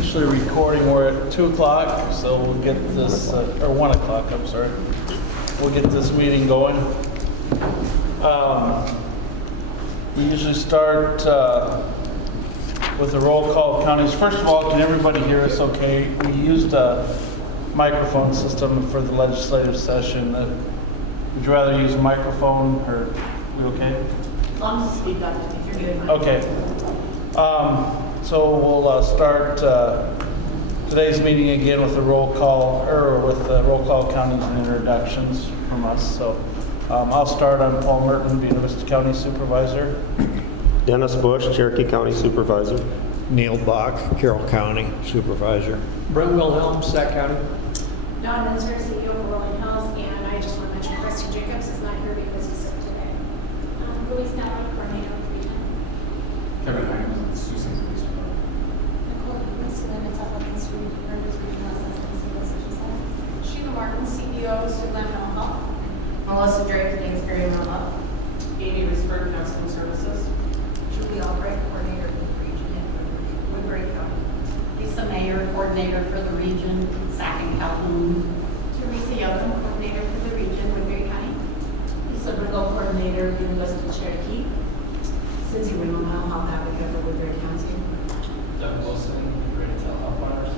officially recording. We're at 2 o'clock, so we'll get this, or 1 o'clock, I'm sorry. We'll get this meeting going. We usually start with a roll call of counties. First of all, can everybody hear us okay? We used a microphone system for the legislative session. Would you rather use a microphone, or we okay? As long as you speak up, if you're good. Okay. So we'll start today's meeting again with a roll call, or with roll call counties and introductions from us. So I'll start. I'm Paul Merton, Buena Vista County Supervisor. Dennis Bush, Cherokee County Supervisor. Neil Bach, Carroll County Supervisor. Brent Wilhelm, Sac County. Dawn Minzer, CEO of Rolling Hills, and I just want to mention Christy Jacobs is not here because he's sick today. Louise Nava, coordinator with Region. Kevin Hines, Susan Police Department. Nicole Evans, Limits of Evans, Regional Assistant Civil Service. Sheila Martin, CEO, Sulam Mental Health. Melissa Drake, Kingsbury Mental Health. Amy Risberg, Counseling Services. Julie Albright, coordinator for the region in Woodbury County. Lisa Mayer, coordinator for the region, Sac and Calhoun. Teresa Yeldon, coordinator for the region, Woodbury County. Lisa Brinkle, coordinator, University of Cherokee. Cindy Rimmel, mental health advocate for Woodbury County. Doug Wilson, Great Tell Health Planners.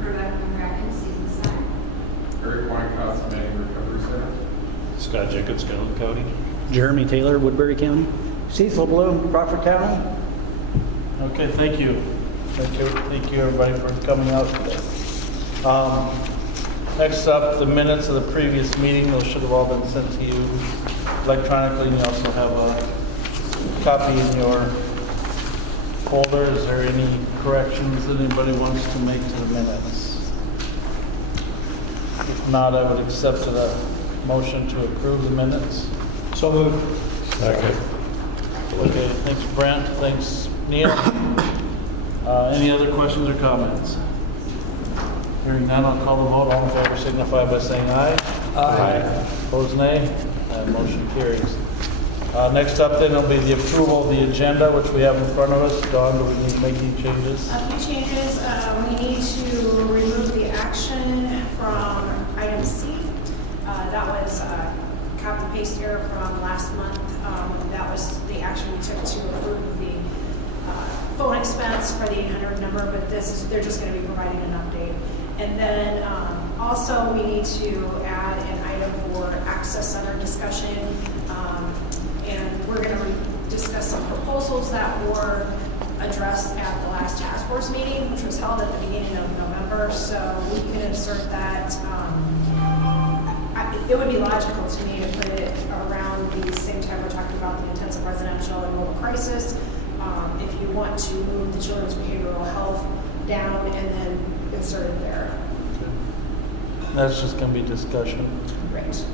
Rebecca McCracken, Season Center. Eric Weinkaus, Manning Recovery Center. Scott Jacobs, Calhoun County. Jeremy Taylor, Woodbury County. Cecil Bloom, Crawford County. Okay, thank you. Thank you everybody for coming out today. Next up, the minutes of the previous meeting. Those should have all been sent to you electronically, and you also have a copy in your folder. Is there any corrections that anybody wants to make to the minutes? If not, I would accept the motion to approve the minutes. So moved. Second. Okay, thanks Brent, thanks Neil. Any other questions or comments? Hearing none, I'll call the vote. All in favor signify by saying aye. Aye. Opposed, nay. That motion carries. Next up then will be the approval of the agenda, which we have in front of us. Dawn, do we need to make any changes? A few changes. We need to remove the action from item C. That was a copy paste error from last month. That was the action we took to approve the phone expense for the 800 number, but they're just going to be providing an update. And then also we need to add an item for access center discussion. And we're going to discuss some proposals that were addressed at the last task force meeting, which was held at the beginning of November. So we can insert that. It would be logical to me to put it around the same time we're talking about the intensive residential and mobile crisis. If you want to move the children's behavioral health down and then insert it there. That's just going to be discussion. Right.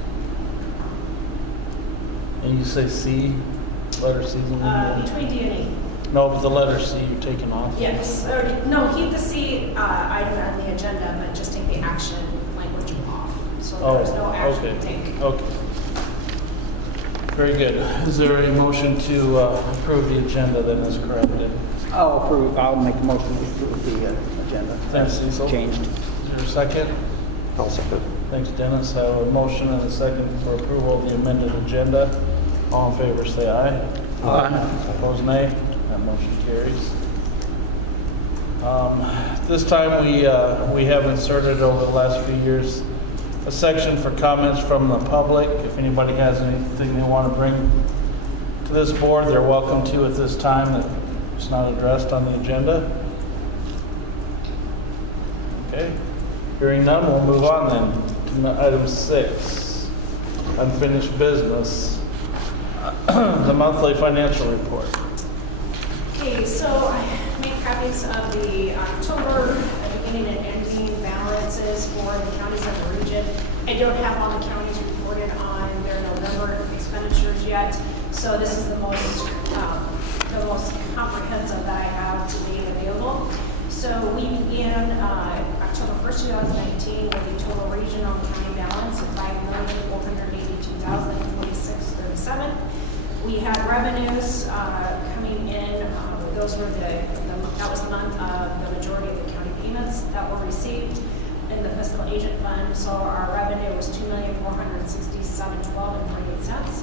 And you say C, letter C? Between D and E. No, but the letter C you're taking off. Yes. No, keep the C item on the agenda, but just take the action language off. So there's no action to take. Okay. Very good. Is there a motion to approve the agenda then as corrected? I'll approve. I'll make a motion to approve the agenda. Thanks, Cecil. Changed. Is there a second? I'll second. Thanks, Dennis. I have a motion and a second for approval of the amended agenda. All in favor, say aye. Aye. Opposed, nay. That motion carries. This time we have inserted over the last few years a section for comments from the public. If anybody has anything they want to bring to this board, they're welcome to at this time that it's not addressed on the agenda. Okay. Hearing none, we'll move on then to item 6, unfinished business, the monthly financial report. Okay, so I made copies of the October beginning and ending balances for the counties of the region. I don't have all the counties reported on their November expenditures yet, so this is the most comprehensive that I have to be available. So we began October 1st, 2019 with a total regional and county balance of $5,482,026.37. We had revenues coming in. Those were that was the month of the majority of the county payments that were received in the fiscal agent fund. So our revenue was $2,467.12.48.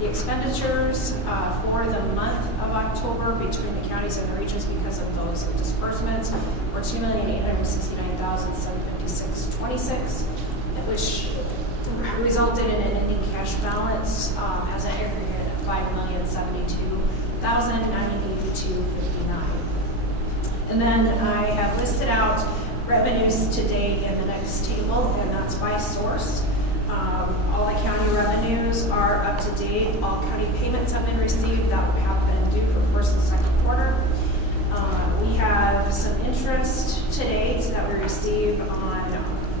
The expenditures for the month of October between the counties and the regions because of those disbursements were $2,869,756.26, which resulted in an ending cash balance as an aggregate of $5,072,982.59. And then I have listed out revenues to date in the next table, and that's by source. All the county revenues are up to date. All county payments have been received that have been due for first and second quarter. We have some interest to date that we received on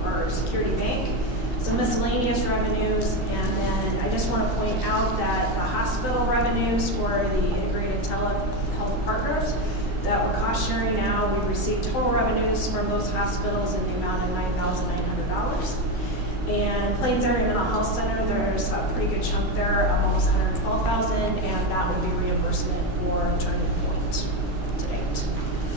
our Security Bank, some miscellaneous revenues, and then I just want to point out that the hospital revenues for the integrated telehealth partners that we're cost sharing now, we received total revenues from those hospitals in the amount of $9,900. And Plains Area Mental Health Center, there's a pretty good chunk there, almost $112,000, and that would be reimbursement for Turning Point to date.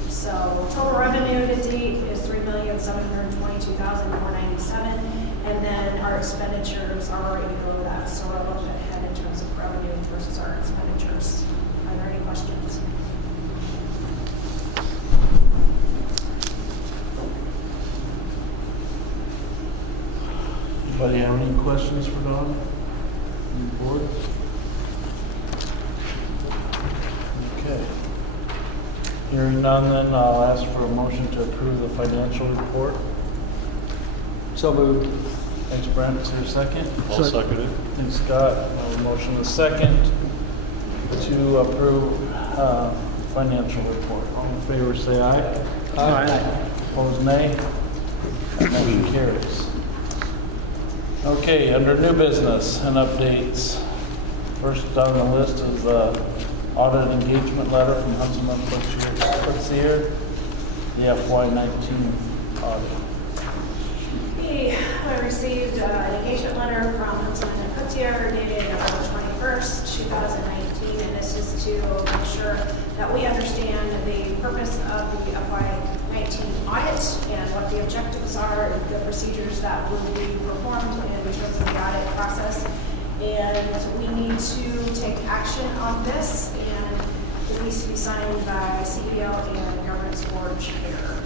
So total revenue to date is $3,722,497, and then our expenditures are already below that, so we're a little bit ahead in terms of revenue versus our expenditures. Are there any questions? Anybody have any questions for Dawn? On the board? Okay. Hearing none, then I'll ask for a motion to approve the financial report. So moved. Thanks, Brent. Is there a second? I'll second it. Thanks, Scott. I have a motion and a second to approve financial report. All in favor, say aye. Aye. Opposed, nay. Motion carries. Okay, under new business and updates, first on the list is audit engagement letter from Hudson Putzier, the FY19 audit. I received an engagement letter from Hudson Putzier dated November 21st, 2019, and this is to make sure that we understand the purpose of the FY19 audit and what the objectives are, the procedures that will be performed in terms of the audit process. And we need to take action on this, and it needs to be signed by CPL and Governance Board Chair.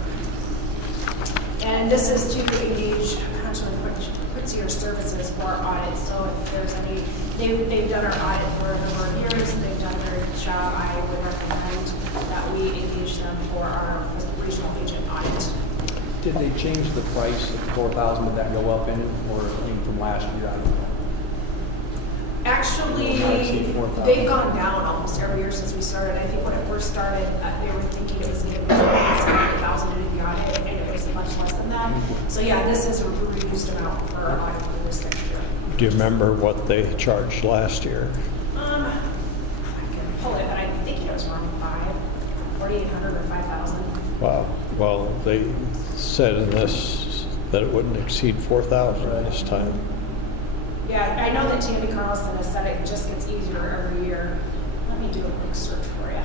And this is to engage Putzier services for audit. So if there's any, they've done our audit for a number of years. They've done their job. I would recommend that we engage them for our regional agent audit. Did they change the price of 4,000? Did that go up in it, or came from last year? I don't know. Actually, they've gone down almost every year since we started. I think when it first started, they were thinking it was going to be 70,000 to do the audit, and it was much less than that. So yeah, this is a reduced amount for our audit for this next year. Do you remember what they charged last year? I can pull it, but I think it was around 4,800 or 5,000. Wow. Well, they said in this that it wouldn't exceed 4,000 this time. Yeah, I know that Tammy Carlson has said it just gets easier every year. Let me do a quick search for you.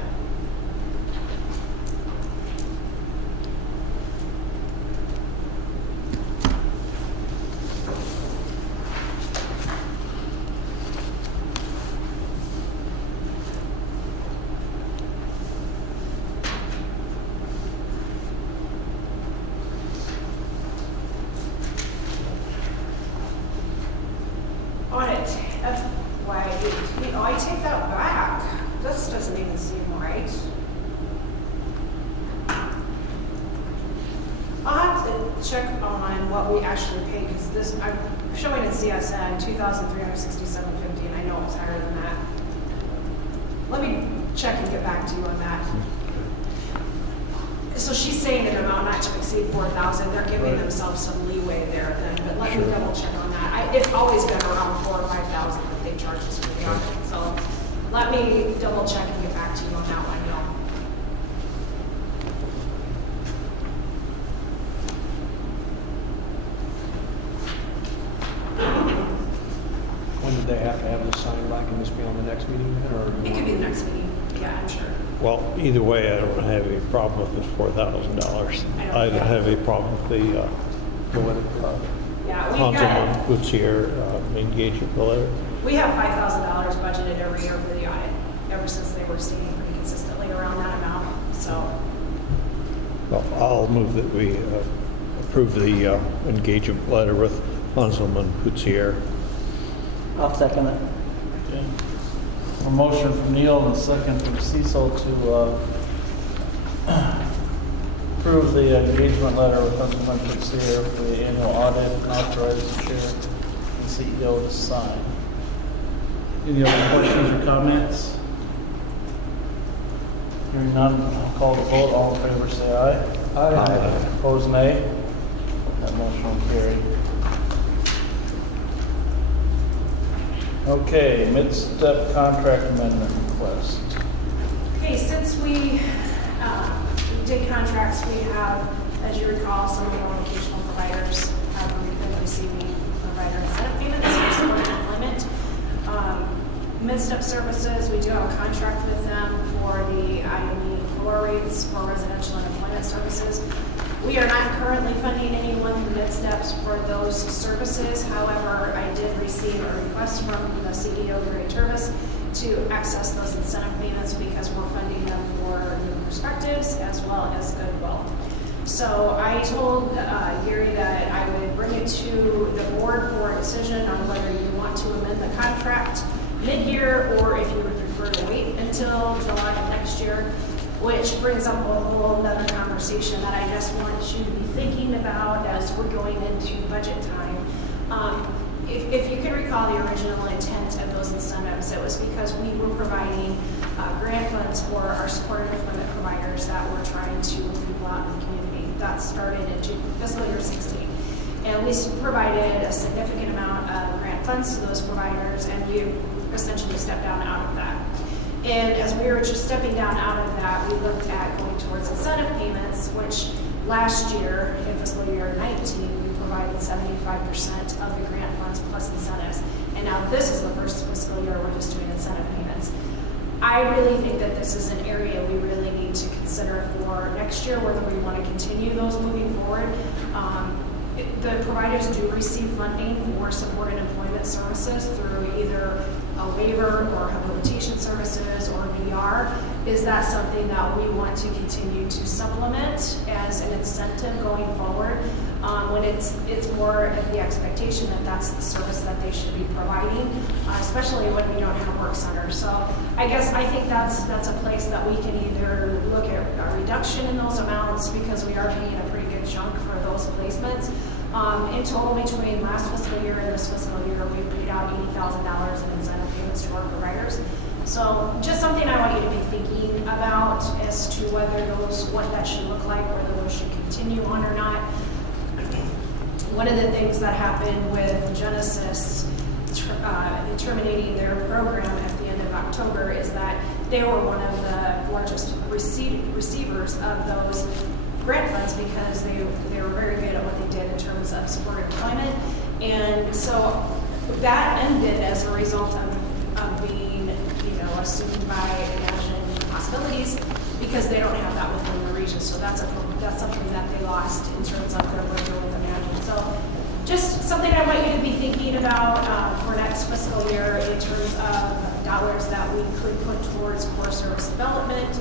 Audit, FY18. Oh, I take that back. This doesn't even seem right. I'll have to check on what we actually paid, because this, I'm showing in CSN $2,367.50, and I know it's higher than that. Let me check and get back to you on that. So she's saying an amount not to exceed 4,000. They're giving themselves some leeway there then, but let me double check on that. It's always been around 4,000 or 5,000 that they charge us for the audit. So let me double check and get back to you on that one, When did they have to have this signed by? Can this be on the next meeting then, or? It could be the next meeting. Yeah, I'm sure. Well, either way, I don't have any problem with the $4,000. I don't have any problem with the Yeah, we've Councilman got, Gutierrez engagement letter. we have $5,000 budgeted every year for the audit, ever since they were staying pretty consistently around that amount, so. Well, I'll move that we approve the engagement letter with Councilman Gutierrez. I'll second it. Okay. A motion from Neil and a second from Cecil to approve the engagement letter with Councilman Gutierrez for the annual audit and authorize the chair and CEO to sign. Any other questions or comments? Hearing none, I'll call the vote. All in favor, say aye. Aye. Opposed, nay. That motion will carry. Okay, mid-step contract amendment request. Okay, since we did contracts, we have, as you recall, some of our vocational providers have been receiving provider incentive payments for support and employment. Mid-step services, we do have a contract with them for the IME floor rates for residential and employment services. We are not currently funding anyone in mid-steps for those services. However, I did receive a request from the CEO, Gary Turvis, to access those incentive payments because we're funding them for new perspectives as well as goodwill. So I told Gary that I would bring it to the board for a decision on whether you want to amend the contract mid-year or if you would prefer to wait until July of next year, which brings up a whole other conversation that I just want you to be thinking about as we're going into budget time. If you can recall the original intent of those incentives, it was because we were providing grant funds for our supported employment providers that were trying to move people out in the community. That started in fiscal year 16. And we provided a significant amount of grant funds to those providers, and you essentially stepped down out of that. And as we were just stepping down out of that, we looked at going towards incentive payments, which last year, in fiscal year 19, we provided 75% of the grant funds plus incentives. And now this is the first fiscal year we're just doing incentive payments. I really think that this is an area we really need to consider for next year, whether we want to continue those moving forward. The providers do receive funding for supported employment services through either a waiver or rehabilitation services or VR. Is that something that we want to continue to supplement as an incentive going forward? When it's more of the expectation that that's the service that they should be providing, especially when we don't have work centers. So I guess I think that's a place that we can either look at a reduction in those amounts because we are paying a pretty good chunk for those placements. In total, between last fiscal year and this fiscal year, we paid out $80,000 in incentive payments to our providers. So just something I want you to be thinking about as to whether what that should look like, whether those should continue on or not. One of the things that happened with Genesis terminating their program at the end of October is that they were one of the largest receivers of those grant funds because they were very good at what they did in terms of supported employment. And so that ended as a result of being, assumed by Imagine Possibilities because they don't have that within the region. So that's something that they lost in terms of their merger with Imagine. So just something I want you to be thinking about for next fiscal year in terms of dollars that we could put towards core service development.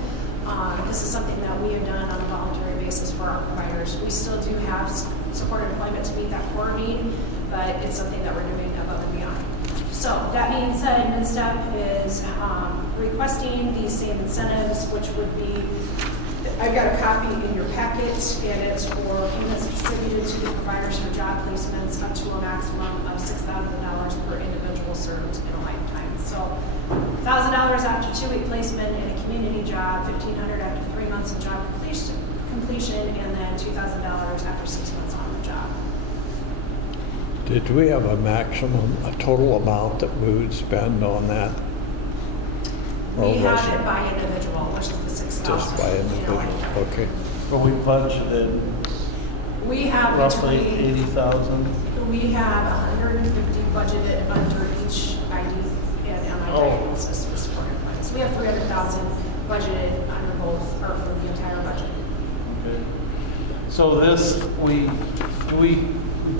This is something that we have done on a voluntary basis for our providers. We still do have supported employment to meet that core need, but it's something that we're doing above and beyond. So that being said, MidStep is requesting these same incentives, which would be, I've got a copy in your packet, and it's for payments distributed to the providers for job placements up to a maximum of $6,000 per individual served in a lifetime. So $1,000 after 2-week placement in a community job, $1,500 after 3 months of job completion, and then $2,000 after 6 months on the job. Did we have a total amount that we would spend on that? Or We was have it by individual, which is the $6,000. just by individual? Okay. But we budgeted We have roughly between, 80,000. we have 150 budgeted under each ID and MI diagnosis for supported employment. So we have 300,000 budgeted under both, or for the entire budget. Okay. So this, we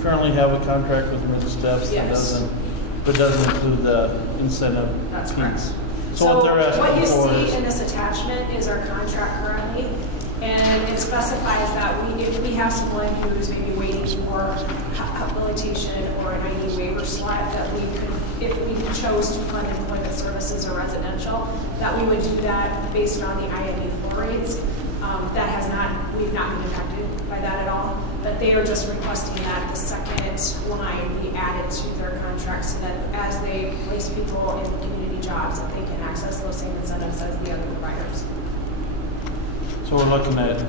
currently have a contract with Mid-Steps that Yes. doesn't include the incentive That's piece. correct. So what they're asking what you for see is, in this attachment is our contract currently, and it specifies that if we have someone who's maybe waiting for habilitation or an ID waiver slot, that we could, if we chose to fund employment services or residential, that we would do that based on the IME floor rates. We've not been impacted by that at all, but they are just requesting that the second line be added to their contract so that as they place people in community jobs, that they can access those same incentives as the other providers. so we're looking at,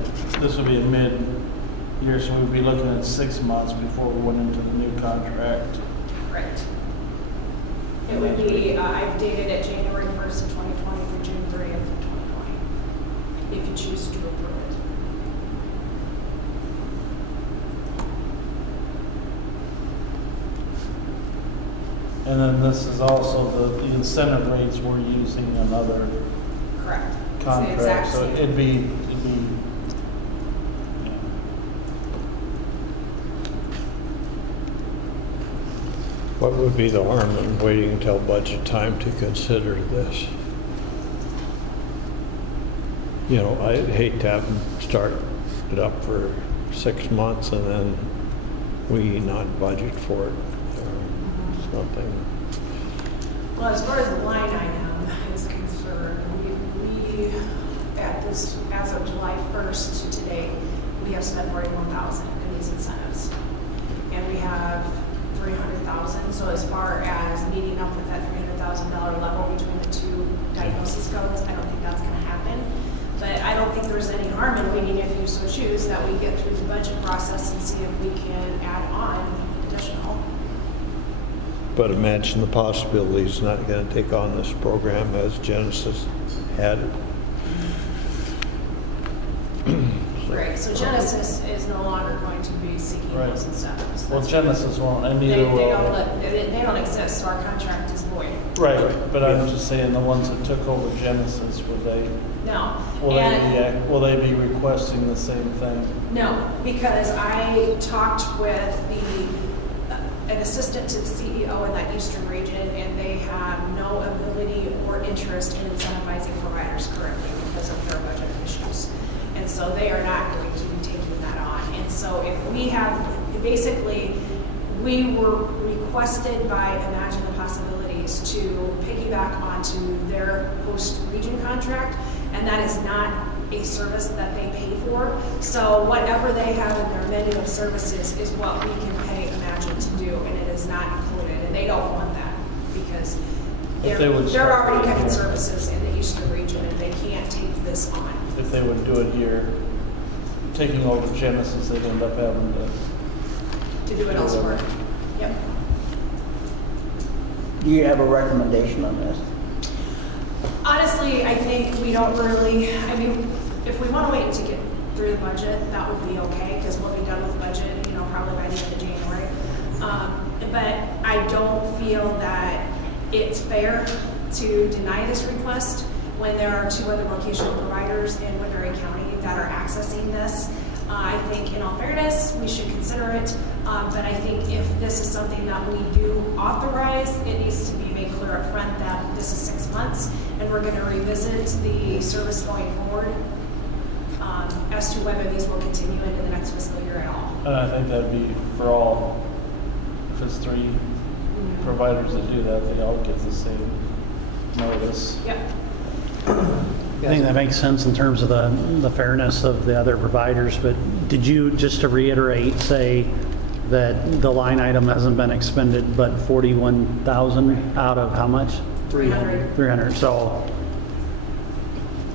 this would be a mid-year, so we'd be looking at 6 months before we went into the new contract. Correct. It would be, I've dated it January 1st of 2020 through June 30th of 2020, if you choose to approve it. And then this is also the incentive rates we're using in other Correct. It's the exact contracts. So same. it'd be, yeah. What would be the harm in waiting until budget time to consider this? You know, I'd hate to have them start it up for 6 months and then we not budget for it or something. Well, as far as the line item is concerned, we at this, as of July 1st to today, we have spent $41,000 in these incentives. And we have $300,000. So as far as meeting up with that $300,000 level between the two diagnosis codes, I don't think that's going to happen. But I don't think there's any harm in waiting, if you so choose, that we get through the budget process and see if we can add on additional. But imagine the possibility he's not going to take on this program as Genesis had it. Right, so Genesis is no longer going to be seeking Right. those incentives. Well, That's- Genesis won't, and They neither will. they don't exist, so our contract is void. Right, but I'm just saying the ones that took over Genesis, No. will And will they be requesting the same thing? no, because I talked with an assistant to the CEO in that eastern region, and they have no ability or interest in incentivizing providers currently because of their budget issues. And so they are not going to be taking that on. And so if we have, basically, we were requested by Imagine the Possibilities to piggyback onto their host region contract, and that is not a service that they pay for. So whatever they have in their menu of services is what we can pay Imagine to do, and it is not included, and they don't want that because If they would they're start already here. cutting services in the eastern region, and they can't take this on. If they would do it here, taking over Genesis, they'd end up having to. To do it elsewhere. Yep. Do you have a recommendation on this? Honestly, I think we don't really, I mean, if we want to wait to get through the budget, that would be okay, because we'll be done with the budget, probably by the end of January. But I don't feel that it's fair to deny this request when there are two other vocational providers in Woodbury County that are accessing this. I think in all fairness, we should consider it, but I think if this is something that we do authorize, it needs to be made clear up front that this is 6 months, and we're going to revisit the service going forward as to whether these will continue into the next fiscal year at all. And I think that'd be for all, if it's 3 providers that do that, they all get the same notice. Yep. I think that makes sense in terms of the fairness of the other providers, but did you, just to reiterate, say that the line item hasn't been expended, but 41,000 out of how much? 300. 300, so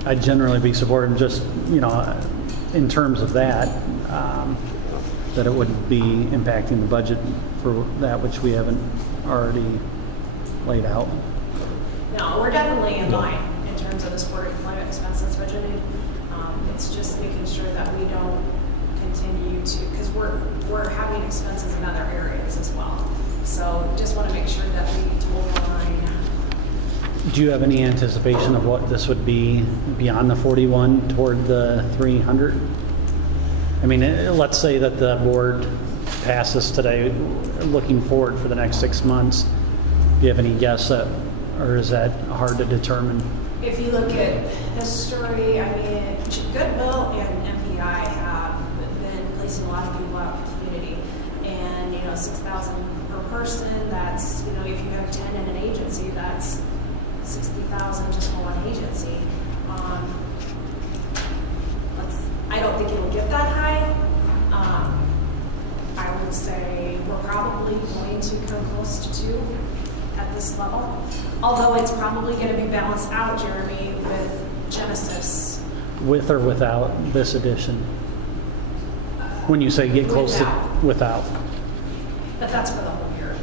I'd generally be supportive just, in terms of that, that it would be impacting the budget for that which we haven't already laid out. No, we're definitely in line in terms of the sport employment expense that's budgeted. It's just making sure that we don't continue to, because we're having expenses in other areas as well. So just want to make sure that we toe the line Do you have any anticipation of what this would be beyond the 41 toward the 300? I mean, let's say that the board passes today, looking forward for the next 6 months. Do you have any guess at, or is that hard to determine? If you look at history, I mean, Goodwill and MPI have been placing a lot of people out in the community. And, 6,000 per person, that's, if you have 10 in an agency, that's 60,000 just for one agency. I don't think it'll get that high. I would say we're probably going to come close to 2 at this level. Although it's probably going to be balanced out, Jeremy, with Genesis. With or without this addition? When you say get close to without. But that's for the whole year.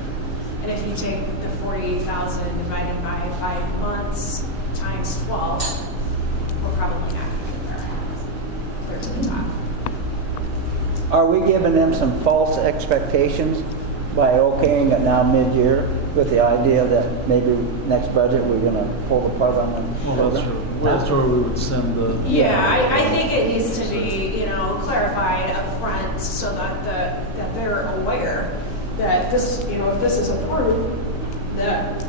And if you take the 48,000 divided by 5 months times 12, we're probably not going to get there. Clear to the top. Are we giving them some false expectations by okaying it now mid-year with the idea that maybe next budget we're going to pull the plug on them? Well, that's where we would send the. Yeah, I think it needs to be, clarified up front so that that they're aware that this, if this is approved, that,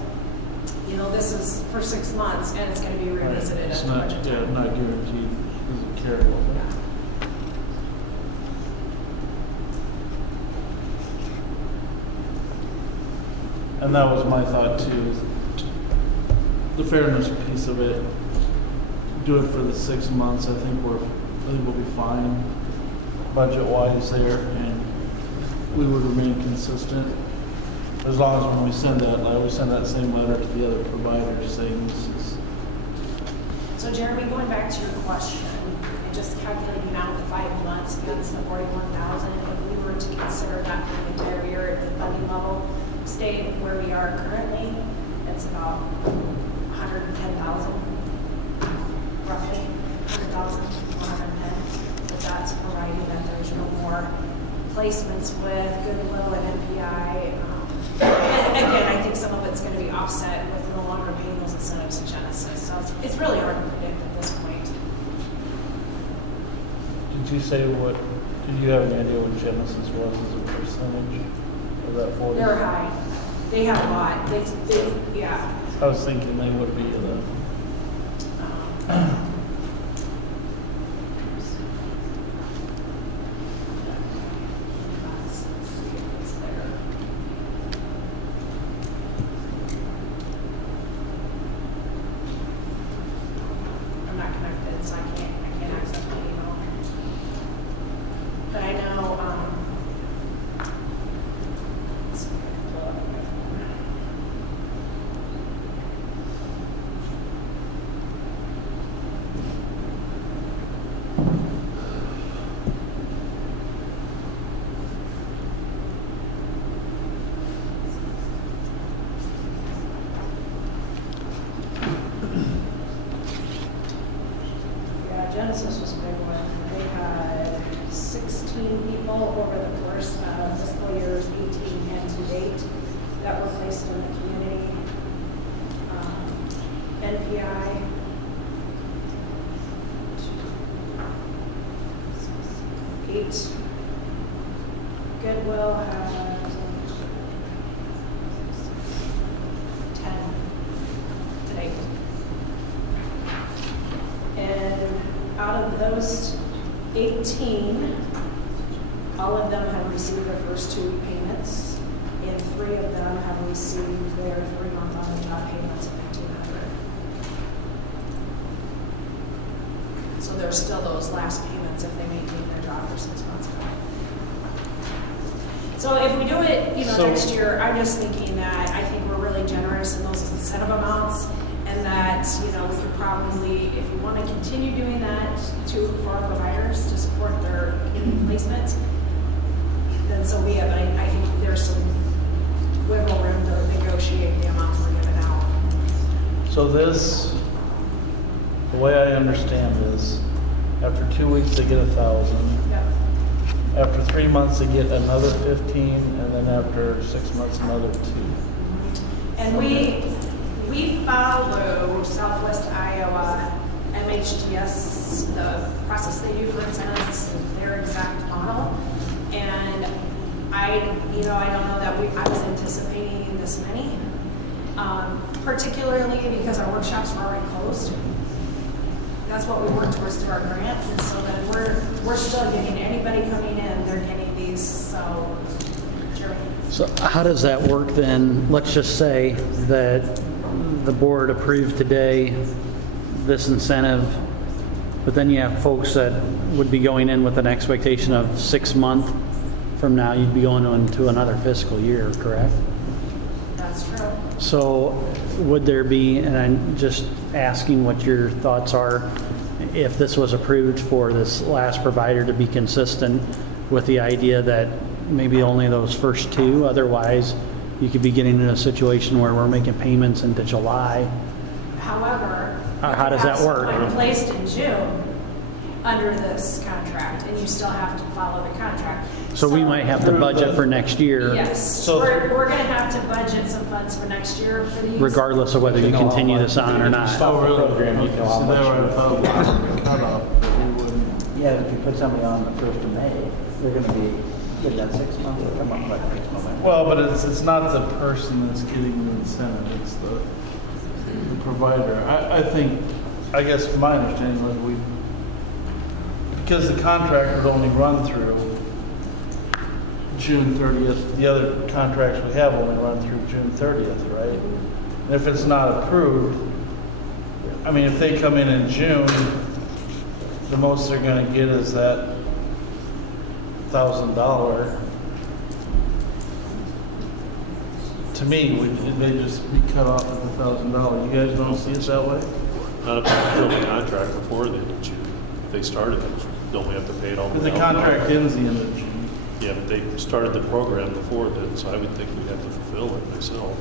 this is for 6 months and it's going to be revisited It's at the not, budget yeah, time. not guaranteed, doesn't carry over. And that was my thought too, the fairness piece of it. Do it for the 6 months. I think we'll be fine budget-wise there, and we would remain consistent as long as when we send that same letter to the other providers saying this is. So Jeremy, going back to your question, and just calculating out the 5 months against the 41,000, if we were to consider that for the entire year at the funding level, stay where we are currently, it's about 110,000, roughly 100,000, 110. But that's providing that there's no more placements with Goodwill and MPI. And again, I think some of it's going to be offset with no longer paying those incentives to Genesis. So it's really hard to predict at this point. Did you say did you have any idea what Genesis was as a percentage of that 40? They're high. They have a lot. Yeah. I was thinking they would be the. I'm not connected, so I can't access my email. But I know, let's see if I can pull up my phone. Yeah, Genesis was a big one. They had 16 people over the course of fiscal years 18 and to date that were placed in the community. NPI. Eight. Goodwill has 10 to date. And out of those 18, all of them have received their first 2 week payments, and 3 of them have received their 3-month on-the-job payments of $1,500. So there's still those last payments if they maintain their job for 6 months. So if we do it, next year, I'm just thinking that I think we're really generous in those incentive amounts, and that, we could probably, if we want to continue doing that for our providers to support their placements, then so we have, I think there's some wiggle room to negotiate the amounts we're giving out. So this, the way I understand this, after 2 weeks they get 1,000. Yep. After 3 months they get another 15, and then after 6 months another 2. And we we follow Southwest Iowa MHDS, the process they do for incentives, this is their exact model. And I don't know that I was anticipating this many, particularly because our workshops were already closed. That's what we work towards through our grant, and so then we're still getting anybody coming in, they're getting these, so, sure. So how does that work then? Let's just say that the board approved today this incentive, but then you have folks that would be going in with an expectation of 6 months from now, you'd be going into another fiscal year, correct? That's true. So would there be, and I'm just asking what your thoughts are, if this was approved for this last provider to be consistent with the idea that maybe only those first two, otherwise you could be getting in a situation where we're making payments into July. However, How does that work? Someone placed in June under this contract, and you still have to follow the contract. So we might have to budget for next year, Yes, So- we're going to have to budget some funds for next year for these. regardless of whether you continue this on or not. Oh, really? Program, you Okay, know how so much they were you- about the cutoff, but we wouldn't. Yeah, if you put somebody on the 1st of May, they're going to be, get that 6 months, or come up like 6 months. Well, but it's not the person that's getting the incentive, it's the provider. I guess my understanding was because the contract would only run through June 30th, the other contracts we have only run through June 30th, right? And if it's not approved, I mean, if they come in June, the most they're gonna get is that $1,000. To me, they just be cut off at $1,000. You guys don't see it that way? Not if they fill the contract before the end of June. If they started it, don't we have to pay it all? Because the contract ends the end of June. Yeah, but they started the program before then, so I would think we'd have to fulfill it myself.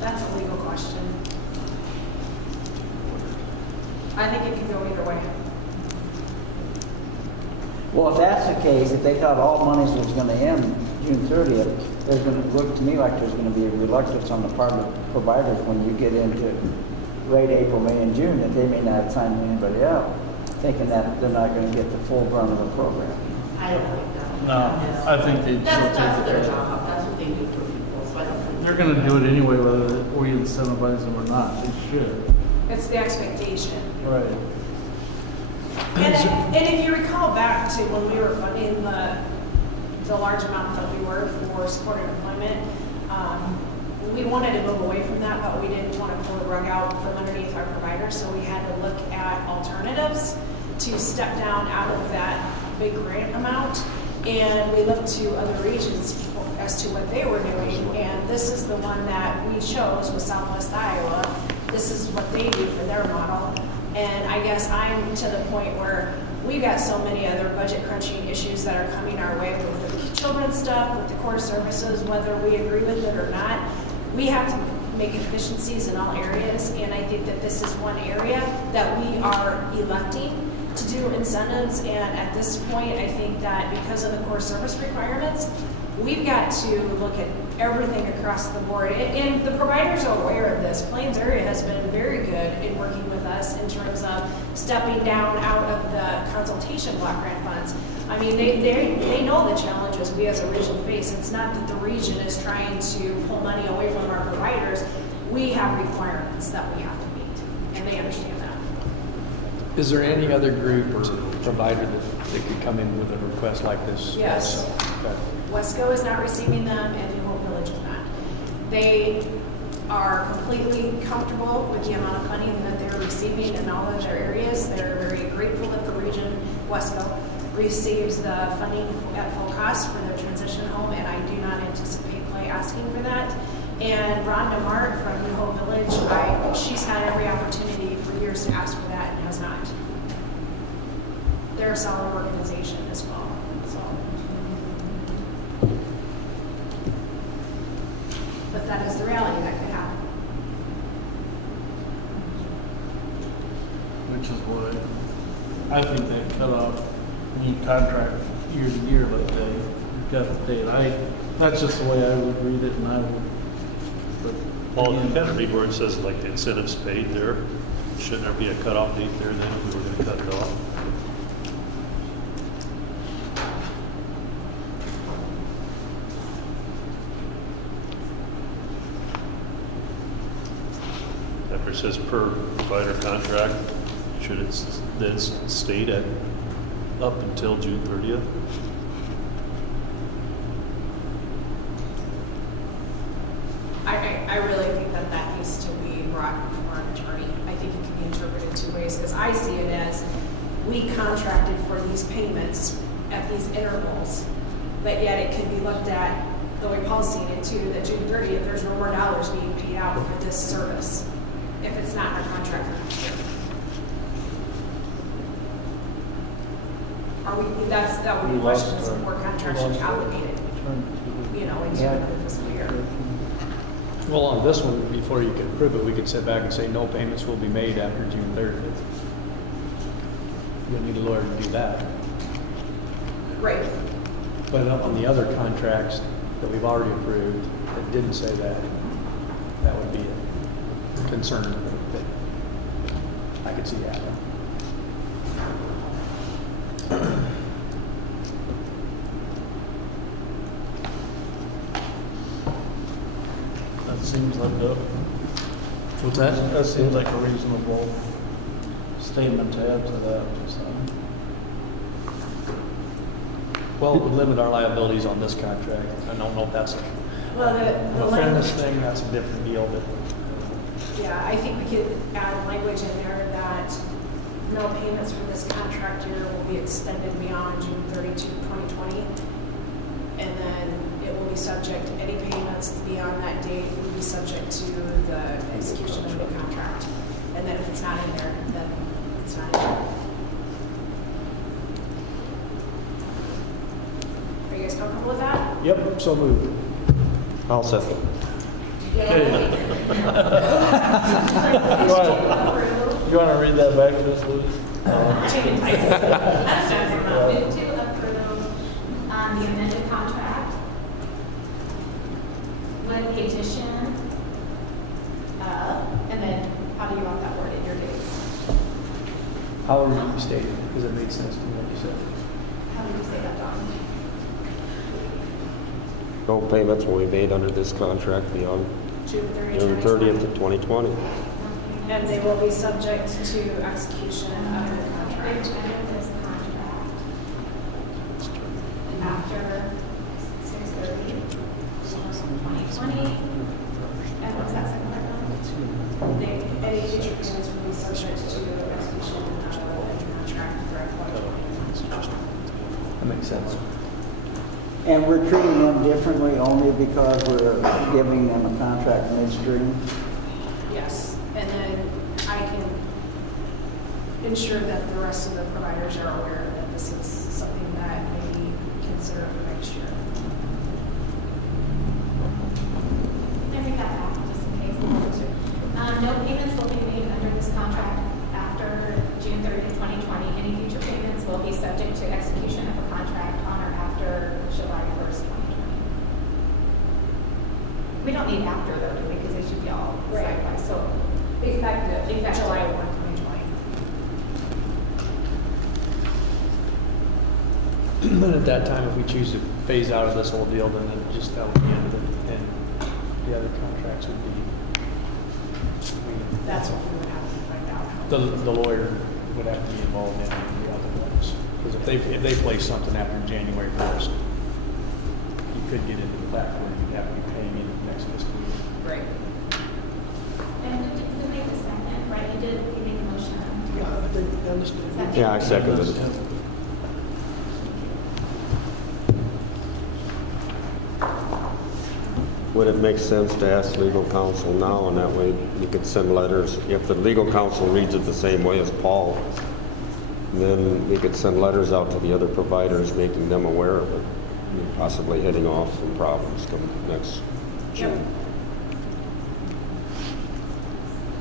That's a legal question. I think it can go either way. Well, if that's the case, if they thought all monies was going to end June 30th, there's going to look to me like there's going to be a reluctance on the part of providers when you get into late April, May, and June, that they may not sign anybody out, thinking that they're not going to get the full brunt of the program. I don't think that. No, I think they'd still That's take their it. job, that's what they do for people, so I don't think. They're gonna do it anyway, whether we incentivize them or not. They should. It's the expectation. Right. And if you recall back to when we were funding the large amount that we were for supported employment, we wanted to move away from that, but we didn't want to pull the rug out from underneath our providers, so we had to look at alternatives to step down out of that big grant amount. And we looked to other regions as to what they were doing, and this is the one that we chose with Southwest Iowa. This is what they do for their model. And I guess I'm to the point where we've got so many other budget crunching issues that are coming our way with the children's stuff, with the core services, whether we agree with it or not. We have to make efficiencies in all areas, and I think that this is one area that we are electing to do incentives. And at this point, I think that because of the core service requirements, we've got to look at everything across the board. And the providers are aware of this. Plains area has been very good in working with us in terms of stepping down out of the consultation block grant funds. I mean, they know the challenges we as a region face. It's not that the region is trying to pull money away from our providers. We have requirements that we have to meet, and they understand that. Is there any other group or provider that could come in with a request like this? Yes. Okay. Wesco is not receiving them, and New Hope Village is not. They are completely comfortable with the amount of funding that they're receiving in all of their areas. They're very grateful that the region, Wesco, receives the funding at full cost for their transition home, and I do not anticipate Clay asking for that. And Rhonda Mart from New Hope Village, she's had every opportunity for years to ask for that and has not. They're a solid organization as well, so. But that is the reality that could happen. Which is why I think they cut off any contract year to year like they got the date. That's just the way I would read it, and I would Paul, you kind of read where it says like the incentives paid there. Shouldn't there be a cutoff date there then if we were going to cut it off? After it says per provider contract, should it then state at up until June 30th? I really think that that needs to be brought before an attorney. I think it can be interpreted two ways, because I see it as, we contracted for these payments at these intervals, but yet it can be looked at, the way Paul's seen it too, that June 30th, there's no more dollars being paid out for this service, if it's not in our contract for next year. Are we, that would be a question, is if we're contractually obligated, into the fiscal year. Well, on this one, before you can approve it, we could sit back and say no payments will be made after June 30th. You'll need a lawyer to do that. Right. But on the other contracts that we've already approved that didn't say that, that would be a concern that I could see happening. That seems like a, What's that? that seems like a reasonable statement to add to that, so. Well, it would limit our liabilities on this contract. I don't know if that's Well, a the fairness language, thing, that's a different deal, but yeah, I think we could add language in there that no payments for this contract year will be extended beyond June 30, 2020. And then it will be subject, any payments beyond that date will be subject to the execution of the contract. And then if it's not in there, then it's not in there. Are you guys comfortable with that? yep, so moved. I'll second. You want to read that back to us, Louis? Move to approve the amended contract with petition, and then how do you want that worded, your dates? How are you stating it? Because it made sense to me what you said. How do you say that, Don? No payments will be made under this contract beyond June 30, June 30th of 2020. And they will be subject to execution of the They've contract. entered this contract after 6/30, 2020. And what's that second part on? Any future payments will be subject to execution of the contract for FY20. That makes sense. And we're treating them differently only because we're giving them a contract midstream. Yes, and then I can ensure that the rest of the providers are aware that this is something that may be considered for next year. Can I take that back, just in case? No payments will be made under this contract after June 30th, 2020. Any future payments will be subject to execution of a contract on or after July 1st, 2020. We don't need after though, do we? Because they should be all side by. So Effective Effective. July 1, 2020. And at that time, if we choose to phase out of this whole deal, then just that would be the end of it. And the other contracts would be, That's what we would have to find out. the lawyer would have to be involved in the other ones. Because if they place something after January 1st, you could get into the fact where you'd have to be paying in the next fiscal year. Right. And who made the second, right? You made the motion. Yeah, I think I understand. Yeah, I second it. Would it make sense to ask legal counsel now, and that way you could send letters? If the legal counsel reads it the same way as Paul, then we could send letters out to the other providers, making them aware of it, and possibly heading off some problems come next June.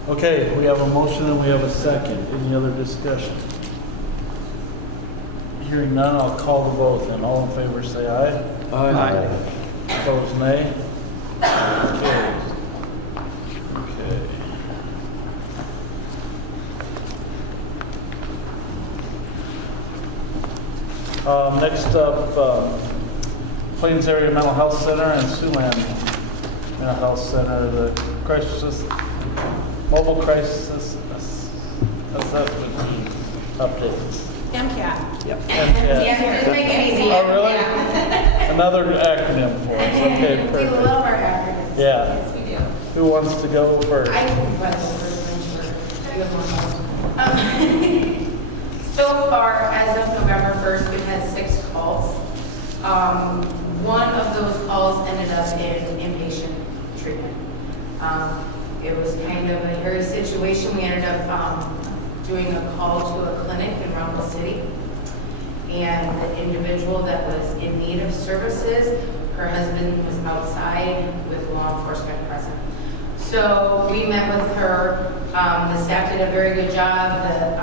Okay, we have a motion and we have a second. Any other discussion? Hearing none, I'll call the vote, and all in favor say aye. Opposed, nay. Carries. Next up, Plains Area Mental Health Center and Siouxland Mental Health Center, the mobile crisis assessment updates. MCAT. Yeah, just make it easy. Oh, really? Yeah. Another acronym for us. Okay, We perfect. love our acronyms. Yeah. Yes, we do. Who wants to go first? I can run over sure. You have one. So far, as of November 1st, we've had 6 calls. One of those calls ended up in inpatient treatment. It was kind of a hairy situation. We ended up doing a call to a clinic in Rumble City. And the individual that was in need of services, her husband was outside with law enforcement present. So we met with her. The staff did a very good job. The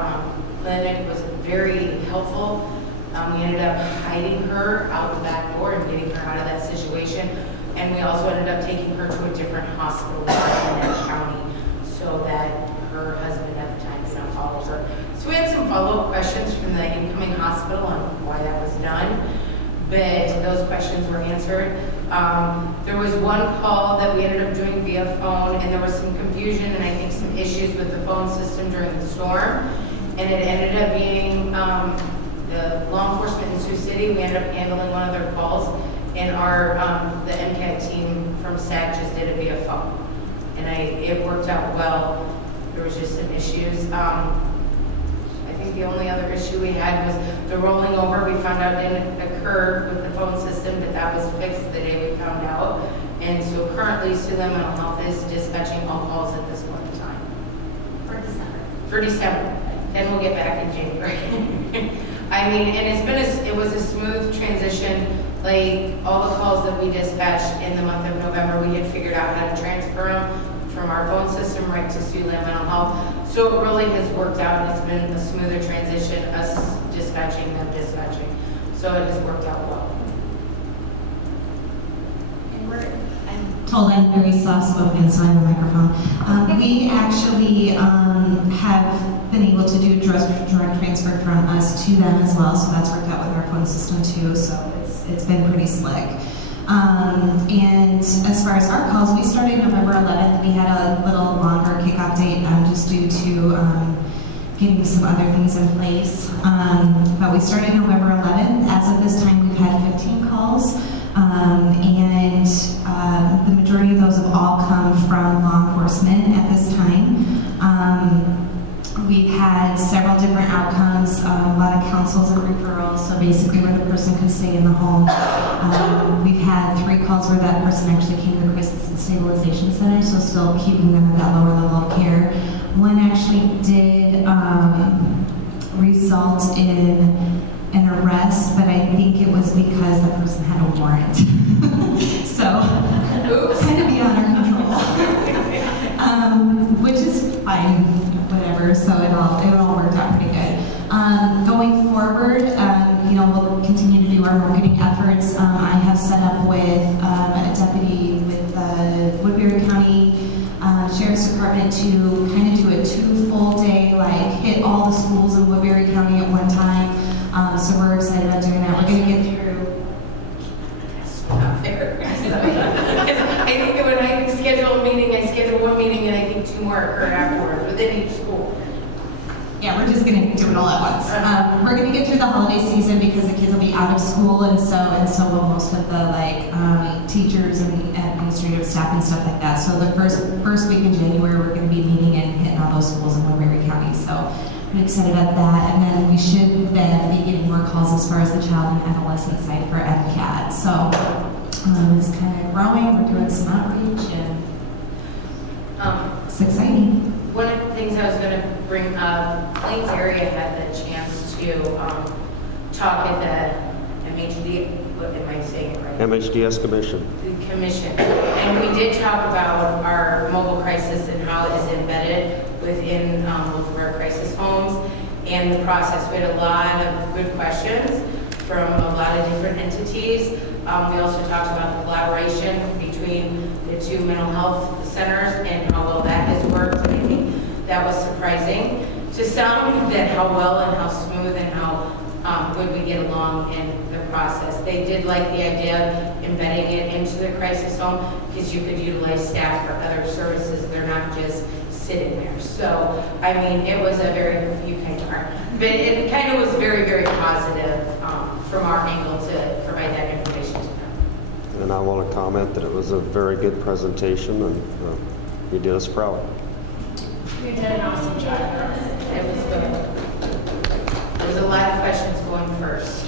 clinic was very helpful. We ended up hiding her out the back door and getting her out of that situation. And we also ended up taking her to a different hospital in that county so that her husband at the time did not follow her. So we had some follow-up questions from the incoming hospital on why that was done, but those questions were answered. There was one call that we ended up doing via phone, and there was some confusion and I think some issues with the phone system during the storm. And it ended up being the law enforcement in Sioux City. We ended up handling one of their calls, and the MCAT team from SAC just did it via phone. And it worked out well. There was just some issues. I think the only other issue we had was the rolling over. We found out didn't occur with the phone system, but that was fixed the day we found out. And so currently, Siouxland Mental Health is dispatching all calls at this point in time. For December. Then we'll get back in January. I mean, and it was a smooth transition. Like all the calls that we dispatched in the month of November, we had figured out how to transfer them from our phone system right to Siouxland Mental Health. So it really has worked out. It's been a smoother transition, us dispatching, them dispatching. So it has worked out well. I'm told I'm very soft-spoken, so I'm a microphone. We actually have been able to do direct transfer from us to them as well, so that's worked out with our phone system too, so it's been pretty slick. And as far as our calls, we started November 11th. We had a little longer kickoff date just due to getting some other things in place. But we started November 11th. As of this time, we've had 15 calls. And the majority of those have all come from law enforcement at this time. We've had several different outcomes, a lot of counsels and referrals, so basically where the person could stay in the home. We've had 3 calls where that person actually came to the Crisis and Stabilization Center, so still keeping them at that lower level of care. One actually did result in an arrest, but I think it was because the person had a warrant. So, kind of beyond our control. Which is fine, whatever, so it all worked out pretty good. Going forward, we'll continue to do our marketing efforts. I have set up with a deputy with the Woodbury County Sheriff's Department to kind of do a 2 full day, like hit all the schools in Woodbury County at one time. So we're excited about doing that. We're going to get through. That's not fair. I think when I schedule a meeting, I schedule one meeting and I think 2 more occur afterwards within each school. Yeah, we're just going to do it all at once. We're going to get through the holiday season because the kids will be out of school, and so will most of the teachers and administrative staff and stuff like that. So the first week in January, we're going to be meeting and hitting all those schools in Woodbury County. So I'm excited about that, and then we should then be getting more calls as far as the child and adolescent side for MCAT. So it's kind of growing. We're doing some outreach, and it's exciting. One of the things I was going to bring up, Plains area had the chance to talk at the MHD, what am I saying it right? MHDS Commission. The commission. And we did talk about our mobile crisis and how it is embedded within both of our crisis homes and the process. We had a lot of good questions from a lot of different entities. We also talked about the collaboration between the 2 mental health centers and how well that has worked. And I think that was surprising to some, that how well and how smooth and how would we get along in the process. They did like the idea of embedding it into the crisis home because you could utilize staff for other services. They're not just sitting there. So, I mean, it was a very, you kind of are, but it kind of was very, very positive from our angle to provide that information to them. And I want to comment that it was a very good presentation, and you did us proud. You did an awesome job. It was good. There was a lot of questions going first.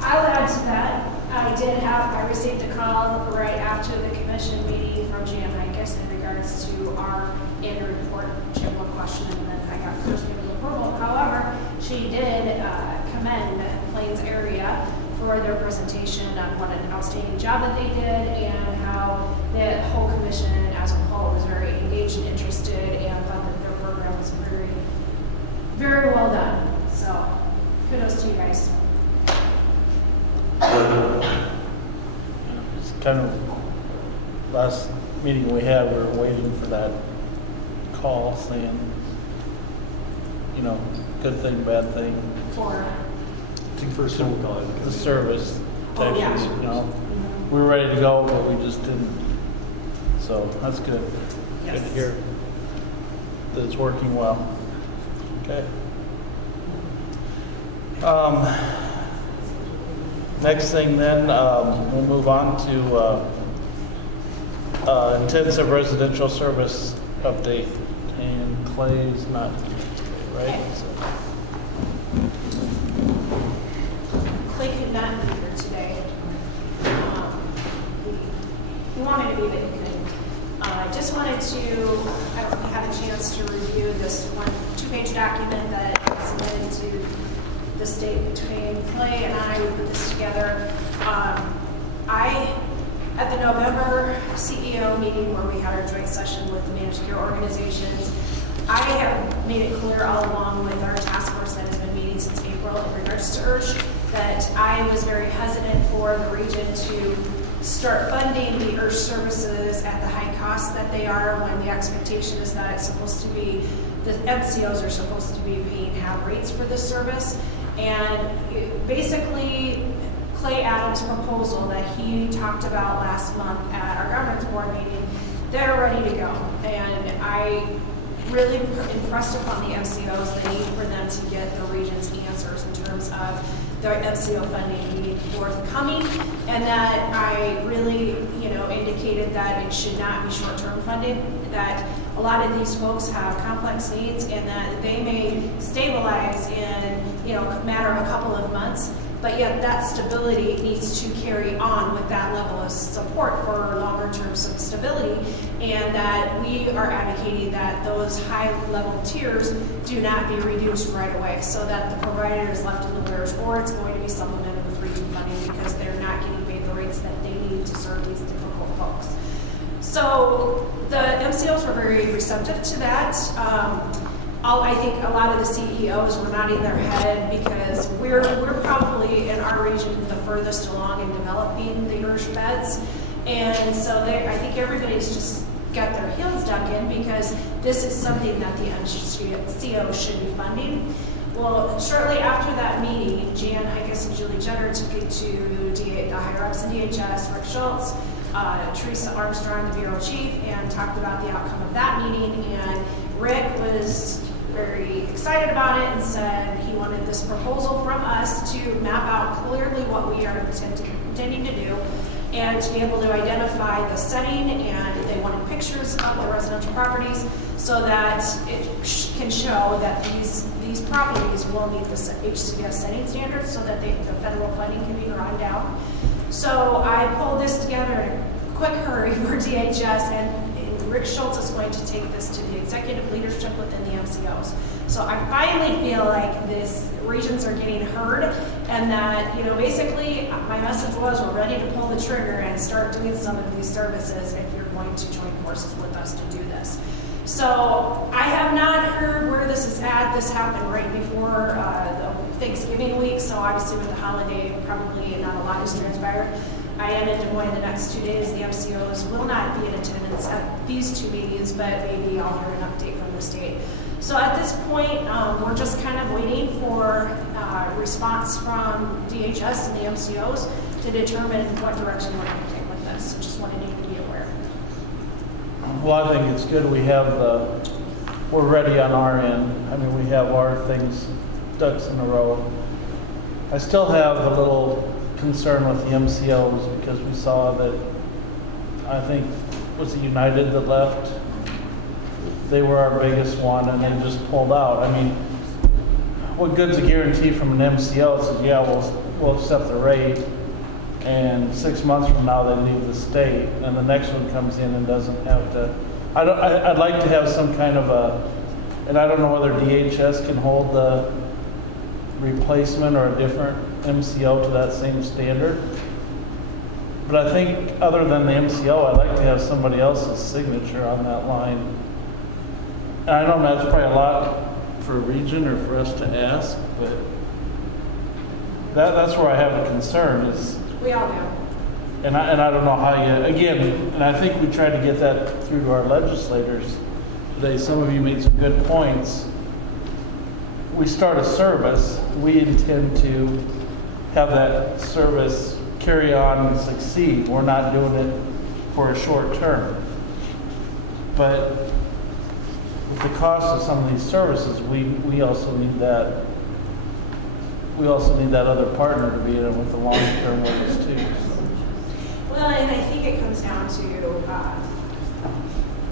I'll add to that. I received a call right after the commission meeting from Jan Hikas in regards to our annual report. She had one question, and then I got first given approval. However, she did commend Plains area for their presentation on what an outstanding job that they did and how the whole commission as a whole was very engaged and interested and thought that their program was very, very well done. So kudos to you guys. It's kind of, last meeting we had, we were waiting for that call saying, you know, good thing, bad thing. For First time we'll call it. The service, to Oh, yeah. actually, you know, we were ready to go, but we just didn't. So that's good. Yes. Good to hear that it's working well. Okay. Next thing then, we'll move on to intensive residential service update. And Clay's not here, right? So- Clay could not be here today. He wanted to be, but he couldn't. I just wanted to have a chance to review this two-page document that was submitted to the state between Clay and I. We put this together. At the November CEO meeting where we had our joint session with the managed care organizations, I have made it clear all along with our task force that has been meeting since April in regards to IRSH that I was very hesitant for the region to start funding the IRSH services at the high cost that they are when the expectation is that it's supposed to be, the MCOs are supposed to be paying half rates for this service. And basically, Clay Adams' proposal that he talked about last month at our governance board meeting, they're ready to go. And I really impressed upon the MCOs the need for them to get the region's answers in terms of their MCO funding being forthcoming, and that I really, indicated that it should not be short-term funding, that a lot of these folks have complex needs and that they may stabilize in, a matter of a couple of months, but yet that stability needs to carry on with that level of support for longer-term stability, and that we are advocating that those high-level tiers do not be reduced right away so that the provider is left in the lurch, or it's going to be supplemented with region funding because they're not getting paid the rates that they need to serve these difficult folks. So the MCOs were very receptive to that. I think a lot of the CEOs were nodding their head because we're probably in our region the furthest along in developing the IRSH beds. And so I think everybody's just got their heels dug in because this is something that the MCOs should be funding. Well, shortly after that meeting, Jan Hikas and Julie Jenner took it to the higher-ups in DHS, Rick Schultz, Teresa Armstrong, the Bureau Chief, and talked about the outcome of that meeting. And Rick was very excited about it and said he wanted this proposal from us to map out clearly what we are intending to do and to be able to identify the setting, and they wanted pictures of the residential properties so that it can show that these properties will meet the HCS setting standards so that the federal funding can be drawn down. So I pulled this together in a quick hurry for DHS, and Rick Schultz is going to take this to the executive leadership within the MCOs. So I finally feel like these regions are getting heard, and that, basically my message was we're ready to pull the trigger and start doing some of these services if you're going to join forces with us to do this. So I have not heard where this is at. This happened right before the Thanksgiving week, so obviously with the holiday, probably not a lot has transpired. I am in Des Moines the next 2 days. The MCOs will not be in attendance at these two meetings, but maybe I'll hear an update from the state. So at this point, we're just kind of waiting for response from DHS and the MCOs to determine what direction we're going to take with this. So just wanted you to be aware. Well, I think it's good we have we're ready on our end. I mean, we have our things, ducks in a row. I still have a little concern with the MCOs because we saw that, I think, was it United that left? They were our biggest one and they just pulled out. I mean, what good's a guarantee from an MCO that says, yeah, we'll accept the rate, and 6 months from now they leave the state, and the next one comes in and doesn't have to. I'd like to have some kind of and I don't know whether DHS can hold the replacement or a different MCO to that same standard. But I think other than the MCO, I'd like to have somebody else's signature on that line. And I know that's probably a lot for a region or for us to ask, but that's where I have a concern is. We all do. And I don't know how you, again, and I think we tried to get that through to our legislators today. Some of you made some good points. We start a service, we intend to have that service carry on and succeed. We're not doing it for a short term. But with the cost of some of these services, we also need that. We also need that other partner to be in it with the long-term with us too. Well, and I think it comes down to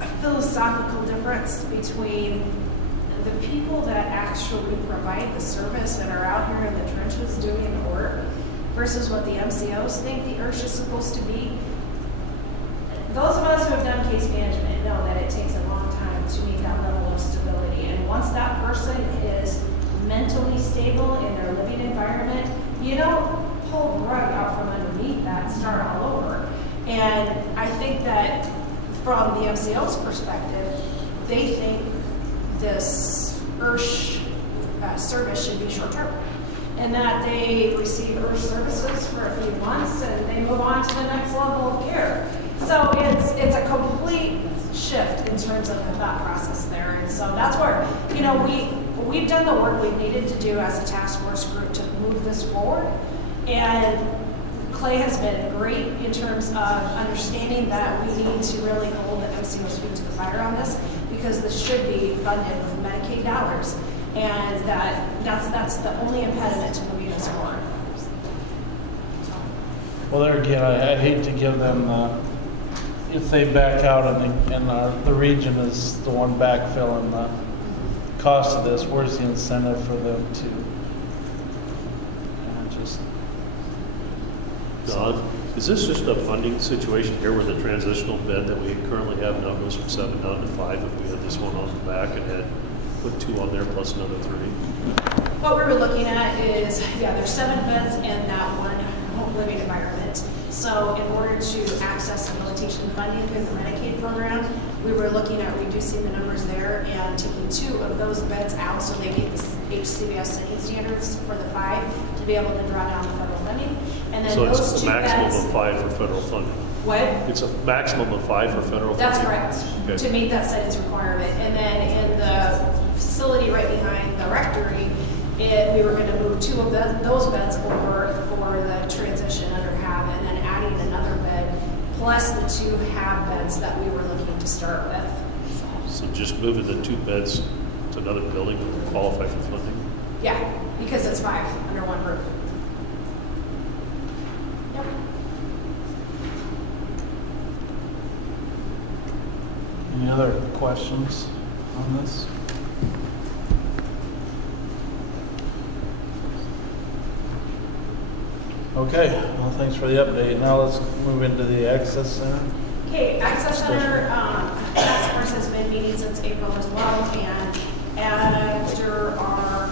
a philosophical difference between the people that actually provide the service and are out here in the trenches doing the work versus what the MCOs think the IRSH is supposed to be. Those of us who have done case management know that it takes a long time to meet that level of stability. And once that person is mentally stable in their living environment, you don't pull the rug out from underneath that and start all over. And I think that from the MCO's perspective, they think this IRSH service should be short-term, and that they receive IRSH services for a few months and they move on to the next level of care. So it's a complete shift in terms of the thought process there. And so that's where, we've done the work we've needed to do as a task force group to move this forward. And Clay has been great in terms of understanding that we need to really hold the MCO's feet to the fire on this, because this should be funded with Medicaid dollars. And that's the only impediment to moving us forward. Well, there again, I hate to give them, if they back out and the region is the one backfilling the cost of this, where's the incentive for them to just... Don, is this just a funding situation here where the transitional bed that we currently have now goes from 7 down to 5 if we had this one on the back and had put 2 on there plus another 3? What we were looking at is, there's 7 beds in that one home living environment. So in order to access habilitation funding through the Medicaid program, we were looking at reducing the numbers there and taking 2 of those beds out so they meet the HCBS setting standards for the 5 to be able to draw down the federal funding. And then So those it's a 2 maximum beds, of 5 for federal funding? what? It's a maximum of 5 for federal funding? That's correct, Okay. to meet that sentence requirement. And then in the facility right behind the rectory, we were going to move 2 of those beds over for the transition under HAB, and then adding another bed, plus the 2 HAB beds that we were looking to start with. So just moving the 2 beds to another building would qualify for funding? Yeah, because it's 5 under one roof. Yep. Any other questions on this? Okay, well, thanks for the update. Now let's move into the Access Center. Okay, Access Center task force has been meeting since April as well, and after our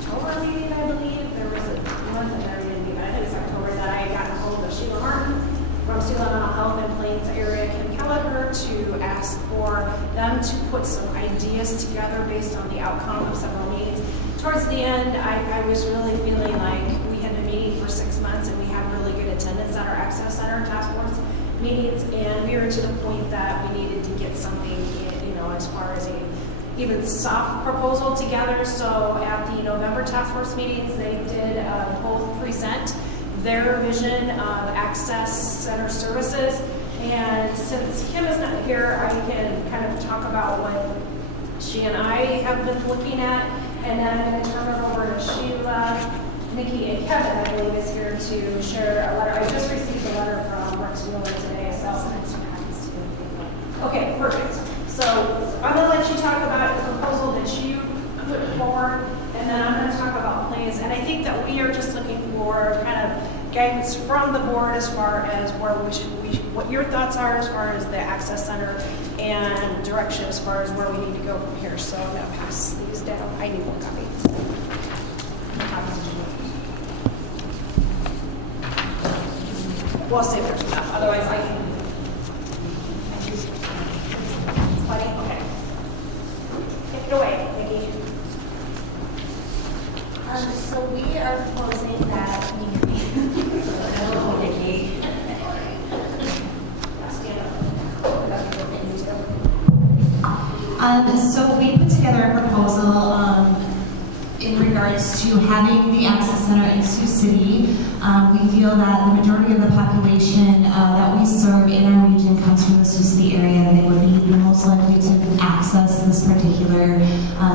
October meeting, I believe, there was a month in there, I think it was October, that I got a hold of Sheila Martin from Sealand Mental Health in Plains area, Kim Kelleher, to ask for them to put some ideas together based on the outcome of several meetings. Towards the end, I was really feeling like we had been meeting for 6 months and we had really good attendance at our Access Center task force meetings, and we were to the point that we needed to get something, as far as a even soft proposal together. So at the November task force meetings, they did both present their vision of access center services. And since Kim is not here, I can kind of talk about what she and I have been looking at. And then I'm going to turn it over to Sheila, Nikki, and Kevin, I believe, is here to share a letter. I just received a letter from Rex Wheeler today. Okay, perfect. So I'm going to let you talk about the proposal that you put forward, and then I'm going to talk about plans. And I think that we are just looking for kind of guidance from the board as far as where what your thoughts are as far as the access center and direction as far as where we need to go from here. So I'm going to pass these down. I need one copy. We'll see if there's enough. Otherwise, I can. Okay. Take it away, Nikki. So we are proposing that So we put together a proposal in regards to having the access center in Sioux City. We feel that the majority of the population that we serve in our region comes from the Sioux City area, and they would be the most likely to access this particular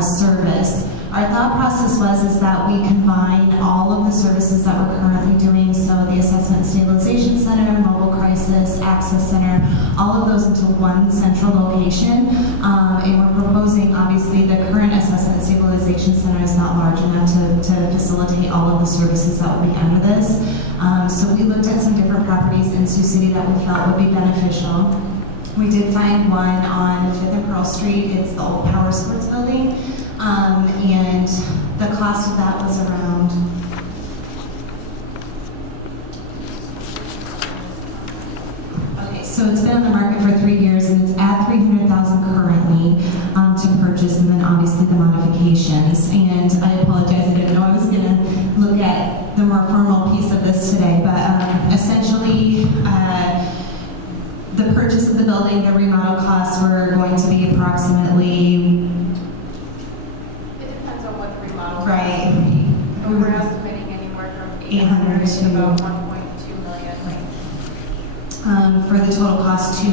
service. Our thought process is that we combine all of the services that we're currently doing, so the Assessment and Stabilization Center, Mobile Crisis, Access Center, all of those into one central location. And we're proposing, obviously, the current Assessment and Stabilization Center is not large enough to facilitate all of the services that would be under this. So we looked at some different properties in Sioux City that we felt would be beneficial. We did find one on 5th and Pearl Street. It's the old Power Sports Building. And the cost of that was around so it's been on the market for 3 years, and it's at $300,000 currently to purchase, and then obviously the modifications. And I apologize, I didn't know I was going to look at the more formal piece of this today, but essentially the purchase of the building, the remodel costs were going to be approximately. It depends on what the remodel. Right. We were estimating anywhere from 800 to to about 1.2 million. For the total cost to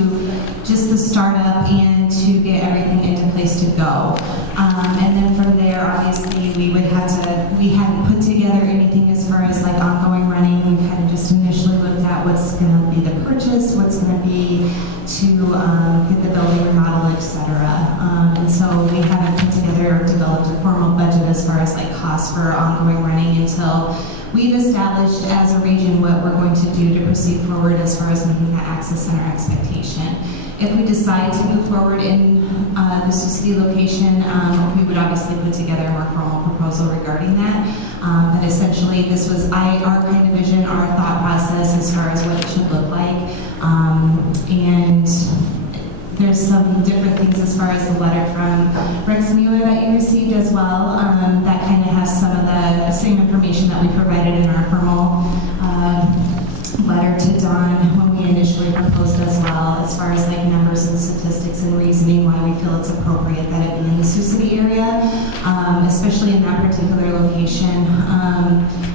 just the startup and to get everything into place to go. And then from there, obviously, we hadn't put together anything as far as like ongoing running. We kind of just initially looked at what's going to be the purchase, what's going to be to get the building remodeled, etc. And so we haven't put together or developed a formal budget as far as like costs for ongoing running until we've established as a region what we're going to do to proceed forward as far as meeting that access center expectation. If we decide to move forward in the Sioux City location, we would obviously put together a more formal proposal regarding that. But essentially, this was our kind of vision, our thought process as far as what it should look like. And there's some different things as far as the letter from Rex Mueller that you received as well. That kind of has some of the same information that we provided in our formal letter to Don when we initially proposed as well, as far as like numbers and statistics and reasoning why we feel it's appropriate that it be in the Sioux City area, especially in that particular location.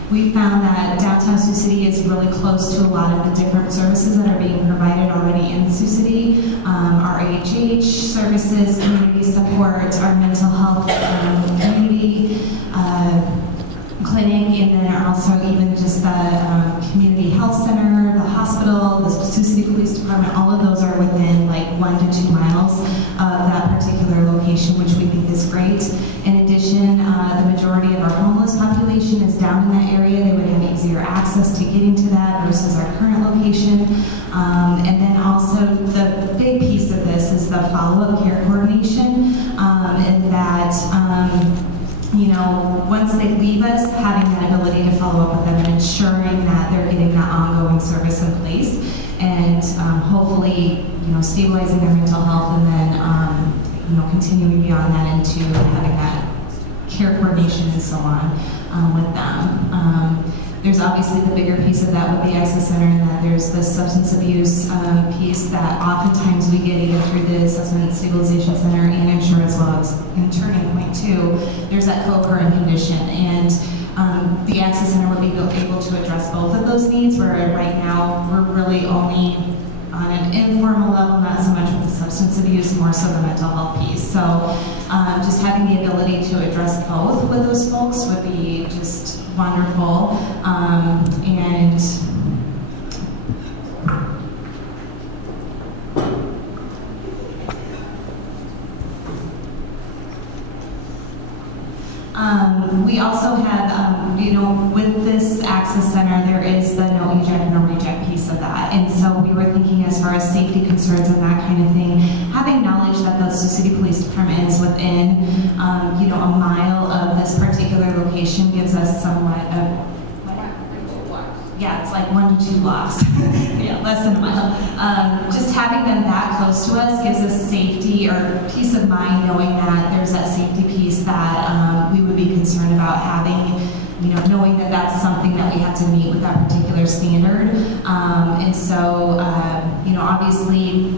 We found that downtown Sioux City is really close to a lot of the different services that are being provided already in Sioux City. Our AHH services, community support, our mental health community clinic, and then also even just the community health center, the hospital, the Sioux City Police Department, all of those are within like 1 to 2 miles of that particular location, which we think is great. In addition, the majority of our homeless population is down in that area. They would have easier access to getting to that versus our current location. And then also the big piece of this is the follow-up care coordination, and that once they leave us, having that ability to follow up with them and ensuring that they're getting that ongoing service in place, and hopefully, stabilizing their mental health, and then, continuing beyond that into having that care coordination and so on with them. there's obviously the bigger piece of that with the Access Center, and that there's the substance abuse piece that oftentimes we get either through the Assessment Stabilization Center, and I'm sure as well as in Turning Point too. There's that co-occurring condition, and the Access Center would be able to address both of those needs, where right now we're really only on an informal level, not so much with the substance abuse, more so the mental health piece. So just having the ability to address both with those folks would be just wonderful. We also have, with this Access Center, there is the no eject, no reject piece of that. And so we were thinking as far as safety concerns and that kind of thing, having knowledge that the Sioux City Police Department is within, a mile of this particular location gives us somewhat of, yeah, it's like 1 to 2 blocks. Yeah, less than a mile. Just having them that close to us gives us safety or peace of mind, knowing that there's that safety piece that we would be concerned about having, knowing that that's something that we have to meet with that particular standard. And so, obviously,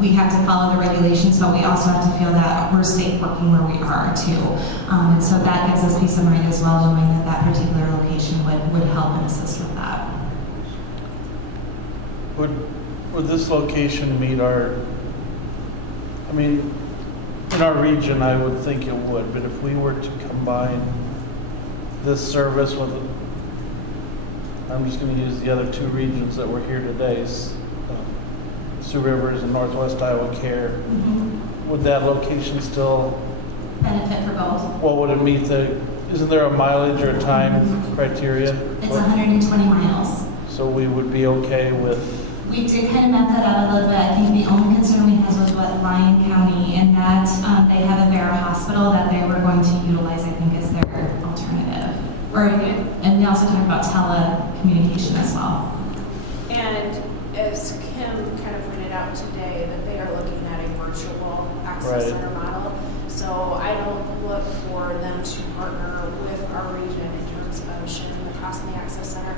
we have to follow the regulations, but we also have to feel that we're safe working where we are too. And so that gives us peace of mind as well, knowing that that particular location would help and assist with that. Would this location meet in our region, I would think it would, but if we were to combine this service with, I'm just going to use the other 2 regions that were here today, Sioux Rivers and Northwest Iowa Care, would that location still benefit for both? What would it meet isn't there a mileage or a time criteria? It's 120 miles. So we would be okay with? We did kind of map that out a little bit. I think the only concern we had was with Lyon County, and that they have a Vera hospital that they were going to utilize, I think, as their alternative. And we also talked about telecommunication as well. And as Kim kind of pointed out today, that they are looking at a virtual access center model. So I don't look for them to partner with our region in terms of sharing the cost of the access center.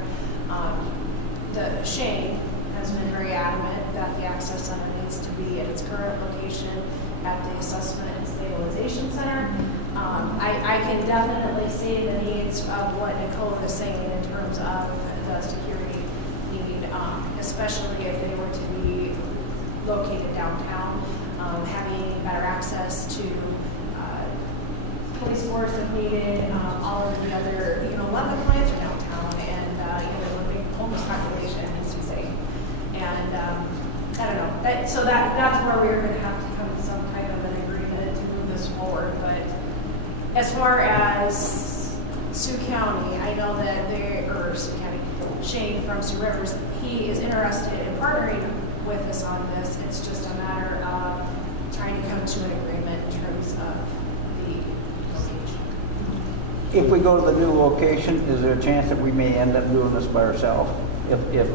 Shane has been very adamant that the access center needs to be at its current location at the Assessment and Stabilization Center. I can definitely see the needs of what Nicole is saying in terms of the security need, especially if they were to be located downtown, having better access to police force if needed, all of the other, a lot of the plants are downtown, and there's a big homeless population that needs to be safe. And I don't know. That's where we're going to have to come to some kind of an agreement to move this forward. But as far as Sioux County, I know that Shane from Sioux Rivers, he is interested in partnering with us on this. It's just a matter of trying to come to an agreement in terms of the location. If we go to the new location, is there a chance that we may end up doing this by ourselves? If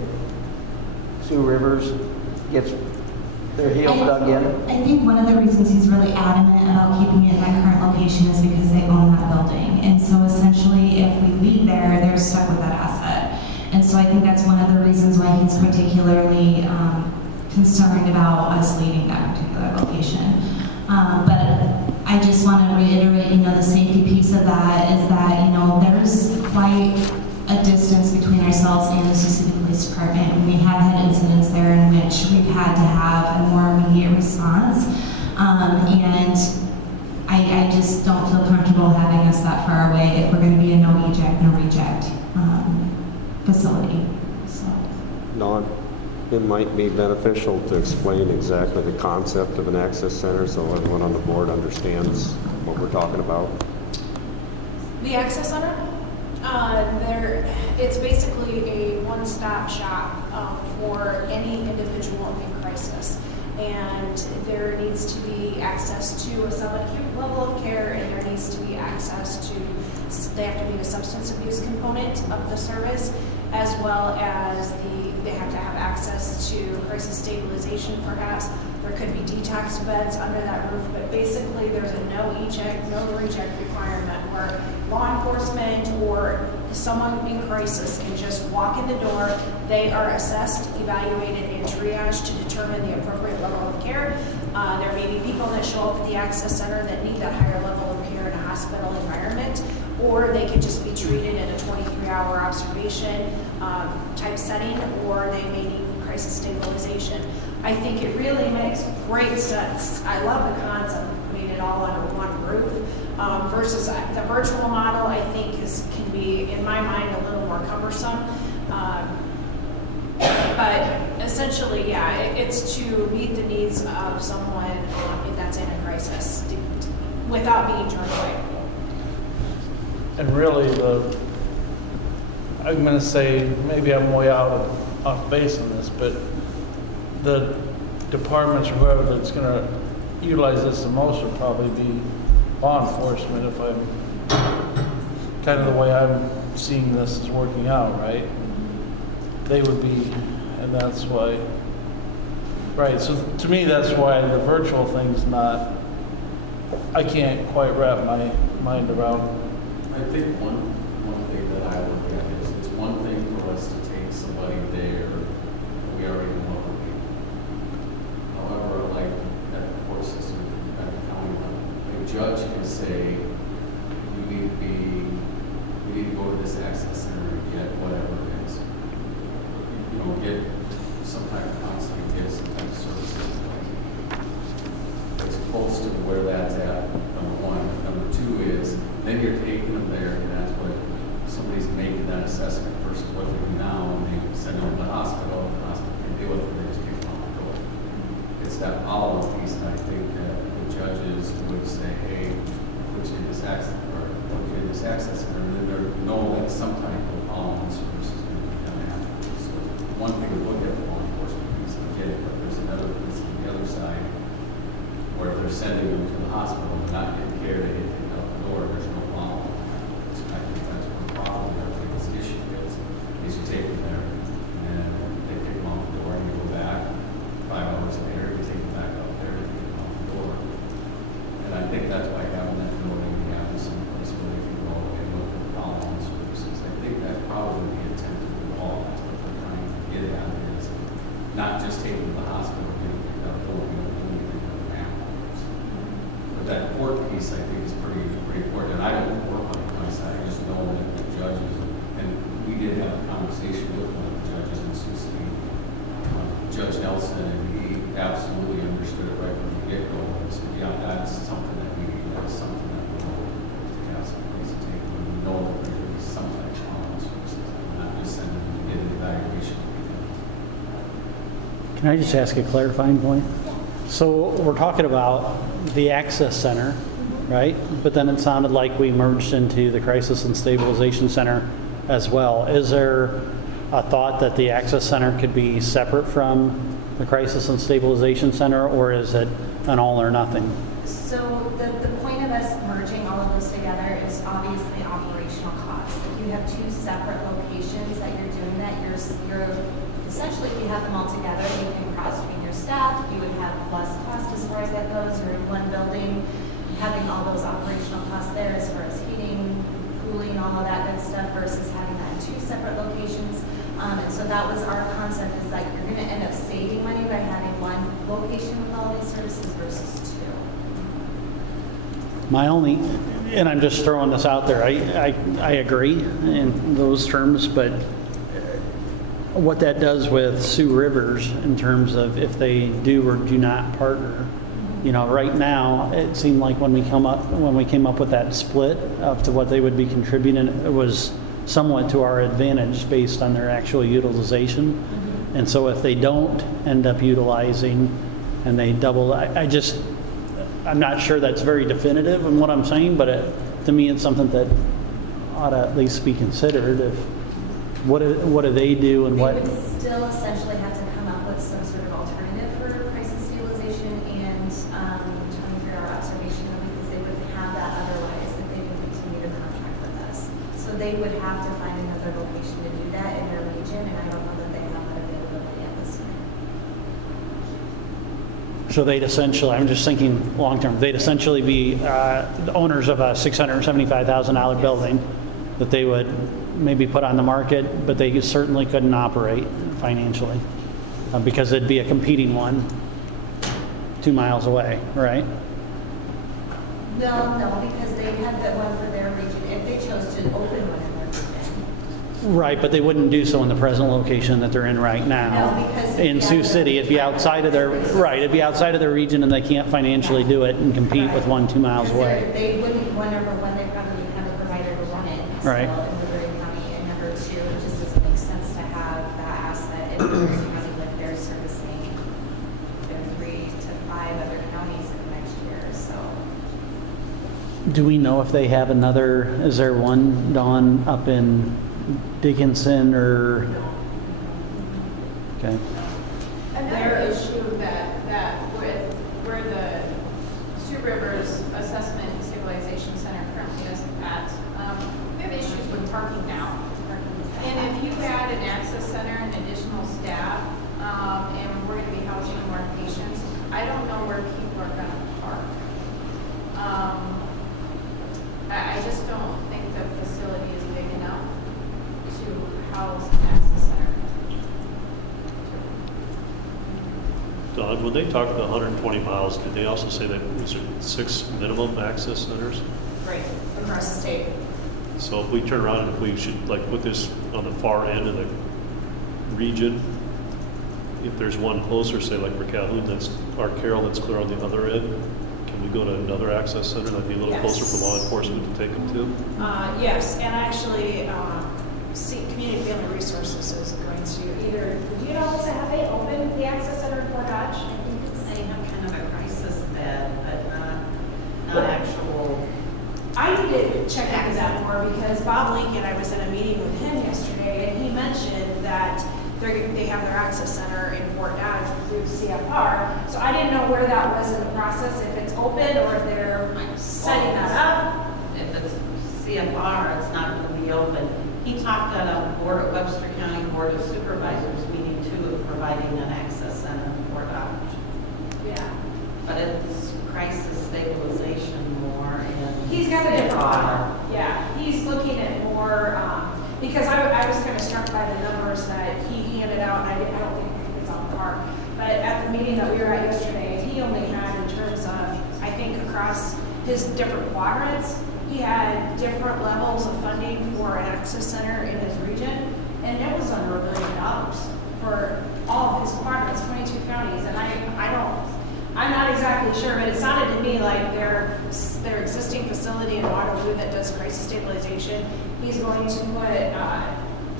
Sioux Rivers gets their heels dug in? I think one of the reasons he's really adamant about keeping it in that current location is because they own that building. And so essentially, if we leave there, they're stuck with that asset. And so I think that's one of the reasons why he's particularly concerned about us leaving that particular location. But I just want to reiterate, the safety piece of that is that, there's quite a distance between ourselves and the Sioux City Police Department. And we have had incidents there in which we've had to have a more immediate response. And I just don't feel comfortable having us that far away if we're going to be a no eject, no reject facility. So. Dawn, it might be beneficial to explain exactly the concept of an access center so everyone on the board understands what we're talking about. The access center, it's basically a one-stop shop for any individual in crisis. And there needs to be access to a subacute level of care, and there needs to be access to, they have to be a substance abuse component of the service, as well as they have to have access to crisis stabilization perhaps. There could be detox beds under that roof, but basically there's a no eject, no reject requirement where law enforcement or someone in crisis can just walk in the door, they are assessed, evaluated, and triaged to determine the appropriate level of care. There may be people that show up at the Access Center that need that higher level of care in a hospital environment, or they could just be treated in a 23-hour observation type setting, or they may need crisis stabilization. I think it really makes great sense. I love the concept of putting it all under one roof versus the virtual model. I think can be, in my mind, a little more cumbersome. But essentially, yeah, it's to meet the needs of someone that's in a crisis without being turned away. And really, I'm going to say, maybe I'm way off base on this, but the departments or whoever that's going to utilize this the most would probably be law enforcement, if I'm kind of the way I'm seeing this is working out, right? They would be, and that's why, right, so to me, that's why the virtual thing's not, I can't quite wrap my mind around. I think one thing that I look at is it's one thing for us to take somebody there, we already know what we're doing. However, like at the court system, at the county level, a judge can say, we need to go to this access center and get whatever it is. You know, get some type of counseling, get some type of services. As close to where that's at, number one. Number two is, then you're taking them there, and that's what somebody's making that assessment versus what they do now, and they send them to the hospital can deal with it, they just kick them out the door. It's that follow-up piece, and I think that the judges would say, hey, put you in this access center, and then they know that some type of follow-on service is going to be done after. So one thing to look at the law enforcement piece, I get it, but there's another piece on the other side, where if they're sending them to the hospital and not getting care, they get taken out the door, there's no follow-up. So I think that's what probably our biggest issue is you take them there, and they take them out the door, and you go back, 5 hours later, you take them back out there, and you take them out the door. And I think that's why having that building, we have some place where they can go and look at the follow-on services. I think that's probably the intent of the law, that's what they're trying to get at, is not just taking them to the hospital, getting picked out the door, we don't do anything with the animals. But that court piece, I think, is pretty important. And I don't work on my side, I just know that the judges, and we did have a conversation with one of the judges in Sioux City, Judge Nelson, and he absolutely understood it right from the get-go. And so, yeah, that's something that we know to have some place to take them. We know that there is some type of follow-on services, not just send them to get an evaluation. Can I just ask a clarifying point? So we're talking about the Access Center, right? But then it sounded like we merged into the Crisis and Stabilization Center as well. Is there a thought that the Access Center could be separate from the Crisis and Stabilization Center, or is it an all or nothing? So the point of us merging all of those together is obviously operational costs. If you have two separate locations that you're doing that, you're essentially, if you have them all together, you can cross-train your staff, you would have less cost as far as that goes. You're in one building, having all those operational costs there as far as heating, cooling, all of that good stuff versus having that in two separate locations. And so that was our concept, is like you're going to end up saving money by having one location with all these services versus two. My only, and I'm just throwing this out there, I agree in those terms, but what that does with Sioux Rivers in terms of if they do or do not partner, you know, right now it seemed like when we came up with that split up to what they would be contributing, it was somewhat to our advantage based on their actual utilization. And so if they don't end up utilizing and they double, I'm not sure that's very definitive in what I'm saying, but to me it's something that ought to at least be considered. If what do they do and what? They would still essentially have to come up with some sort of alternative for crisis stabilization and 23-hour observation, because they wouldn't have that otherwise if they didn't continue to contract with us. So they would have to find another location to do that in their region, and I don't know that they have that availability at this time. So they'd essentially, I'm just thinking long term, they'd essentially be the owners of a $675,000 building, that they would maybe put on the market, but they certainly couldn't operate financially because it'd be a competing one 2 miles away, right? No, because they had the one for their region. If they chose to open one in their region. Right, but they wouldn't do so in the present location that they're in right now. No, because In Sioux City, it'd be outside of their, right, it'd be outside of their region and they can't financially do it and compete with one 2 miles Because away. they wouldn't, number one, they probably have a provider to run it. Right. So in Woodbury County, and number two, it just doesn't make sense to have that asset in Woodbury County when they're servicing their 3 to 5 other counties in the next year, so. Do we know if they have another, is there one, Dawn, up in Dickinson or? Okay. Another issue that with where the Sioux Rivers Assessment and Stabilization Center currently is at, we have issues with parking now. And if you add an access center and additional staff, and we're going to be housing more patients, I don't know where people are going to park. I just don't think the facility is big enough to house an access center. Don, when they talked about 120 miles, did they also say that was there 6 minimum access centers? Right, across the state. So if we turn around and if we should like put this on the far end of the region, if there's one closer, say like for Calhoun, or Carroll, that's clear on the other end, can we go to another access center that'd be a little Yes. closer for law enforcement to take them to? Yes, and actually, Community Family Resources is going to either, do you know, have they opened the access center in Fort Dodge? I think they have kind of a crisis bed, but not actual. I need to check into that more because Bob Lincoln, I was in a meeting with him yesterday, and he mentioned that they have their access center in Fort Dodge through CFR. So I didn't know where that was in the process, if it's open or if they're setting that up. If it's CFR, it's not going to be open. He talked at a Webster County Board of Supervisors meeting too of providing an access center in Fort Dodge. Yeah. But it's crisis stabilization more in. He's got a different CFR. model. Yeah, he's looking at more, because I was kind of struck by the numbers that he handed out, and I don't think it's on par. But at the meeting that we were at yesterday, he only had in terms of, I think across his different quadrants, he had different levels of funding for an access center in his region, and it was under $1 billion for all of his quadrants, 22 counties, and I'm not exactly sure, but it sounded to me like their existing facility in Waterloo that does crisis stabilization, he's going to put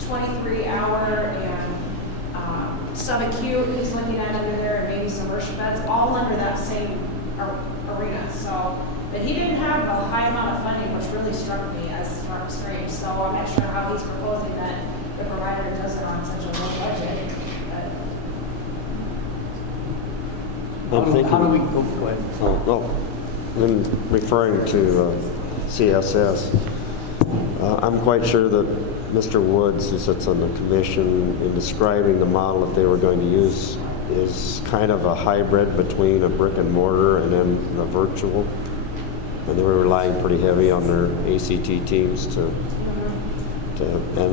23-hour and subacute, he's looking at under there, and maybe some IRF beds, all under that same arena. So, but he didn't have a high amount of funding, which really struck me as strange. So I'm not sure how he's proposing that the provider does it on such a low budget. I'm thinking, How do we, go ahead. in referring to CSS, I'm quite sure that Mr. Woods, who sits on the commission, in describing the model that they were going to use, is kind of a hybrid between a brick and mortar and then the virtual. And they were relying pretty heavy on their ACT teams and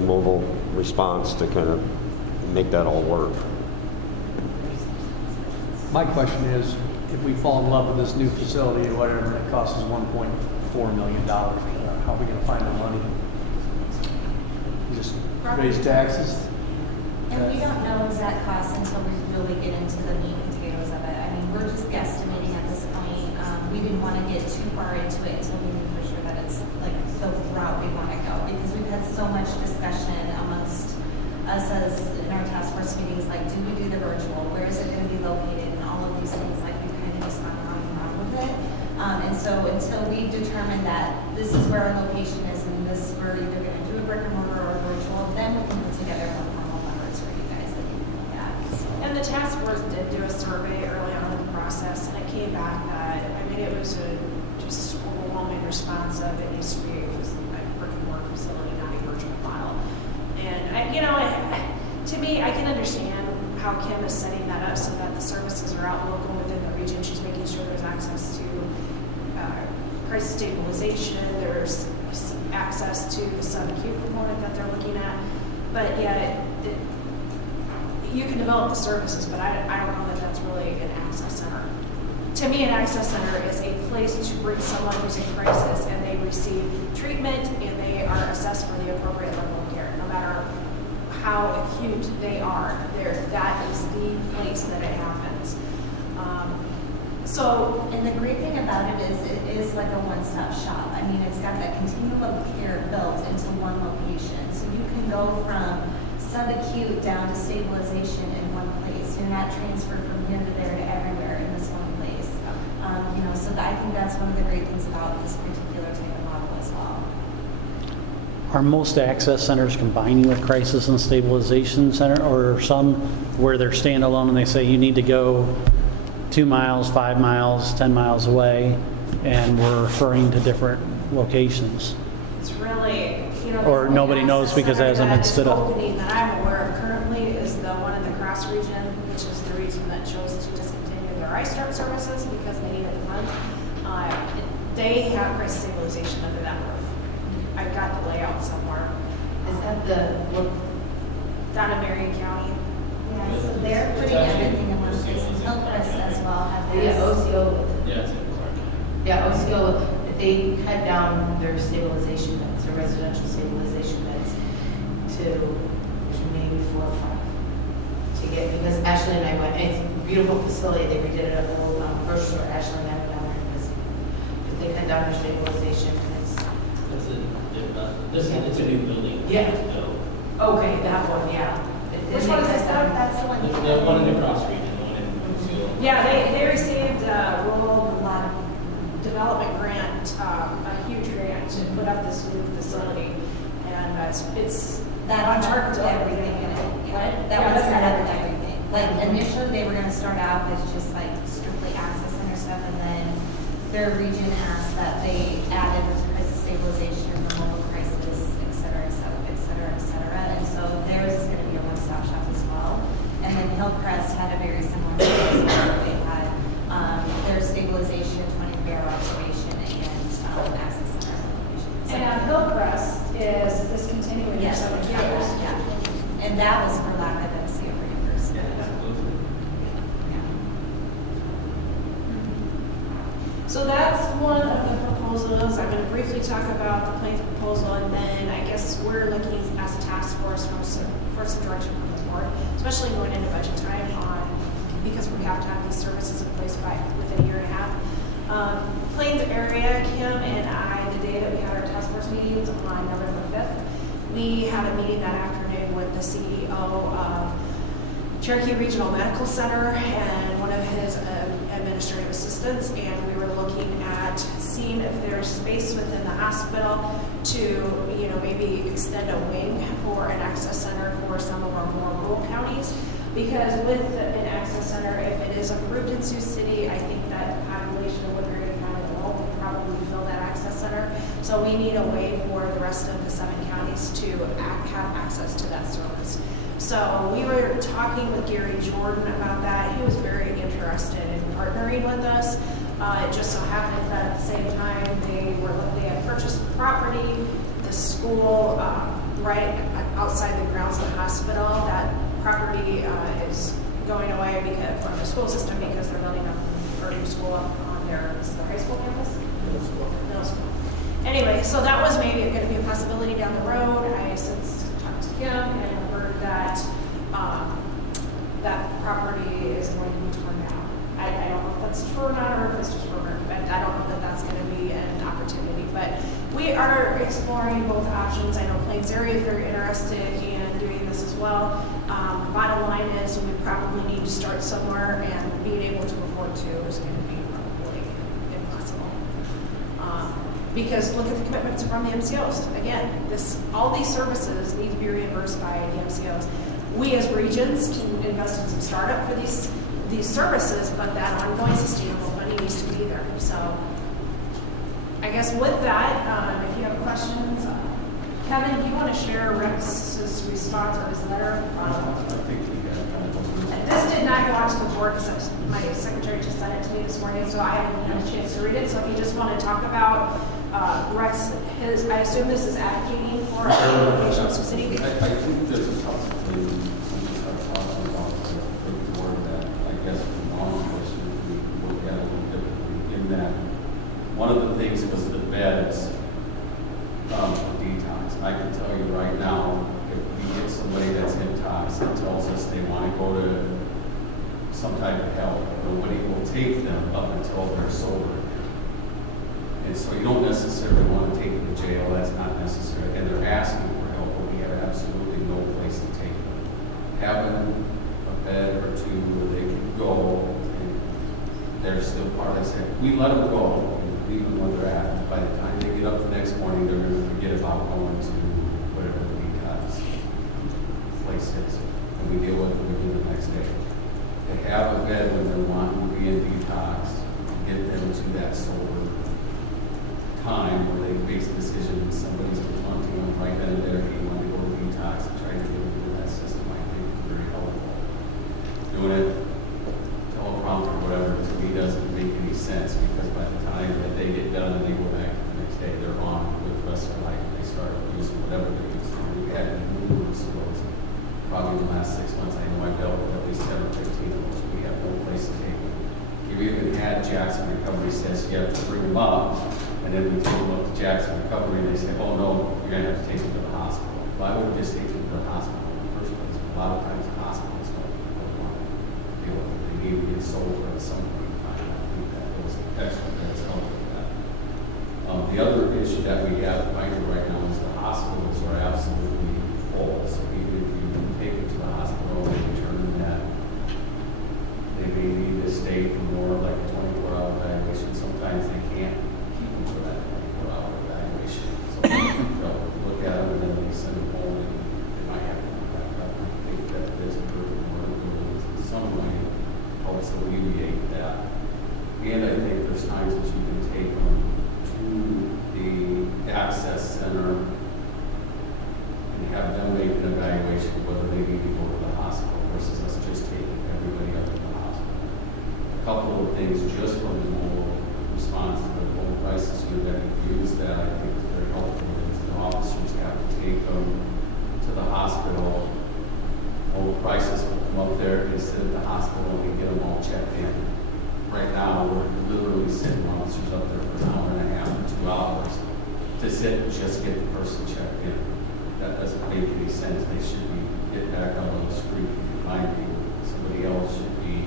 mobile response to kind of make that all work. My question is, if we fall in love with this new facility or whatever, that costs us $1.4 million, how are we going to find the money? Just raise taxes? And we don't know exact costs until we really get into the meat and potatoes of it. I mean, we're just guesstimating at this point. We didn't want to get too far into it until we knew for sure that it's like the route we want to go, because we've had so much discussion amongst us as in our task force meetings, like, do we do the virtual? Where is it going to be located? And all of these things, like, we've kind of just gone around and around with it. And so until we determine that this is where our location is and this, we're either going to do a brick and mortar or a virtual, then we can put together more formal numbers for you guys that you can look at. So. And the task force did do a survey early on in the process, and it came back that, I mean, it was a just overwhelming response of it needs to be a brick and mortar facility, not a virtual model. And, to me, I can understand how Kim is setting that up so that the services are out local within the region. She's making sure there's access to crisis stabilization, there's access to the subacute component that they're looking at. But yeah, you can develop the services, but I don't know that that's really an access center. To me, an access center is a place to bring someone who's in crisis and they receive treatment and they are assessed for the appropriate level of care, no matter how acute they are. That is the place that it happens. And the great thing about it is like a one-stop shop. I mean, it's got that continuum of care built into one location. So you can go from subacute down to stabilization in one place. You're not transferred from here to there to everywhere in this one place. So I think that's one of the great things about this particular type of model as well. Are most access centers combining with crisis and stabilization center, or some where they're standalone and they say you need to go 2 miles, 5 miles, 10 miles away, and we're referring to different locations? It's really, Or nobody knows because it hasn't been stood up. The opening that I'm aware of currently is the one in the Cross region, which is the region that chose to discontinue their iStart services because they needed funds. They have crisis stabilization under that roof. I've got the layout somewhere. Is that the, Down in Marion County. Yeah, so they're putting everything in one place. And Hillcrest as well have theirs. yeah, OCO, Yeah, it's in Clark. yeah, OCO, they cut down their stabilization beds, their residential stabilization beds to maybe 4 or 5. To get, because Ashley and I went, it's a beautiful facility, they redid it at the old grocery store, Ashley and I went down there and visited. But they cut down their stabilization and it's, It's a new building. Yeah. So, okay, that one, yeah. Which one is this one? That's the one. the one in the cross region, the one in Lucille. Yeah, they received a rural development grant, a huge grant to put up this new facility. And it's That on one's target. everything in it. Yeah. That Yeah, one's that's got got everything. Like initially they were gonna start out with just like strictly access center stuff, and then their region asked that they added crisis stabilization, removal crisis, et cetera, et cetera, et cetera, et cetera. And so theirs is gonna be a one-stop shop as well. And then Hillcrest had a very similar thing. They had their stabilization, 24-hour observation, and access center location. So- And Hillcrest is discontinuing their Yes, subacute. yeah. And that was for lack of MCO reimbursement. So that's one of the proposals. I'm going to briefly talk about the plaintiff proposal, and then I guess we're looking as a task force for some direction from the board, especially going into budget time because we have to have these services in place within a year and a half. Plains area, Kim and I, the day that we had our task force meetings on November 5th, we had a meeting that afternoon with the CEO of Cherokee Regional Medical Center and one of his administrative assistants, and we were looking at seeing if there's space within the hospital to, maybe extend a wing for an access center for some of our more rural counties. Because with an access center, if it is approved in Sioux City, I think that the population of Woodbury County alone will probably fill that access center. So we need a way for the rest of the 7 counties to have access to that service. So we were talking with Gary Jordan about that. He was very interested in partnering with us. It just so happened that at the same time they had purchased property, the school right outside the grounds of the hospital. That property is going away from the school system because they're building a new school on their high school campus. Middle school. Anyway, so that was maybe going to be a possibility down the road. I since talked to Kim and heard that that property is going to be torn down. I don't know if that's true or not, or if it's just rumor, but I don't know that that's going to be an opportunity. But we are exploring both options. I know Plains area is very interested in doing this as well. Bottom line is we probably need to start somewhere, and being able to afford to is going to be probably impossible. Because look at the commitments from the MCOs. Again, all these services need to be reimbursed by the MCOs. We as regions can invest in some startup for these services, but that ongoing sustainable money needs to be there. So I guess with that, if you have questions, Kevin, do you want to share Rex's response or his letter? This did not go out to the board because my secretary just sent it to me this morning, so I haven't had a chance to read it. So if you just want to talk about Rex, I assume this is advocating for a location in Sioux City? I think there's a couple of things when we start talking about the board that I guess from law enforcement, we look at a little differently in that. One of the things was the beds for detox. I can tell you right now, if we get somebody that's intox that tells us they want to go to some type of help, nobody will take them up until they're sober. And so you don't necessarily want to take them to jail, that's not necessary. And they're asking for help, but we have absolutely no place to take them. Having a bed or two where they can go, and they're still part of it. We let them go, and leave them where they're at. By the time they get up the next morning, they're going to forget about going to whatever the detox place is. And we deal with them again the next day. They have a bed when they're wanting to be in detox, get them to that sober time where they make a decision, somebody's confronting them right then and there, hey, you want to go to detox and try to get them into that system, I think is very helpful. Doing it teleprompter or whatever to me doesn't make any sense, because by the time that they get done and they go back the next day, they're on with the rest of their life and they start using whatever they're using. We've had numerous of those. Probably in the last 6 months, I know I've dealt with at least 10 or 15 of those. We have no place to take them. You even had Jackson Recovery says you have to bring them up. And then we take them up to Jackson Recovery, and they say, oh, no, you're going to have to take them to the hospital. Well, I would just take them to the hospital in the first place. But a lot of times, the hospitals don't want to deal with it. They need to get sober at some point in time. I think that goes extra. That's helpful with that. The other issue that we have right now is the hospitals are absolutely full. So even if you take them to the hospital, they determine that they may need to stay for more like a 24-hour evaluation. Sometimes they can't for that 24-hour evaluation. So they'll look at them and then they send them home and they might have to come back up. I think that this proven work in some way helps alleviate that. And I think there's times that you can take them to the access center and have them make an evaluation of whether they need to go to the hospital versus us just taking everybody up to the hospital. A couple of things just from the mobile response to the mobile crisis unit that we use that I think is very helpful is the officers have to take them to the hospital. Mobile crisis will come up there and sit at the hospital and get them all checked in. Right now, we're literally sending officers up there for an hour and a half or 2 hours to sit and just get the person checked in. That doesn't make any sense. They should be get back out on the street and find people. Somebody else should be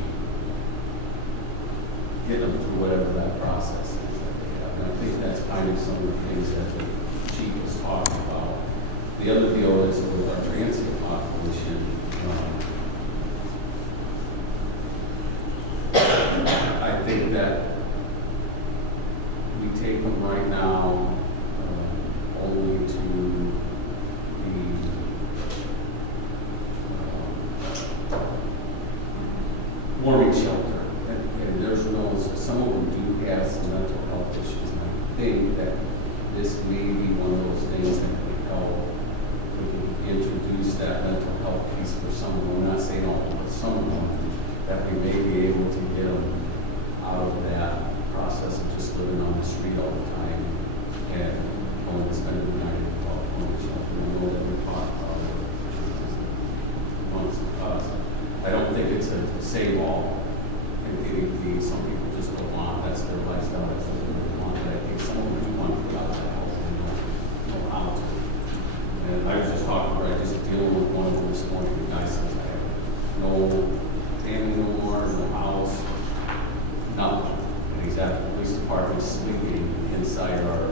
get them through whatever that process is that they have. And I think that's kind of some of the things that the chief was talking about. The other deal is with our transient population. I think that we take them right now only to the warming shelter. And there's no, some of them do have some mental health issues. And I think that this may be one of those things that could help. We can introduce that mental health piece for some of them. I'm not saying all, but some of them, that we may be able to get them out of that process of just living on the street all the time and going to spend the night at the warming shelter. I know that we talked about it amongst us. I don't think it's a save all. Some people just don't want, that's their lifestyle, that's what they want. But I think some of them do want to get out of that hole and know how to. And I was just talking, I just dealing with one of them this morning. The guy says, I have no family no more, no house, nothing. And he's at the police department sleeping inside our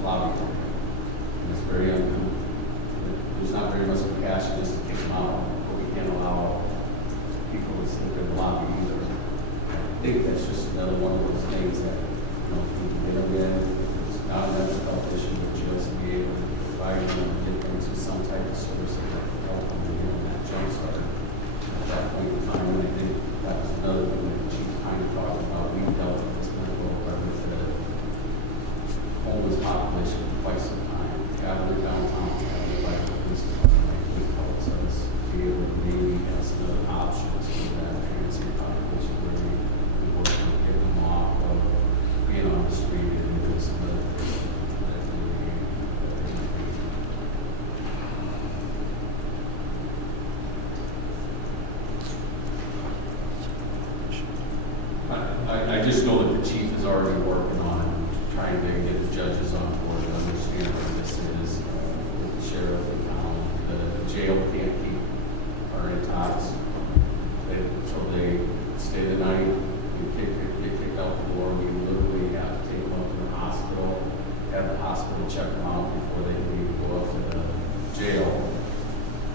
lobby. And it's very there's not very much compassion just to kick them out, but we can't allow people to sleep in the lobby either. I think that's just another one of those things that, we can get them in. It's not a mental health issue, but just be able to provide them and get them to some type of service that can help them get in that jump start. At that point in time, and I think that was another thing that the chief kind of talked about. We dealt with this mental health with the homeless population for quite some time. Gathering downtown, gathering by the police department, we helped us be able to maybe have some other options for that transient population where we work on getting them off of being on the street and doing some other things. just know that the chief is already working on trying to get the judges on board to understand what this is. The sheriff, the jail can't keep our intox. So they stay the night, get kicked out the door. We literally have to take them up to the hospital, have the hospital check them out before they can even go up to the jail.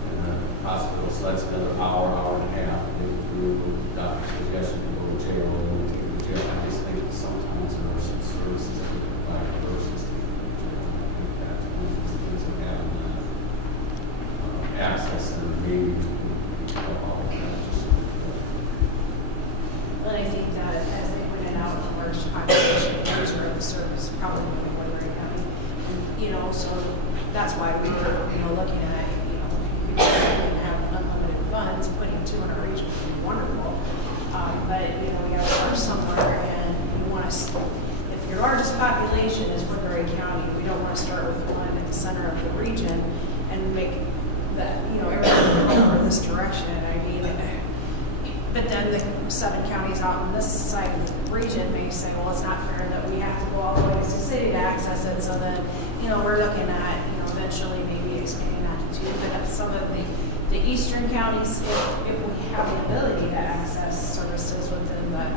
And the hospital, so that's another hour and a half. They do doctor's suggestion to go to jail, and we take them to jail. I just think sometimes there are some services that we provide versus the jail. I think that's one of the things of having access and maybe all of that. Well, I think that as they put it out, the large population areas where the service probably going to Woodbury County. And, you know, so that's why we were, looking at, we can have unlimited funds, putting 200 each would be wonderful. But, we got to start somewhere, and we want to, if your largest population is Woodbury County, we don't want to start with one at the center of the region and make that, everything go over this direction. I mean, but then the 7 counties out on this side of the region may say, well, it's not fair that we have to go all the way to Sioux City to access it. So then, we're looking at, eventually maybe expanding that to 2. But if some of the eastern counties, if we have the ability to access services within the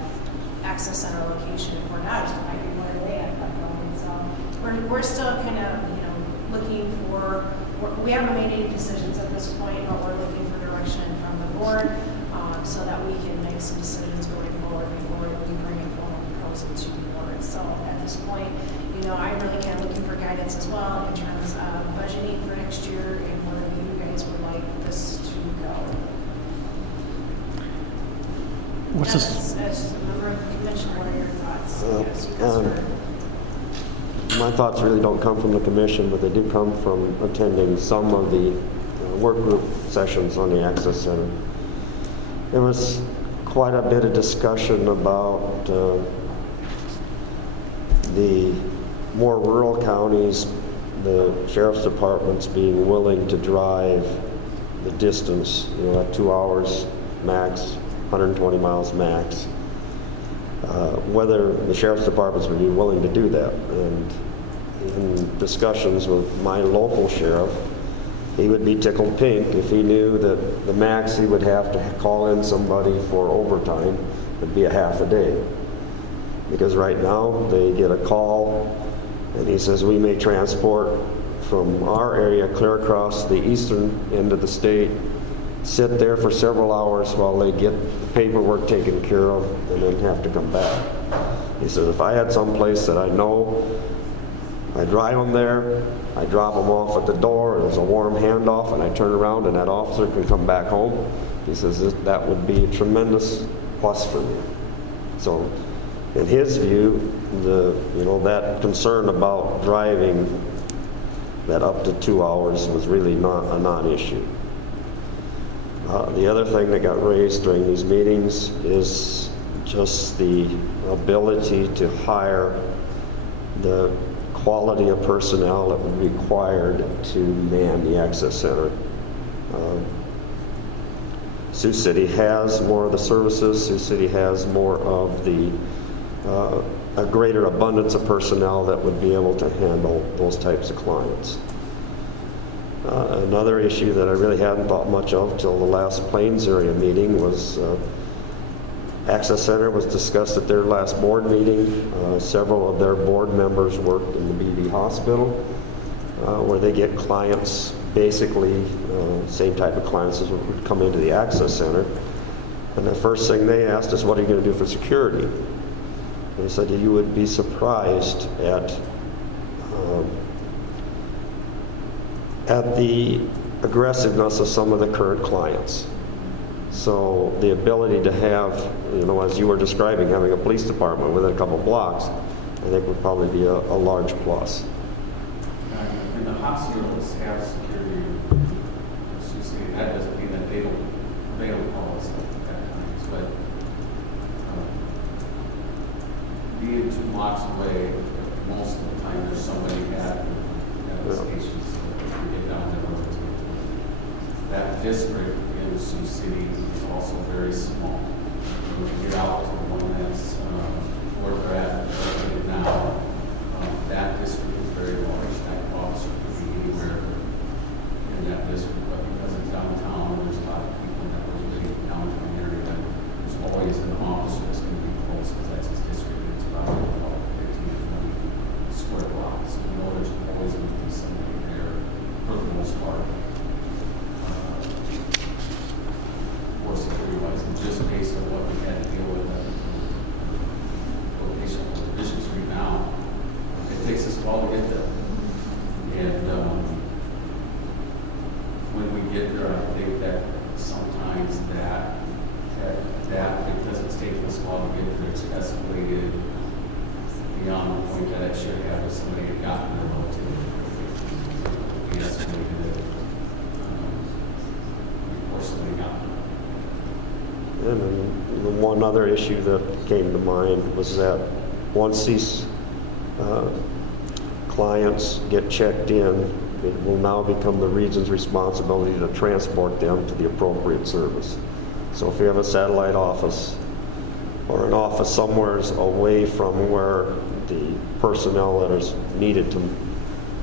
access center location, if we're not, it might be where they end up going. So we're still kind of, looking for, we haven't made any decisions at this point, but we're looking for direction from the board. So that we can make some decisions going forward before we bring a formal proposal to the board. So at this point, I'm really kind of looking for guidance as well in terms of budgeting for next year and where you guys would like this to go. What's this? As a member of the commission, what are your thoughts? Yes, you guys are- My thoughts really don't come from the commission, but they do come from attending some of the work group sessions on the Access Center. There was quite a bit of discussion about the more rural counties, the sheriff's departments being willing to drive the distance, at 2 hours max, 120 miles max. Whether the sheriff's departments would be willing to do that. And in discussions with my local sheriff, he would be tickled pink if he knew that the max he would have to call in somebody for overtime would be a half a day. Because right now, they get a call, and he says, we may transport from our area clear across the eastern end of the state, sit there for several hours while they get the paperwork taken care of, and then have to come back. He says, if I had some place that I know, I drive them there, I drop them off at the door, there's a warm handoff, and I turn around and that officer can come back home. He says that would be a tremendous plus for me. So in his view, that concern about driving that up to 2 hours was really not a non-issue. The other thing that got raised during these meetings is just the ability to hire the quality of personnel that would be required to man the Access Center. Sioux City has more of the services. Sioux City has more of the a greater abundance of personnel that would be able to handle those types of clients. Another issue that I really hadn't thought much of till the last Plains area meeting was Access Center was discussed at their last board meeting. Several of their board members worked in the BV hospital, where they get clients, basically same type of clients as would come into the Access Center. And the first thing they asked is, what are you going to do for security? And they said, you would be surprised at the aggressiveness of some of the current clients. So the ability to have, as you were describing, having a police department within a couple blocks, I think would probably be a large plus. And the hospitals have security. That doesn't mean that they don't call us at times, but being 2 blocks away, most of the time there's somebody at the stations that we get down there. That district in Sioux City is also very small. we get out to the one that's where we're at right now, that district is very large. That officer could be anywhere in that district, but because it's downtown, there's a lot of people that are living in the downtown area. There's always an officer that's going to be close because that's his district. It's probably about 15 to 20 square blocks. So we know there's always going to be somebody there for the most part. For security wise, and just based on what we had to deal with at the location of Division Street now, it takes us a while to get there. And when we get there, I think that sometimes that because it's taken us a while to get there, it's escalated beyond the point that it should have if somebody had gotten there relatively quickly. We escalated it before somebody got there. And then the one other issue that came to mind was that once these clients get checked in, it will now become the region's responsibility to transport them to the appropriate service. So if you have a satellite office or an office somewhere away from where the personnel that is needed to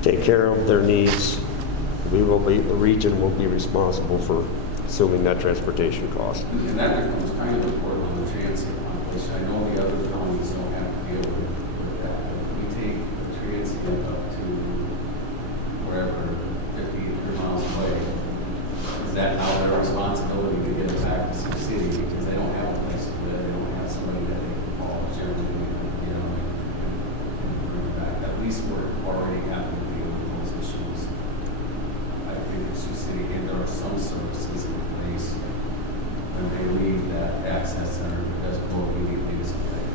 take care of their needs, the region will be responsible for assuming that transportation cost. And that becomes kind of important on the transit population. I know the other counties don't have to deal with that. But we take the transit up to wherever, 50, 100 miles away. Is that now their responsibility to get it back to Sioux City because they don't have a place to live, they don't have somebody that they can call generally, and bring it back. At least we're already having to deal with those issues. I think in Sioux City, and there are some services in place when they leave that access center, it does go immediately to something,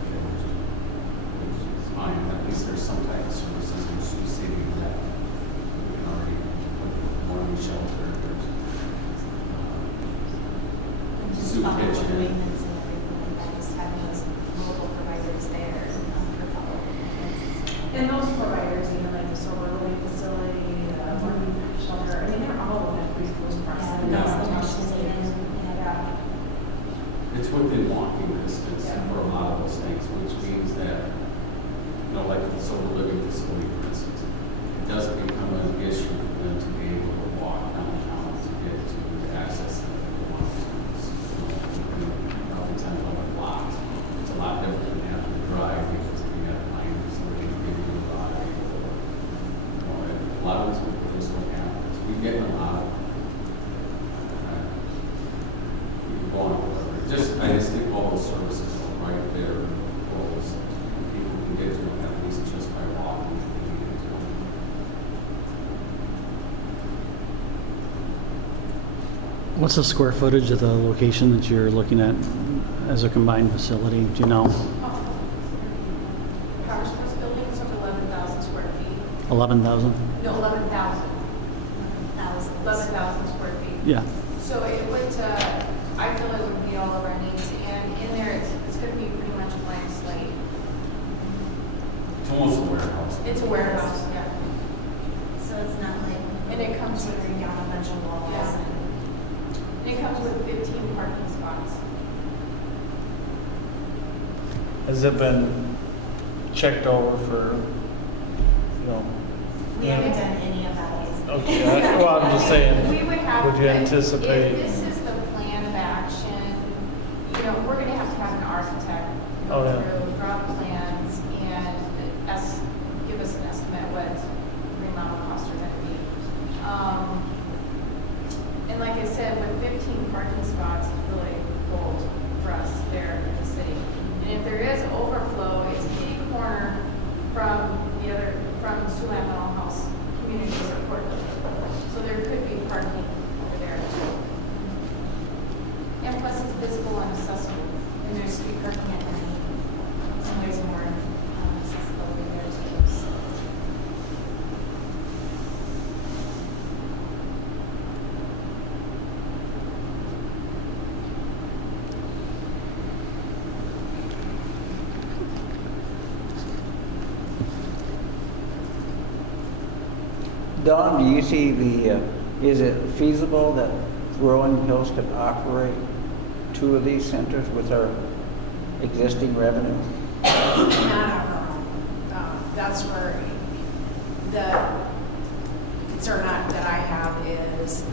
which is fine. At least there's some type of services in Sioux City that we can already put morning shelter, there's Just soup follow the kitchen. maintenance and everything like that, just having those local providers there for follow. And those providers, even like the sober living facility, the morning shelter, I mean, they're all within reasonable proximity. Yeah. It's within walking distance for a lot of those things, which means that, like the sober living facility, for instance, it doesn't become an issue for them to be able to walk downtown to get to the access that they want to. Oftentimes on a block, it's a lot different than having to drive because you have to find somebody to give you a ride. A lot of these people just don't have this. We get a lot of I just think all those services are right there, close. People can get to them at least just by walking. What's the square footage of the location that you're looking at as a combined facility? Do you know? Power Sports building is over 11,000 square feet. 11,000? No, 11,000. 11,000 square feet. Yeah. So it would, I feel it would meet all of our needs, and in there, it's going to be pretty much a blank slate. It's almost a warehouse. It's a warehouse, yeah. So it's not like. And it comes with, tearing down a bunch of walls. Yeah. And it comes with 15 parking spots. Has it been checked over for, We haven't done any of that. Okay, well, I'm just saying, We would have. would you anticipate? If this is the plan of action, we're going to have an architect Oh, go yeah. through, draw plans, and give us an estimate what remodel costs are going to be. And like I said, with 15 parking spots, it's really gold for us there in the city. And if there is overflow, it's kitty corner from Siouxland Mental Health Community Support. So there could be parking over there too. And plus it's visible and accessible. And there's street parking at night. So there's more accessibility there too. So. Don, do you see is it feasible that Rolling Hills could operate two of these centers with our existing revenue? Not our own. That's where the concern that I have is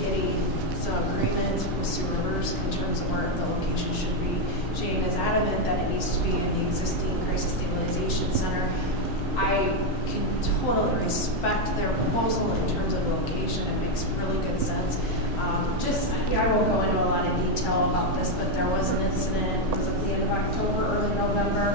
getting some agreement with Sioux Rivers in terms of where the location should be. Jane is adamant that it needs to be in the existing crisis stabilization center. I can totally respect their proposal in terms of the location. It makes really good sense. I won't go into a lot of detail about this, but there was an incident, it was at the end of October, early November,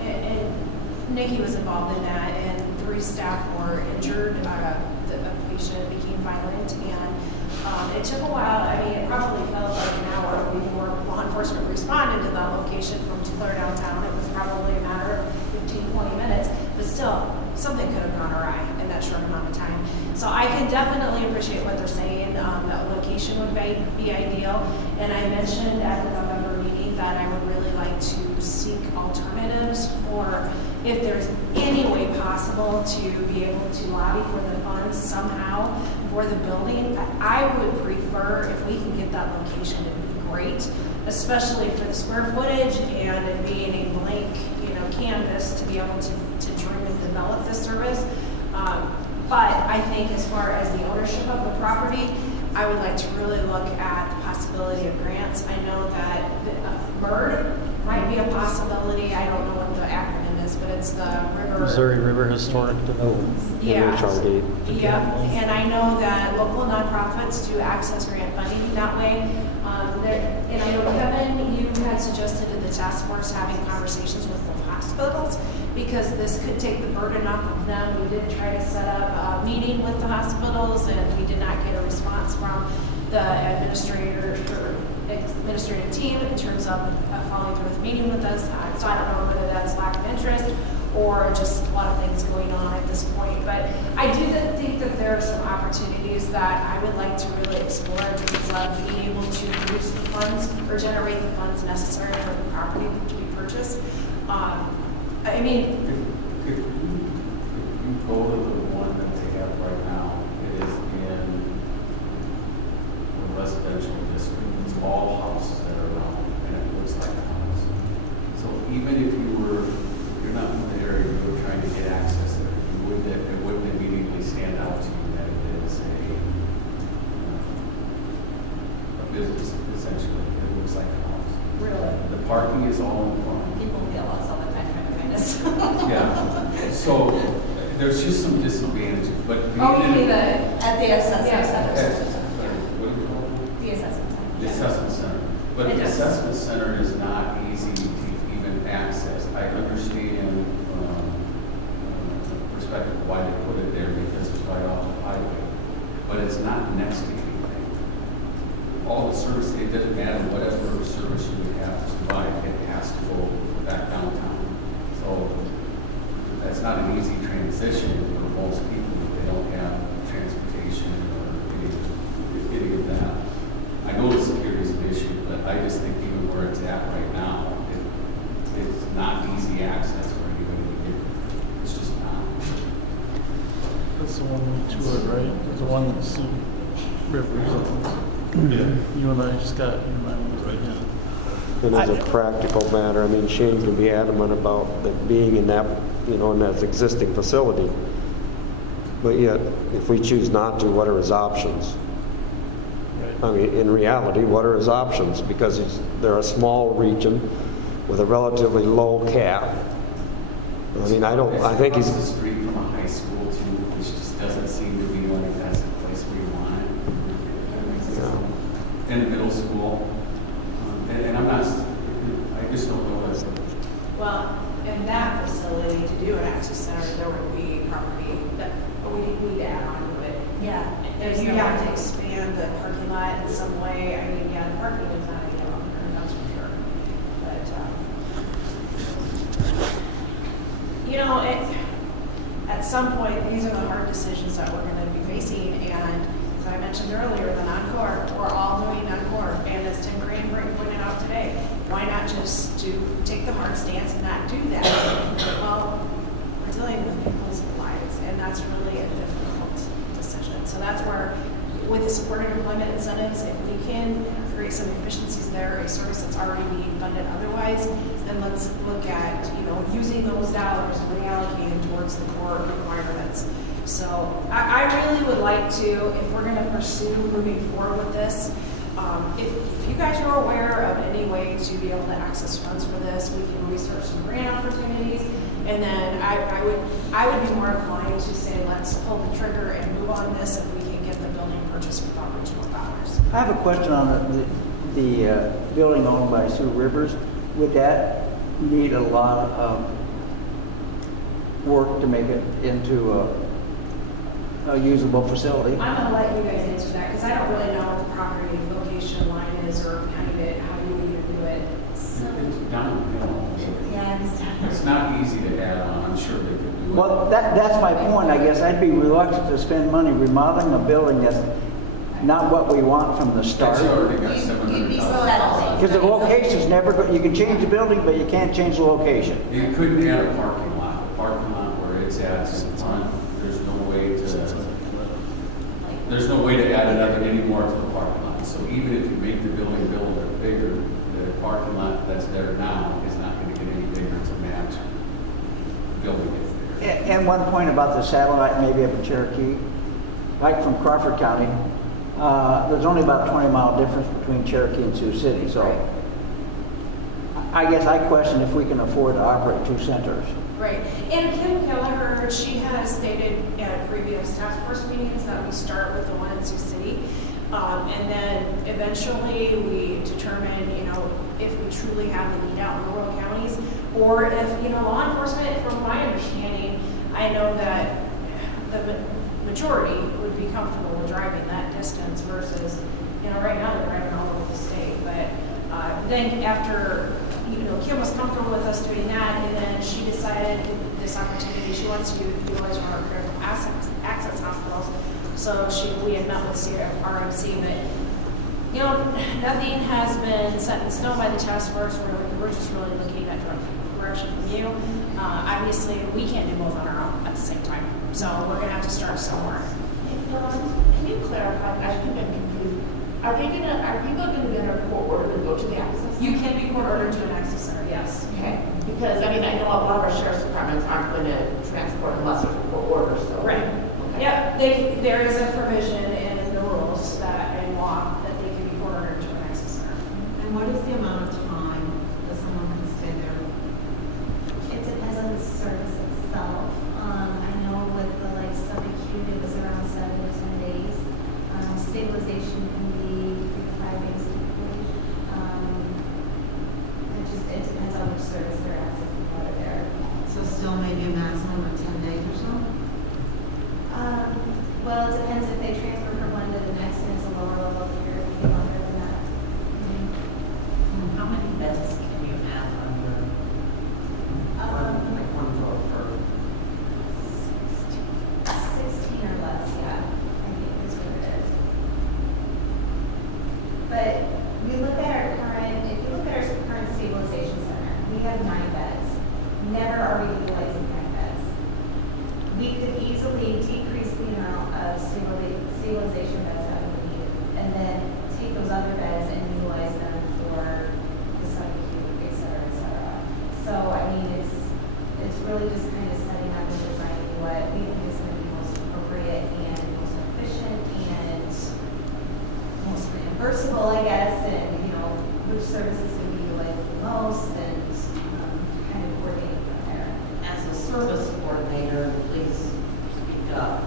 and Nikki was involved in that, and 3 staff were injured. The patient became violent, and it took a while. I mean, it probably felt like an hour before law enforcement responded to that location from Tucler downtown. It was probably a matter of 15, 20 minutes, but still, something could have gone awry in that short amount of time. So I can definitely appreciate what they're saying. That location would be ideal. And I mentioned at the November meeting that I would really like to seek alternatives, or if there's any way possible to be able to lobby for the funds somehow for the building. I would prefer if we can get that location, it'd be great, especially for the square footage and it being a blank, canvas to be able to dream and develop this service. But I think as far as the ownership of the property, I would like to really look at the possibility of grants. I know that BIRD might be a possibility. I don't know what the acronym is, but it's the Missouri River Historic Development. Yeah. MHRD. Yep, and I know that local nonprofits do access grant funding that way. And I know, Kevin, you had suggested in the task force having conversations with the hospitals, because this could take the burden off of them. We did try to set up a meeting with the hospitals, and we did not get a response from the administrative team in terms of following through with meeting with us. So I don't know whether that's lack of interest or just a lot of things going on at this point. But I do think that there are some opportunities that I would like to really explore in terms of being able to use the funds or generate the funds necessary for the property to be purchased. I mean, If you go to the one that they have right now, it is in a residential district. It's all houses that are around, and it looks like a house. So even if you're not in the area, you were trying to get access there, it wouldn't immediately stand out to you that it is a business, essentially. It looks like a house. really, The parking is all in front. people yell us all the time trying to find us. Yeah, so there's just some disadvantages, but. Oh, you mean at the assessment Yes. center? What do you call it? The assessment center. The assessment center. But It the does. assessment center is not easy to even access. I understand the perspective of why they put it there, because it's right off the highway. But it's not next to anything. All the service, it doesn't matter whatever service you would have to provide, it has to go back downtown. So that's not an easy transition for most people if they don't have transportation or any of that. I know the security is an issue, but I just think even where it's at right now, it's not easy access for anybody to get. It's just not. That's the one we toured, right? The one that's in Rivers. Yeah. You and I, Scott, you and I went, right? Yeah. And as a practical matter, I mean, Shane can be adamant about that being in that, in that existing facility. But yet, if we choose not to, what are his options? I mean, in reality, what are his options? Because they're a small region with a relatively low cap. I mean, I think he's. Across the street from a high school too, which just doesn't seem to be like that's the place where you want it. In the middle school, and I'm not, I just don't know what's. Well, in that facility, to do an access center, there would be property that we'd add on to it. Yeah. If you have to expand the parking lot in some way, I mean, yeah, the parking is not ideal, that's for sure. But, at some point, these are the hard decisions that we're going to be facing. And as I mentioned earlier, the non-core, we're all doing non-core. And as Tim Crane pointed out today, why not just take the hard stance and not do that? Well, we're dealing with people's lives, and that's really a difficult decision. So that's where with the supported employment incentives, if we can create some efficiencies there, a service that's already being funded otherwise, then let's look at, using those dollars and reallocating towards the core requirements. So I really would like to, if we're gonna pursue moving forward with this, if you guys are aware of any way to be able to access funds for this, we can research some grant opportunities. And then I would be more inclined to say, let's pull the trigger and move on this if we can get the building purchased without original dollars. I have a question on the building owned by Sioux Rivers. Would that need a lot of work to make it into a usable facility? I'm gonna let you guys answer that, because I don't really know what the property location line is, or how you even do it. It's downhill. Yeah, It's not easy to add on, I'm sure they could do it. Well, that's my point, I guess. I'd be reluctant to spend money remodeling a building that's not what we want from the start. It's already got $700,000. Because the location's never, you can change the building, but you can't change the location. You couldn't add a parking lot where it's at in front, there's no way to add another any more to the parking lot. So even if you make the building bigger, the parking lot that's there now is not going to get any bigger to match building it there. And one point about the satellite, maybe up in Cherokee, like from Crawford County, there's only about a 20-mile difference between Cherokee and Sioux City. So I guess I question if we can afford to operate two centers. Right. And Kim Kelleher, she has stated at previous task force meetings that we start with the one in Sioux City. And then eventually we determine, if we truly have the need out in rural counties, or if, law enforcement, from my understanding, I know that the majority would be comfortable with driving that distance versus, right now they're driving all over the state. But then after, Kim was comfortable with us doing that, and then she decided this opportunity, she wants to utilize one of our critical access hospitals. So we had met with RMC, but nothing has been set in stone by the task force. We're just really looking at direction from you. Obviously, we can't do both on our own at the same time, so we're going to have to start somewhere. Can you clarify? I think I'm confused. Are people going to be under court order to go to the access center? You can be court ordered to an access center, yes. Okay. Because I know a lot of our sheriff's departments aren't going to transport unless there's a court order. So. Right. Okay. Yeah. There is a provision in the rules and law that they can be court ordered to an access center. And what is the amount of time that someone can stay there? It depends on the service itself. I know with the subacute, it was around 7 to 10 days. Stabilization can be 3 to 5 days typically. It depends on which service they're accessing, whether they're. So still maybe a maximum of 10 days or so? Well, it depends if they transfer from one to the next, and it's a lower level of care, it can be longer than that. How many beds can you have under? Like 16 or less, yeah, I think is what it is. But we look at our if you look at our current stabilization center, we have 9 beds. Never are we utilizing 9 beds. We could easily decrease the amount of stabilization beds that we need, and then take those other beds and utilize them for the subacute, et cetera, et cetera. So, it's really just kind of setting up and designing what we think is going to be most appropriate and most efficient and most reimbursable, I guess, and, which services can be utilized the most, and kind of coordinating from there. As a service coordinator, please speak up.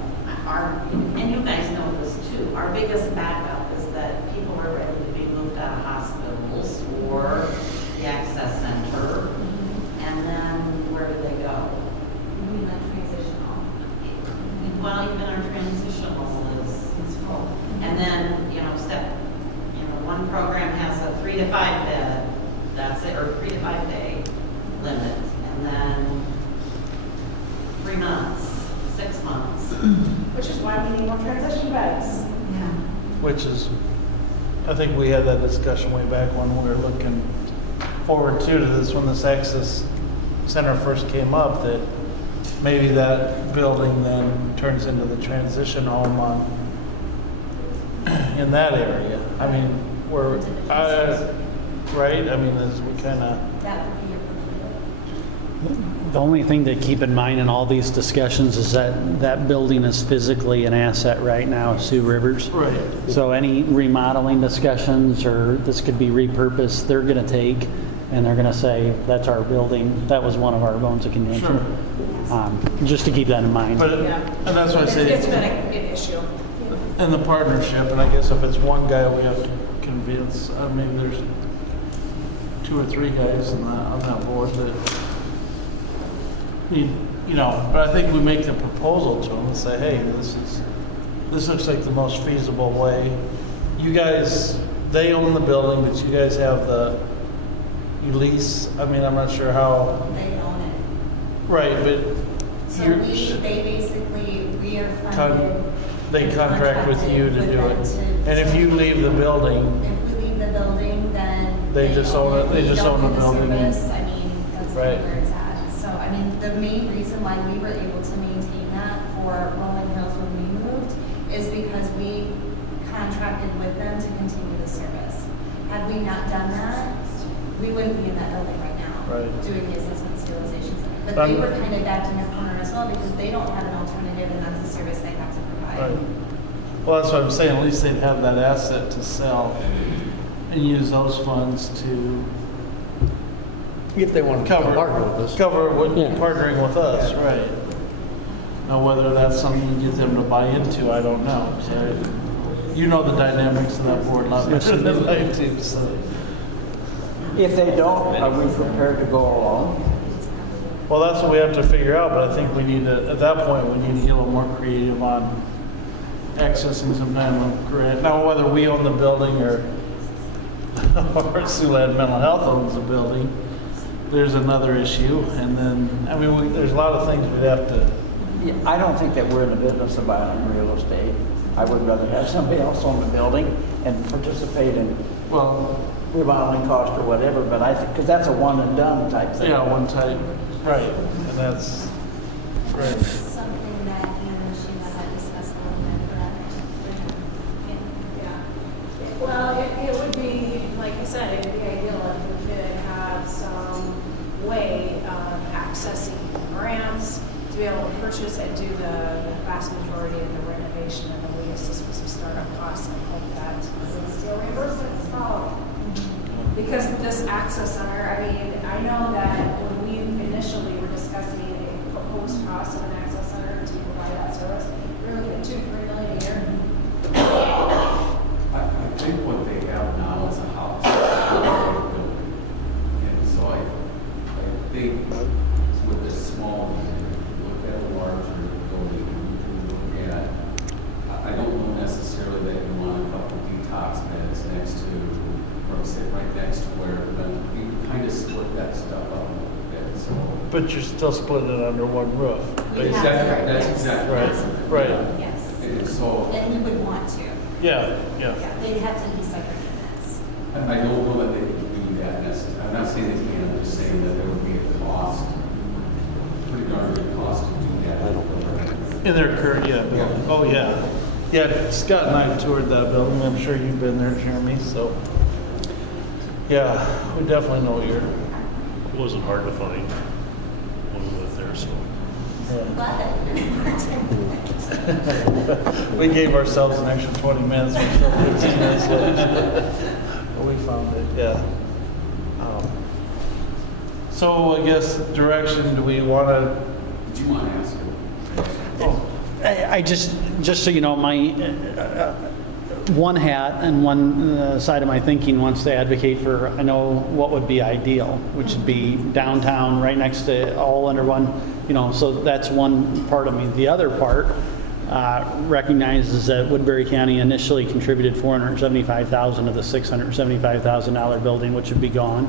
And you guys know this too, our biggest backup is that people are ready to be moved out of hospitals or the access center. And then where do they go? You mean like transitional? Well, even our transitional is full. And then, one program has a 3 to 5 bed, that's it, or 3 to 5 day limit. And then 3 months, 6 months. Which is why we need more transition beds. Yeah. Which is, I think we had that discussion way back when we were looking forward to this, when this access center first came up, that maybe that building then turns into the transition home on in that area. I mean, we're, right, I mean, as we kind of, That would be your preferred. The only thing to keep in mind in all these discussions is that that building is physically an asset right now, Sioux Rivers. right. So any remodeling discussions, or this could be repurposed, they're gonna take, and they're gonna say, that's our building, that was one of our bones of contention. Just to keep that in mind. But, Yeah. and that's why I say. It's been an issue. In the partnership, and I guess if it's one guy we have to convince, maybe there's 2 or 3 guys on that board that, you know, but I think we make the proposal to them and say, hey, this looks like the most feasible way. You guys, they own the building, but you guys have you lease, I mean, I'm not sure how, They own it. right, but So you're, they basically, we are funded. they and contract with you to contracted do with it. them to And if you leave the building, If we leave the building, then. They just own it. They We just don't own the get building. service. I mean, that's Right. where it's at. So, I mean, the main reason why we were able to maintain that for Rolling Hills when we moved is because we contracted with them to continue the service. Had we not done that, we wouldn't be in that building right now. Right. Doing the assessment stabilization center. But Um, they were kind of backed in their corner as well because they don't have an alternative and that's a service they have to provide. right. Well, that's what I'm saying, at least they'd have that asset to sell and use those funds to If they want to cover, partner with us. cover what, Yeah. partnering with us, right. Now, whether that's something you get them to buy into, I don't know. So, you know the dynamics of that board a lot better than I do, so. If they don't, are we prepared to go along? Well, that's what we have to figure out, but I think we need to, at that point, we need to get a little more creative on accessing some kind of grant. Now, whether we own the building or Siouxland Mental Health owns the building, there's another issue. And then, I mean, there's a lot of things we'd have to, Yeah, I don't think that we're in the business of buying real estate. I would rather have somebody else own the building and participate in well, remodeling cost or whatever, but I think, because that's a one and done type thing. yeah, one type, right, and that's, right. Something that you and Sheila had discussed a little bit, correct? Yeah. Well, it would be, like I said, it would be ideal if we could have some way of accessing grants to be able to purchase and do the vast majority of the renovation and the lease, just with some startup costs, and hope that we still reimbursement is followed. Because this access center, I mean, I know that when we initially were discussing a proposed cost of an access center to provide that service, we were looking at $2 to $3 million a year. I think what they have now is a house. And so I think with this small, look at a larger building, you look at, I don't know necessarily that you want a couple detox beds next to, or sit right next to where, but you kind of split that stuff up a little bit, so. But you're still splitting it under one roof. We have basically. to, That's yes. exactly Right, right. Yes. And so, And we would want to. Yeah, yeah. Yeah, they'd have to be separate units. I don't know that they can do that necessarily. I'm not saying they can, I'm just saying that there would be a cost, pretty darn good cost to do that. I don't know. In their current, yeah, building. Oh, yeah. Yeah, Scott and I have toured that building. I'm sure you've been there, Jeremy, so. Yeah, we definitely know you're. It wasn't hard to find when we went there, so. Glad that We gave ourselves an extra 20 minutes, we're still 15 minutes late. But we found it, yeah. So I guess direction, do we want to? Did you want to ask him? I just so you know, my one hat and one side of my thinking wants to advocate for, I know what would be ideal, which would be downtown, right next to, all under one, you know, so that's one part of me. The other part recognizes that Woodbury County initially contributed $475,000 of the $675,000 building, which would be gone.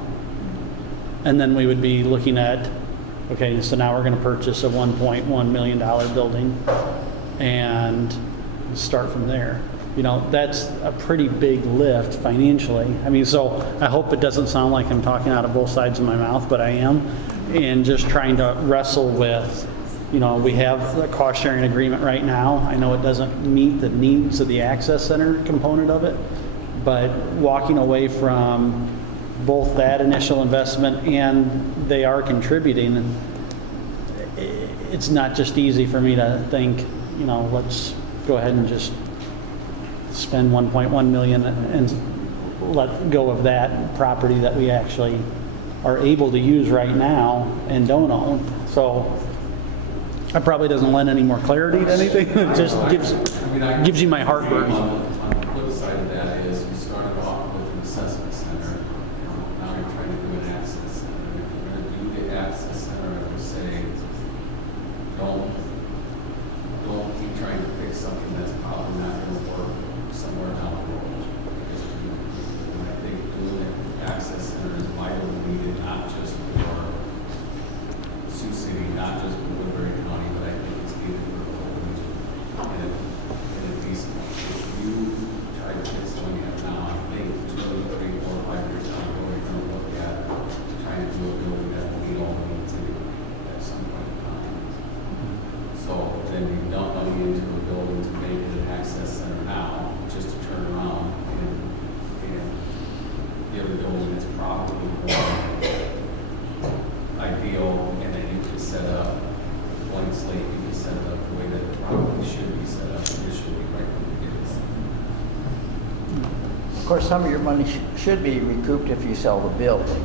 And then we would be looking at, okay, so now we're going to purchase a $1.1 million building and start from there. You know, that's a pretty big lift financially. I mean, so I hope it doesn't sound like I'm talking out of both sides of my mouth, but I am. And just trying to wrestle with You know, we have a cost-sharing agreement right now. I know it doesn't meet the needs of the access center component of it, but walking away from both that initial investment and they are contributing, it's not just easy for me to think, you know, let's go ahead and just spend 1.1 million and let go of that property that we actually are able to use right now and don't own. So that probably doesn't lend any more clarity to anything. It just gives you my heartburn. On the flip side of that is you started off with an assessment center, and now you're trying to do an access center. If you're going to do the access center, I would say don't keep trying to fix something that's probably not going to work somewhere down the road. And I think doing an access center is vitally needed, not just for Sioux City, not just for Woodbury County, but I think it's needed for the whole region. And at least if you try to fix the one you have now, I think 2, 3, 4, 5 years down the road, you're going to look at trying to do a building that will meet all the needs at some point in time. So then you dump money into a building to make it an access center now, just to turn around and give a building that's probably more ideal, and then you can set up blank slate, you can set it up the way that it probably should be set up initially right from the beginning. Of course, some of your money should be recouped if you sell the building.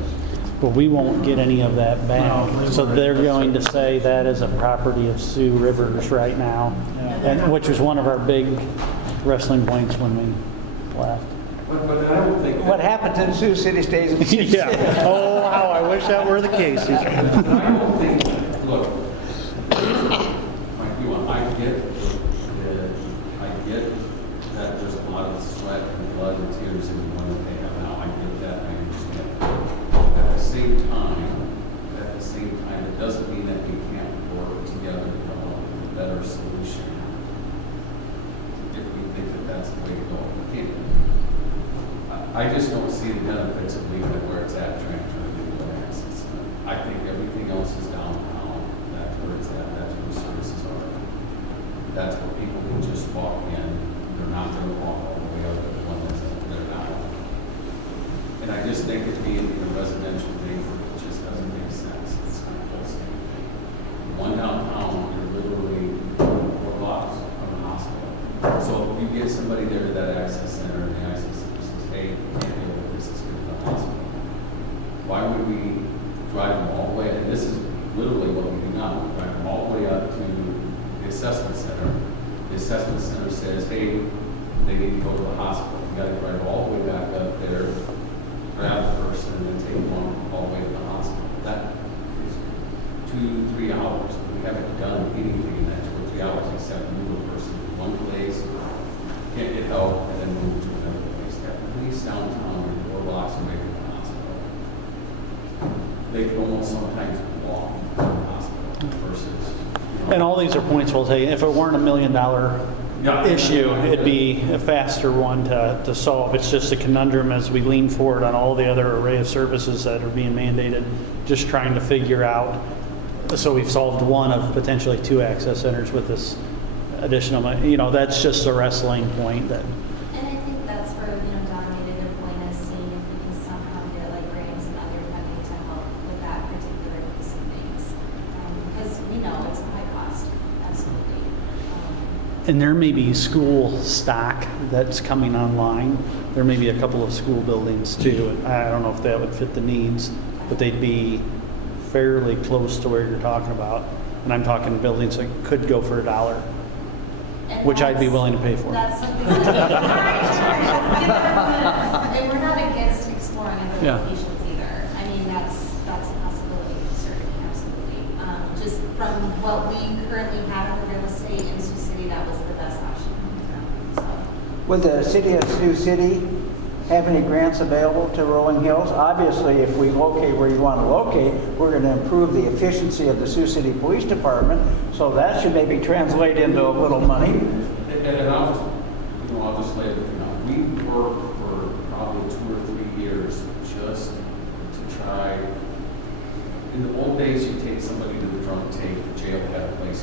But we won't get any of that back. So they're going to say that is a property of Sioux Rivers right now, and which was one of our big wrestling points when we left. But I don't think. What happened to the Sioux City stays in Sioux City. Yeah. Oh, wow, I wish that were the case. I don't think, look, Mike, I get that there's a lot of sweat and blood and tears in the one that they have now. I get that, I understand. At the same time, it doesn't mean that we can't work together to come up with a better solution. If we think that that's the way to go, we can't. I just don't see the benefits of leaving it where it's at, trying to do an access. I think everything else is downtown. That's where it's at. That's where the services are. That's where people can just walk in. They're not going to walk all the way up to the one that's there now. And I just think it being in a residential neighborhood just doesn't make sense. It's kind of close to anything. One downtown, you're literally 4 blocks from the hospital. So if you get somebody there to that access center, and the access center says, hey, we can't deal with this, it's going to the hospital. Why would we drive them all the way? And this is literally what we do now. We drive them all the way up to the assessment center. The assessment center says, hey, they need to go to the hospital. You got to drive all the way back up there, grab the person, and then take them all the way to the hospital. That is 2-3 hours. We haven't done anything in that 2 or 3 hours except move a person to one place, can't get help, and then move to another place. At least downtown, or 4 blocks away from the hospital. They can almost sometimes walk to the hospital versus. And all these are points we'll take. If it weren't $1 million issue, it'd be a faster one to solve. It's just a conundrum as we lean forward on all the other array of services that are being mandated, just trying to figure out. So we've solved one of potentially 2 access centers with this additional money. You know, that's just a wrestling point that. And I think that's where, Don made a good point of seeing if we can somehow get like grants and other funding to help with that particular piece of things. Because we know it's a high cost, absolutely. And there may be school stock that's coming online. There may be a couple of school buildings too. I don't know if that would fit the needs, but they'd be fairly close to where you're talking about. And I'm talking buildings that could go for $1, which I'd be willing to pay for. That's something that, and we're not against exploring other Yeah. locations either. I mean, that's a possibility, certainly, absolutely. Just from what we currently have in real estate in Sioux City, that was the best option. So. Would the city of Sioux City have any grants available to Rolling Hills? Obviously, if we locate where you want to locate, we're going to improve the efficiency of the Sioux City Police Department, so that should maybe translate into a little money. And I'll just lay everything out. We worked for probably 2 or 3 years just to try. In the old days, you take somebody to the drunk tank, the jail had a place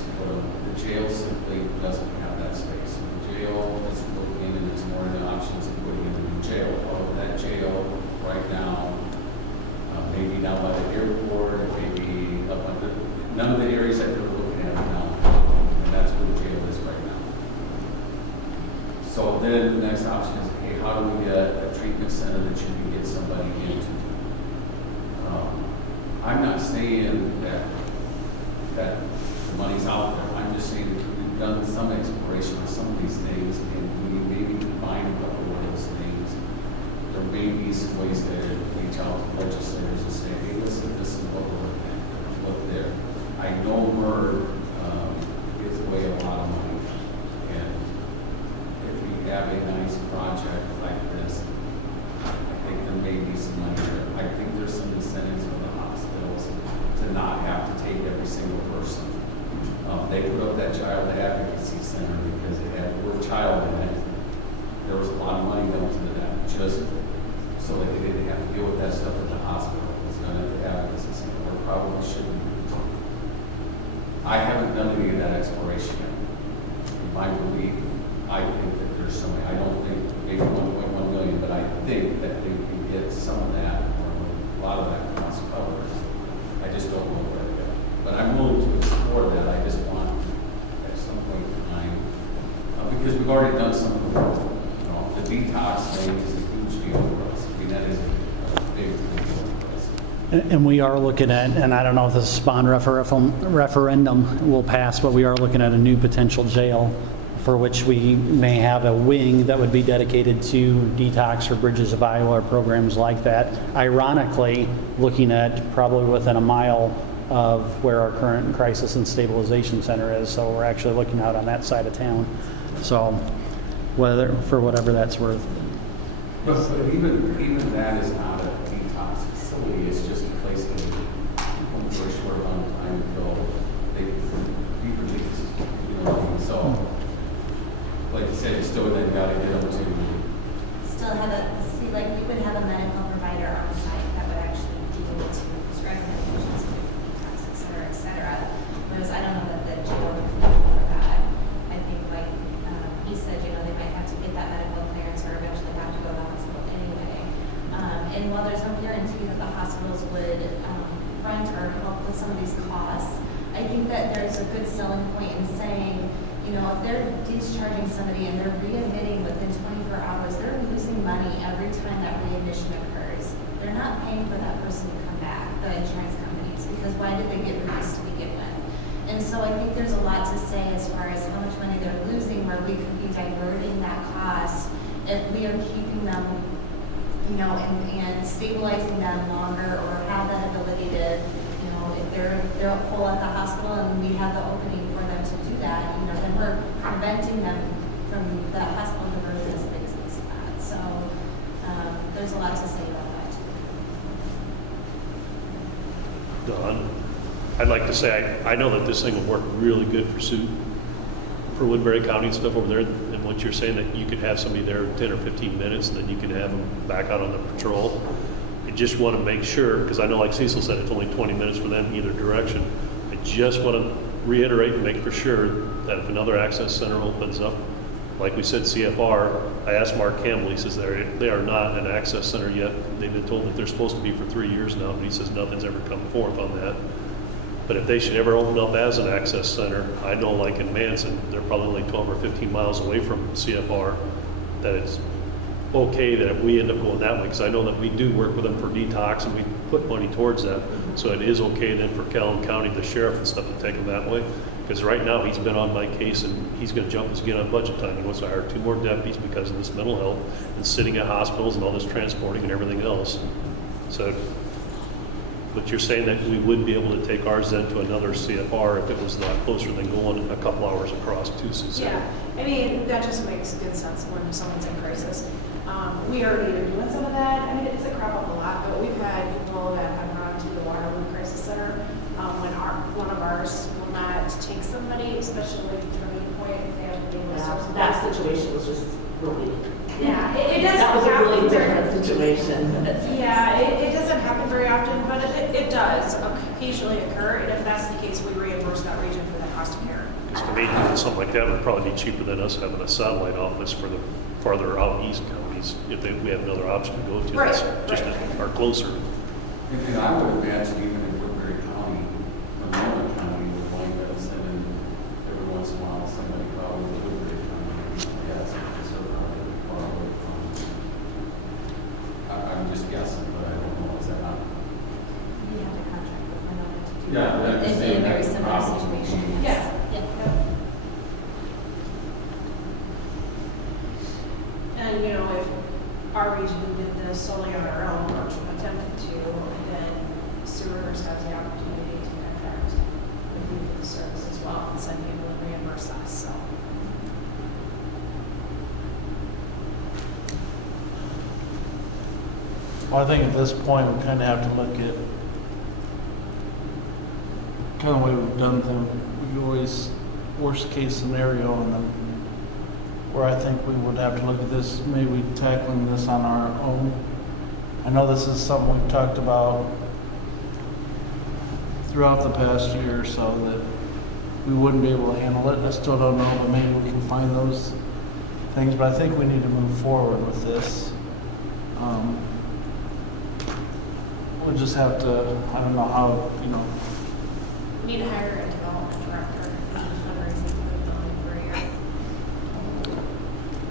then the next option is, okay, how do we get a treatment center that you can get somebody into? I'm not saying that the money's out there. I'm just saying that we've done some exploration on some of these things, and we maybe combine a couple of those things. There may be some ways to reach out to legislators and say, hey, listen, this is what we're looking at. Look there. I know MERD gives away a lot of money, and if we have a nice project like this, I think there may be some money there. I think there's some incentives for the hospitals to not have to take every single person. They put up that child advocacy center because it had the word child in it. There was a lot of money dumped into that just so that they didn't have to deal with that stuff at the hospital. It's done at the advocacy center, or probably shouldn't. I haven't done any of that exploration yet. In my belief, I think that there's some, I don't think maybe 1.1 million, but I think that they can get some of that, or a lot of that cost covered. I just don't know where to go. But I'm willing to explore that. I just want, at some point in time, because we've already done some of the work. You know, the detox thing is a huge deal for us. I mean, that is a big deal for us. And we are looking at, and I don't know if the Spawn referendum will pass, but we are looking at a new potential jail for which we may have a wing that would be dedicated to detox or Bridges of Iowa or programs like that. Ironically, looking at probably within a mile of where our current crisis and stabilization center is. So we're actually looking out on that side of town. So for whatever that's worth. But even that is not a detox facility. It's just a place that people for a short amount of time until they be released. You know what I mean? So, like you said, you still then got to get them to. Still have we would have a medical provider on site that would actually deal with prescribe medications, et cetera. Whereas I don't know that the jail would be for that. I think, like he said, they might have to get that medical clearance or eventually have to go to the hospital anyway. And while there's no guarantee that the hospitals would front or help with some of these costs, I think that there's a good selling point in saying, if they're discharging somebody and they're readmitting within 24 hours, they're losing money every time that readmission occurs. They're not paying for that person to come back, the insurance companies, because why did they get released to begin with? And so I think there's a lot to say as far as how much money they're losing, where we could be diverting that cost if we are keeping them, and stabilizing them longer, or have that ability to, if they're full at the hospital and we have the opening for them to do that, then we're preventing them from the hospital diversion as big as that. So there's a lot to say about that too. Don, I'd like to say, I know that this thing will work really good for Woodbury County and stuff over there, and what you're saying, that you could have somebody there 10 or 15 minutes, and then you can have them back out on the patrol. I just want to make sure, because I know, like Cecil said, it's only 20 minutes for them either direction. I just want to reiterate and make for sure that if another access center opens up, like we said, CFR, I asked Mark Campbell, he says they are not an access center yet. They've been told that they're supposed to be for 3 years now, but he says nothing's ever come forth on that. But if they should ever open up as an access center, I know like in Manson, they're probably like 12 or 15 miles away from CFR, that it's okay that if we end up going that way, because I know that we do work with them for detox and we put money towards that. So it is okay then for Calhoun County, the sheriff and stuff, to take them that way. Because right now he's been on my case and he's going to jump us again on budget time. He wants to hire 2 more deputies because of this mental health and sitting at hospitals and all this transporting and everything else. So, but you're saying that we would be able to take ours then to another CFR if it was not closer than going a couple hours across to Sioux. Yeah, I mean, that just makes good sense when someone's in crisis. We already are doing some of that. I mean, it doesn't crop up a lot, but we've had people that have gone to the Waterloo Crisis Center when one of ours will not take somebody, especially like turning point if they have to That situation was just really. Yeah, it doesn't That was a happen really very- different situation. Yeah, it doesn't happen very often, but it does occasionally occur, and if that's the case, we reimburse that region for that cost of care. Because to me, doing something like that would probably be cheaper than us having a satellite office for the farther out east counties, if we have another option to go to. Right, That's just right. are closer. And I would imagine even in Woodbury County, Monona County would wind up sending every once in a while somebody probably to Woodbury County. Yeah, so probably just guessing, but I don't know, is that not? We have a contract with Winona to do Yeah, that. I'm just In saying a very that's a similar problem. situation. Yeah. And, you know, if our region did this solely on our own, or attempted to, then Sewers has the opportunity to contract with you for the service as well, and send you and reimburse us, so. Well, I think at this point, we kind of have to look at kind of the way we've done things. We always, worst case scenario, and then where I think we would have to look at this, maybe tackling this on our own. I know this is something we've talked about throughout the past year or so, that we wouldn't be able to handle it. I still don't know, but maybe we can find those things. But I think we need to move forward with this. We'll just have to, I don't know how, you know. We need to hire a development director and a fundraising for the building for a year.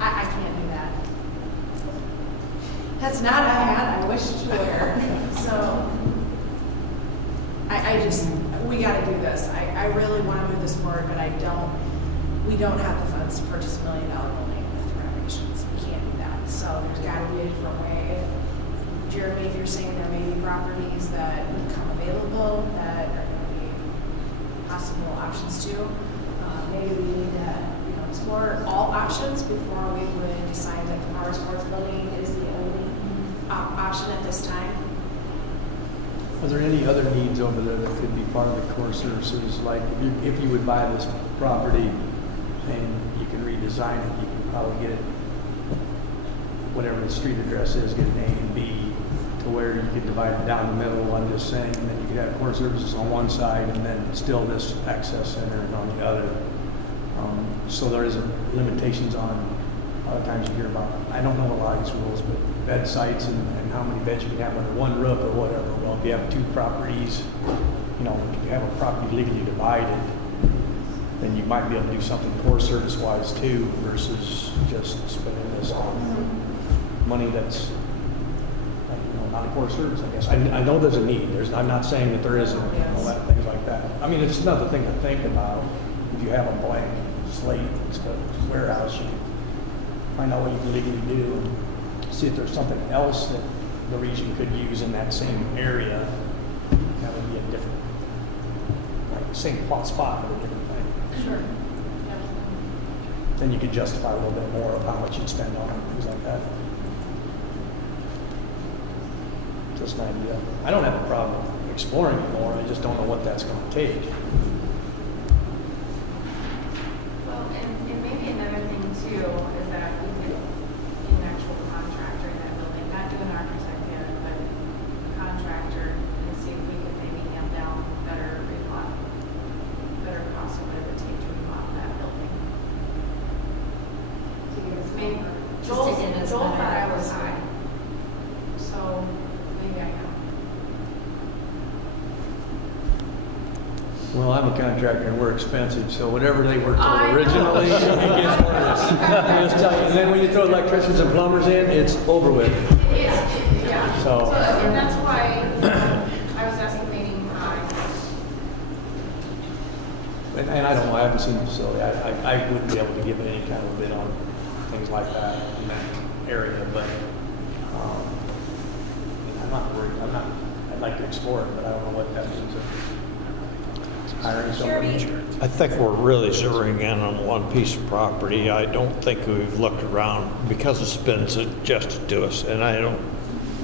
I can't do that. That's not a hat I wish to wear, so. I just, we gotta do this. I really wanna move this forward, but we don't have the funds to purchase $1 million building with renovations. We can't do that. So there's gotta be a different way. Jeremy, if you're saying there may be properties that become available that are gonna be possible options too, maybe we need to, you know, explore all options before we would decide that the power sports building is the only option at this time. Are there any other needs over there that could be part of the core services? Like if you would buy this property and you can redesign it, you can probably get it, whatever the street address is, get an A and B to where you could divide it down the middle. I'm just saying that you could have core services on one side and then still this access center on the other. So there is limitations on, a lot of times you hear about, I don't know a lot of these rules, but bed sites and how many beds you can have under one roof or whatever. Well, if you have two properties, you know, if you have a property legally divided, then you might be able to do something core service wise too, versus just spending this on money that's, you know, not a core service, I guess. I know there's a need. I'm not saying that there isn't, you know, things like that. I mean, it's another thing to think about. If you have a blank slate instead of warehouse, you can find out what you can legally do and see if there's something else that the region could use in that same area. That would be a different, like the same spot, but a different thing. Sure. Then you could justify a little bit more of how much you'd spend on it, things like that. Just an idea. I don't have a problem exploring it more. I just don't know what that's going to take. Well, and maybe another thing too is that we could get an actual contractor in that building, not do an architect there, but a contractor, and see if we could maybe nail down better cost of what it would take to remodel that building. To give us maybe, just to give us Joel thought I better. was high. So maybe I am. Well, I'm a contractor and we're expensive, so whatever they were told I know. originally, it gets worse. I just tell you, and then when you throw electricians and plumbers in, it's over with. Yeah. So- And that's why I was estimating And I don't know, I haven't seen the facility. I wouldn't be able to give it any kind of a bid on things like that in that area, but I'm not worried. I'd like to explore it, but I don't know what that means. Hiring somebody. I think we're really zeroing in on one piece of property. I don't think we've looked around because it's been suggested to us, and I don't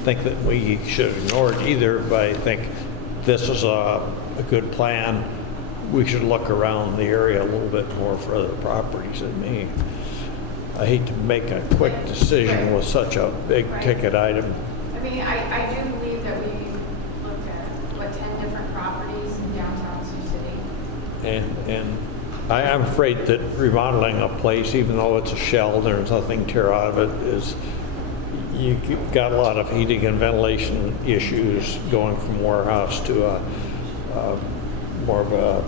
think that we should ignore it either, but I think this is a good plan. We should look around the area a little bit more for other properties than me. I hate to make a quick decision with such a big ticket item. I mean, I do believe that we looked at, 10 different properties in downtown Sioux City. And I'm afraid that remodeling a place, even though it's a shell, there's nothing to tear out of it, is you've got a lot of heating and ventilation issues going from warehouse to a more of a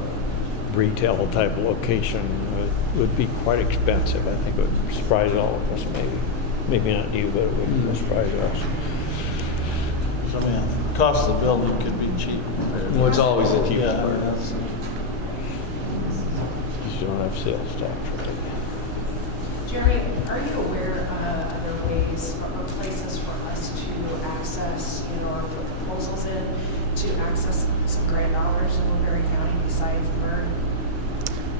retail type location. It would be quite expensive. I think it would surprise all of us, maybe not you, but it would surprise us. I mean, cost of the building could be cheap. compared to- Well, it's always the cheapest Yeah, part. that's- You don't have sales tax, right? Jerry, are you aware of other ways or places for us to access, or put proposals in to access some grant dollars in Woodbury County besides MERD?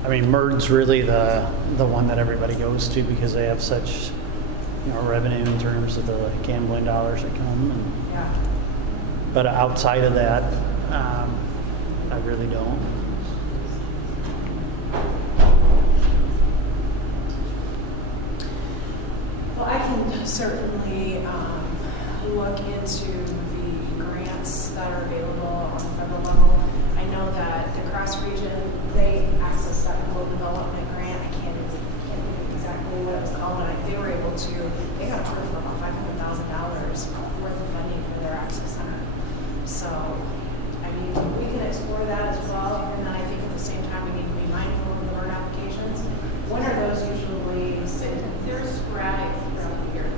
I mean, MERD's really the one that everybody goes to because they have such, revenue in terms of the gambling dollars that come. Yeah. But outside of that, I really don't. Well, I can certainly look into the grants that are available on the federal level. I know that the Cross Region, they accessed that rural development grant. I can't think of exactly what it was called, but they were able to, they got approved for about $500,000 worth of funding for their access center. So, I mean, we can explore that as well, and then I think at the same time, we need to be mindful of the MERD applications. When are those usually submitted? They're sporadic throughout the year.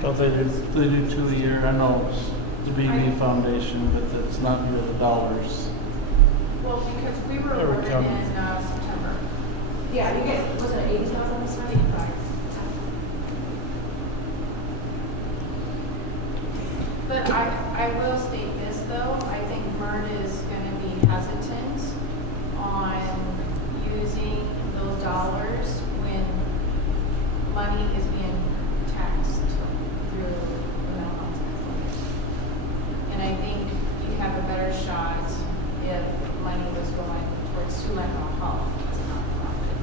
So they do 2 a year. I know it's the BB Foundation, but it's not real dollars. Well, because we were Every awarded county. in September. Yeah, you get, wasn't it 80,000 this money? But I will state this though, I think MERD is going to be hesitant on using those dollars when money is being taxed through the Mental Health Tax. And I think you have a better shot if money was going towards Sioux Mental Health as a nonprofit.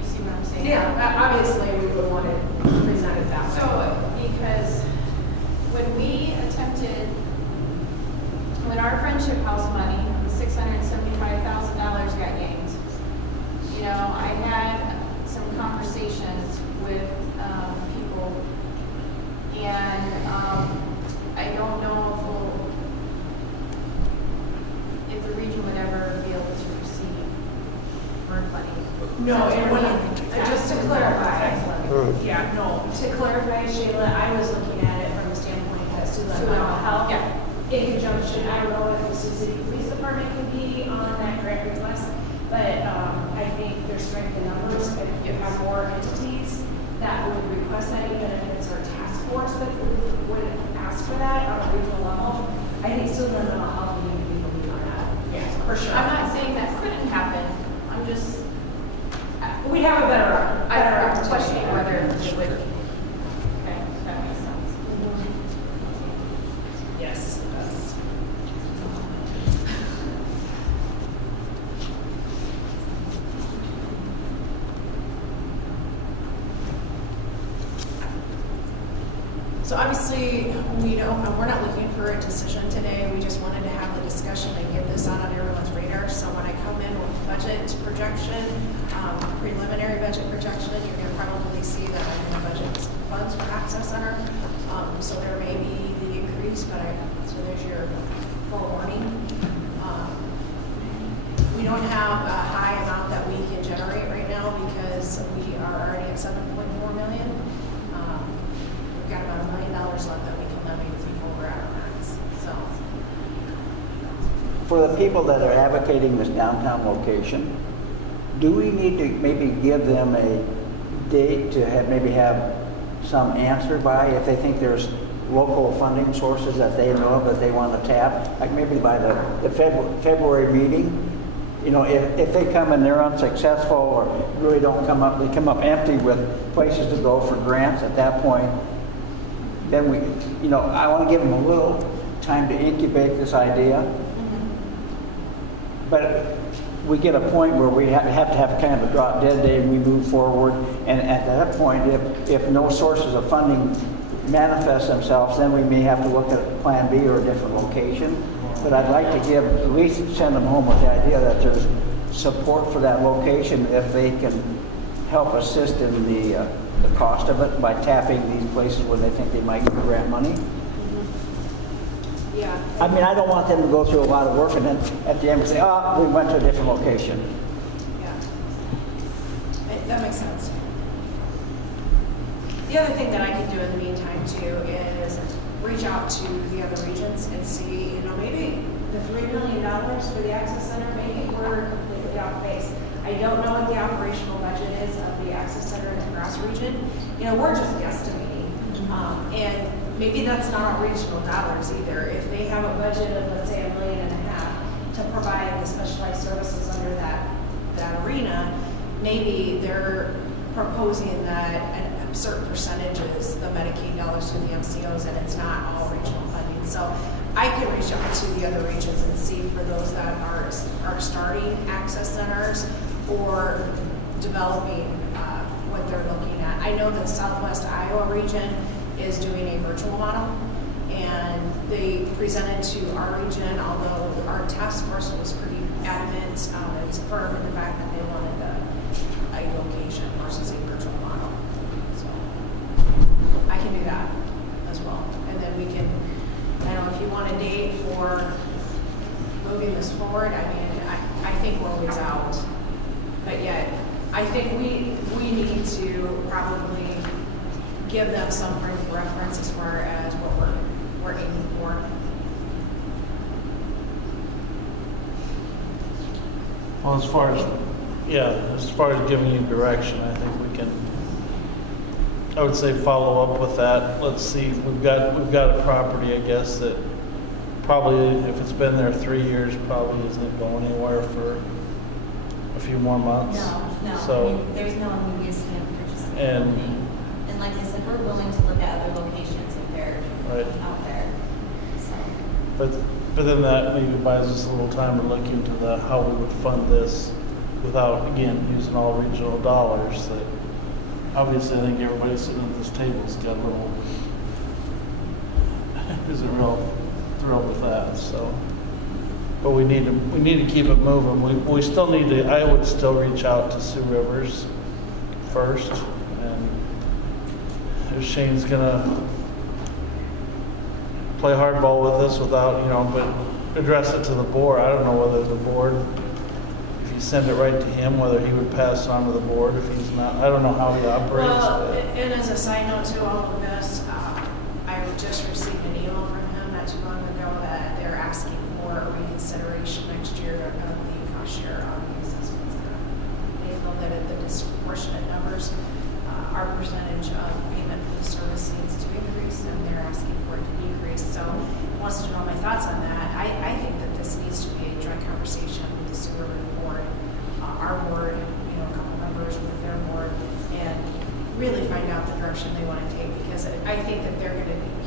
You see what I'm saying? Yeah, obviously, we would want it presented that way. So, because when we attempted, when our Friendship House money, the $675,000 got yanked, I had some conversations with people, and I don't know if the region would ever be able to receive MERD money. No, and when, just to clarify, Right. yeah, no, to clarify, Shayla, I was looking at it from the standpoint that Sioux Mental Health, Yeah. in conjunction, I don't know if the Sioux City Police Department could be on that grant request, but I think there's strength in numbers, and if you have more entities that would request that, even if it's our task force that would ask for that on a regional level, I think Sioux Mental Health would need to be looking on that. Yes, for sure. I'm not saying that couldn't happen, I'm just, We'd have a better I'm opportunity. questioning whether it would. Okay, that makes sense. Yes, it does. So obviously, we're not looking for a decision today. We just wanted to have the discussion and get this on everyone's radar. So when I come in with budget projection, preliminary budget projection, you're going to probably see that I'm in the budget funds for Access Center. So there may be the increase, but so there's your forewarning. We don't have a high amount that we can generate right now because we are already at 7.4 million. We've got about $1 million left that we can levy before we're at our max. So, For the people that are advocating this downtown location, do we need to maybe give them a date to maybe have some answer by, if they think there's local funding sources that they know of that they want to tap, like maybe by the February meeting? If they come and they're unsuccessful or really don't come up, they come up empty with places to go for grants at that point, then I want to give them a little time to incubate this idea. But we get a point where we have to have kind of a drop dead day and we move forward. And at that point, if no sources of funding manifest themselves, then we may have to look at plan B or a different location. But I'd like to at least send them home with the idea that there's support for that location if they can help assist in the cost of it by tapping these places where they think they might get grant money. yeah. I mean, I don't want them to go through a lot of work and then at the end say, we went to a different location. Yeah. That makes sense. The other thing that I can do in the meantime too is reach out to the other regions and see, maybe the $3 million for the Access Center, maybe we're completely off base. I don't know what the operational budget is of the Access Center in the Grass region. We're just guesstimating. And maybe that's not our regional dollars either. If they have a budget of, let's say, $1.5 million to provide the specialized services under that arena, maybe they're proposing that a certain percentage is the Medicaid dollars through the MCOs, and it's not all regional funding. So I could reach out to the other regions and see for those that are starting access centers or developing what they're looking at. I know the Southwest Iowa region is doing a virtual model, and they presented to our region, although our task force was pretty adamant and firm in the fact that they wanted a location versus a virtual model. So I can do that as well. And then we can, if you want a date for moving this forward, I think we're always out. But yet, I think we need to probably give them some frame of reference as far as what we're aiming for. Well, as far as giving you direction, I think we can, I would say follow up with that. Let's see, we've got a property, I guess, that probably, if it's been there 3 years, probably isn't going anywhere for a few more months. No, So, there's no immediacy of purchasing the And- building. And like I said, we're willing to look at other locations if they're Right. out there. So, but then that maybe buys us a little time to look into how we would fund this without, again, using all regional dollars. That obviously, I think everybody sitting at this table's got a little, isn't real thrilled with that. So, but we need to keep it moving. We still need to. I would still reach out to Sioux Rivers first, and if Shane's gonna play hardball with this without, but address it to the board. I don't know whether the board, if you send it right to him, whether he would pass it on to the board if he's not. I don't know how he operates. Well, but- and as a side note to all of this, I just received an email from him not too long ago that they're asking for a reconsideration next year of the cost share on the assessment center. They feel that at the disproportionate numbers, our percentage of payment for the service needs to increase, and they're asking for it to decrease. So he wants to know my thoughts on that. I think that this needs to be a joint conversation with the Sioux River board, our board, a couple members with their board, and really find out the direction they want to take, because I think that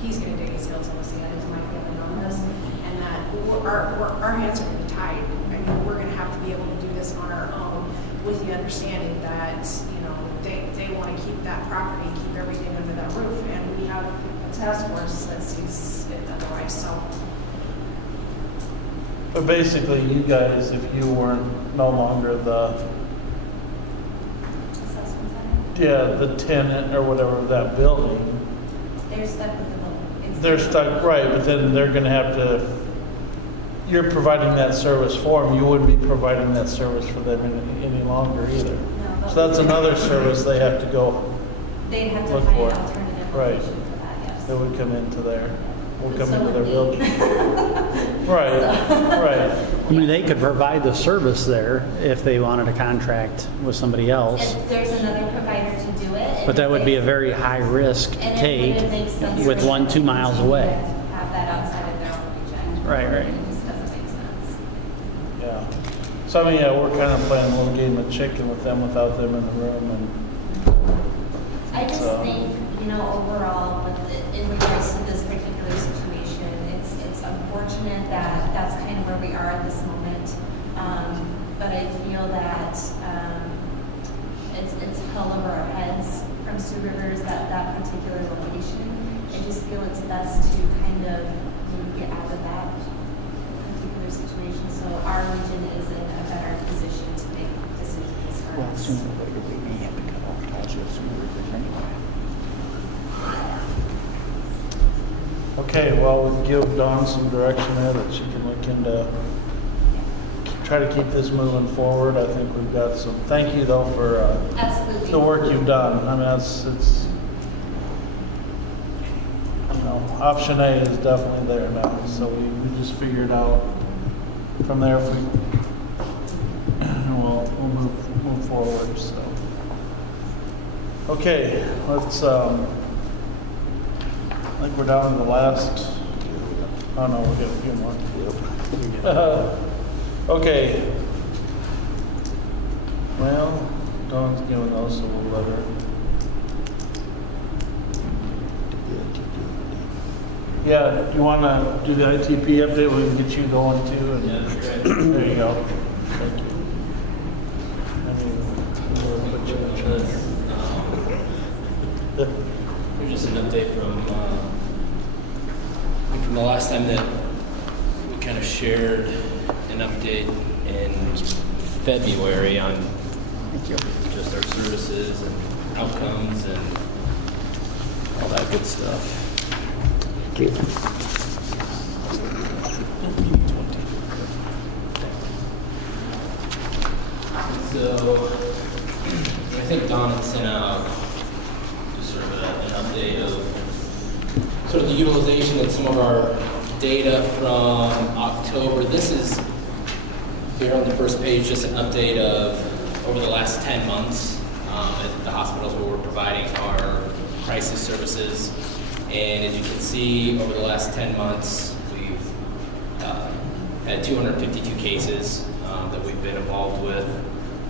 he's going to dig his heels in the sand, is my feeling on this, and that our hands are going to be tied. I mean, we're going to have to be able to do this on our own with the understanding that, they want to keep that property, keep everything under that roof, and we have a task force that sees it otherwise, so. But basically, you guys, if you weren't no longer the assessment center, the tenant or whatever of that building, they're stuck with the building. they're stuck, right, but then they're gonna have to, you're providing that service for them, you wouldn't be providing that service for them any longer either. No, but So that's another service they have to go, they'd have to look find for an it. alternative Right. location for that, yes. that would come into their, will But come so into would their we. building. Right, right. I mean, they could provide the service there if they wanted a contract with somebody else, If there's another provider to do it. but that would be a very high risk to and take it wouldn't make sense with for 1-2 them miles to away. Have that outside of their own region. Right, right. It just doesn't make sense. Yeah. So I mean, we're kind of playing a little game of chicken with them without them in the room, and I just So- think, overall, in regards to this particular situation, it's unfortunate that that's kind of where we are at this moment. But I feel that it's hell over our heads from Sioux Rivers, that particular location. I just feel it's best to kind of get out of that particular situation, so our region is in a better position to make decisions for Well, us. sooner or later, we may have to cut off ties with Sioux Rivers anyway. okay, well, we'll give Dawn some direction there that she can look into, try to keep this moving forward. I think we've got some, thank you though for Absolutely. the work you've done. I mean, it's, option A is definitely there now, so we just figured out from there if we'll move forward, so. Okay, let's, I think we're down to the last, oh no, we've got a few more. Okay. Well, Dawn's giving those, so we'll let her. Yeah, you want to do the ITP update? We can get you going too. And Yeah, that's great. There you go. Thank you. Here's just an update from the last time that we kind of shared an update in February on just our services and outcomes and all that good stuff. So, I think Don had sent out just sort of an update of sort of the utilization of some of our data from October. This is here on the first page, just an update of over the last 10 months at the hospitals where we're providing our crisis services. And as you can see, over the last 10 months, we've had 252 cases that we've been involved with.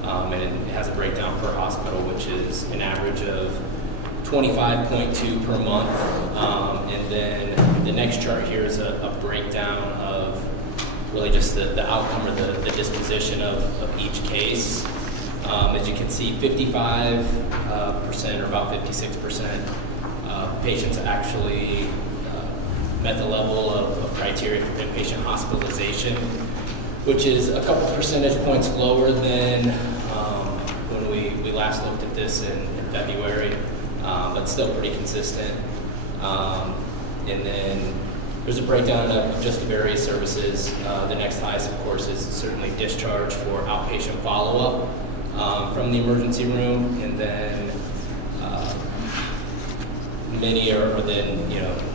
And it has a breakdown per hospital, which is an average of 25.2 per month. And then the next chart here is a breakdown of really just the outcome or the disposition of each case. As you can see, 55% or about 56% patients actually met the level of criteria for inpatient hospitalization, which is a couple percentage points lower than when we last looked at this in February, but still pretty consistent. And then there's a breakdown of just the various services. The next highest, of course, is certainly discharge for outpatient follow-up from the emergency room, and then many are then,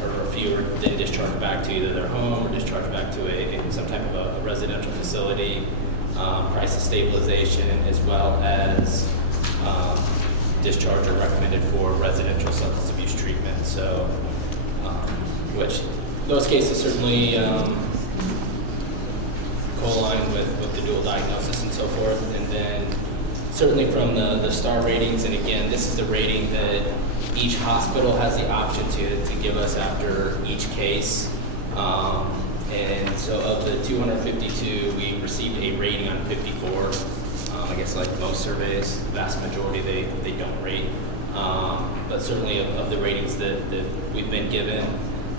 or a few are then discharged back to either their home or discharged back to some type of a residential facility, crisis stabilization, as well as discharge are recommended for residential substance abuse treatment. So, which those cases certainly co-align with the dual diagnosis and so forth. And then certainly from the star ratings, and again, this is the rating that each hospital has the option to give us after each case. And so of the 252, we received a rating on 54. I guess like most surveys, the vast majority, they don't rate. But certainly of the ratings that we've been given,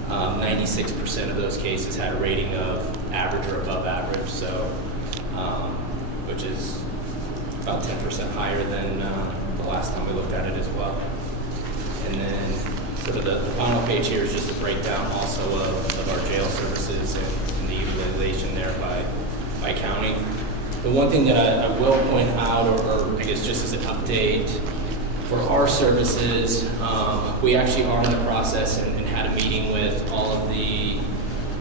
96% of those cases had a rating of average or above average, so which is about 10% higher than the last time we looked at it as well. And then sort of the final page here is just a breakdown also of our jail services and the utilization there by county. The one thing that I will point out, or I guess just as an update, for our services, we actually are in the process and had a meeting with all of the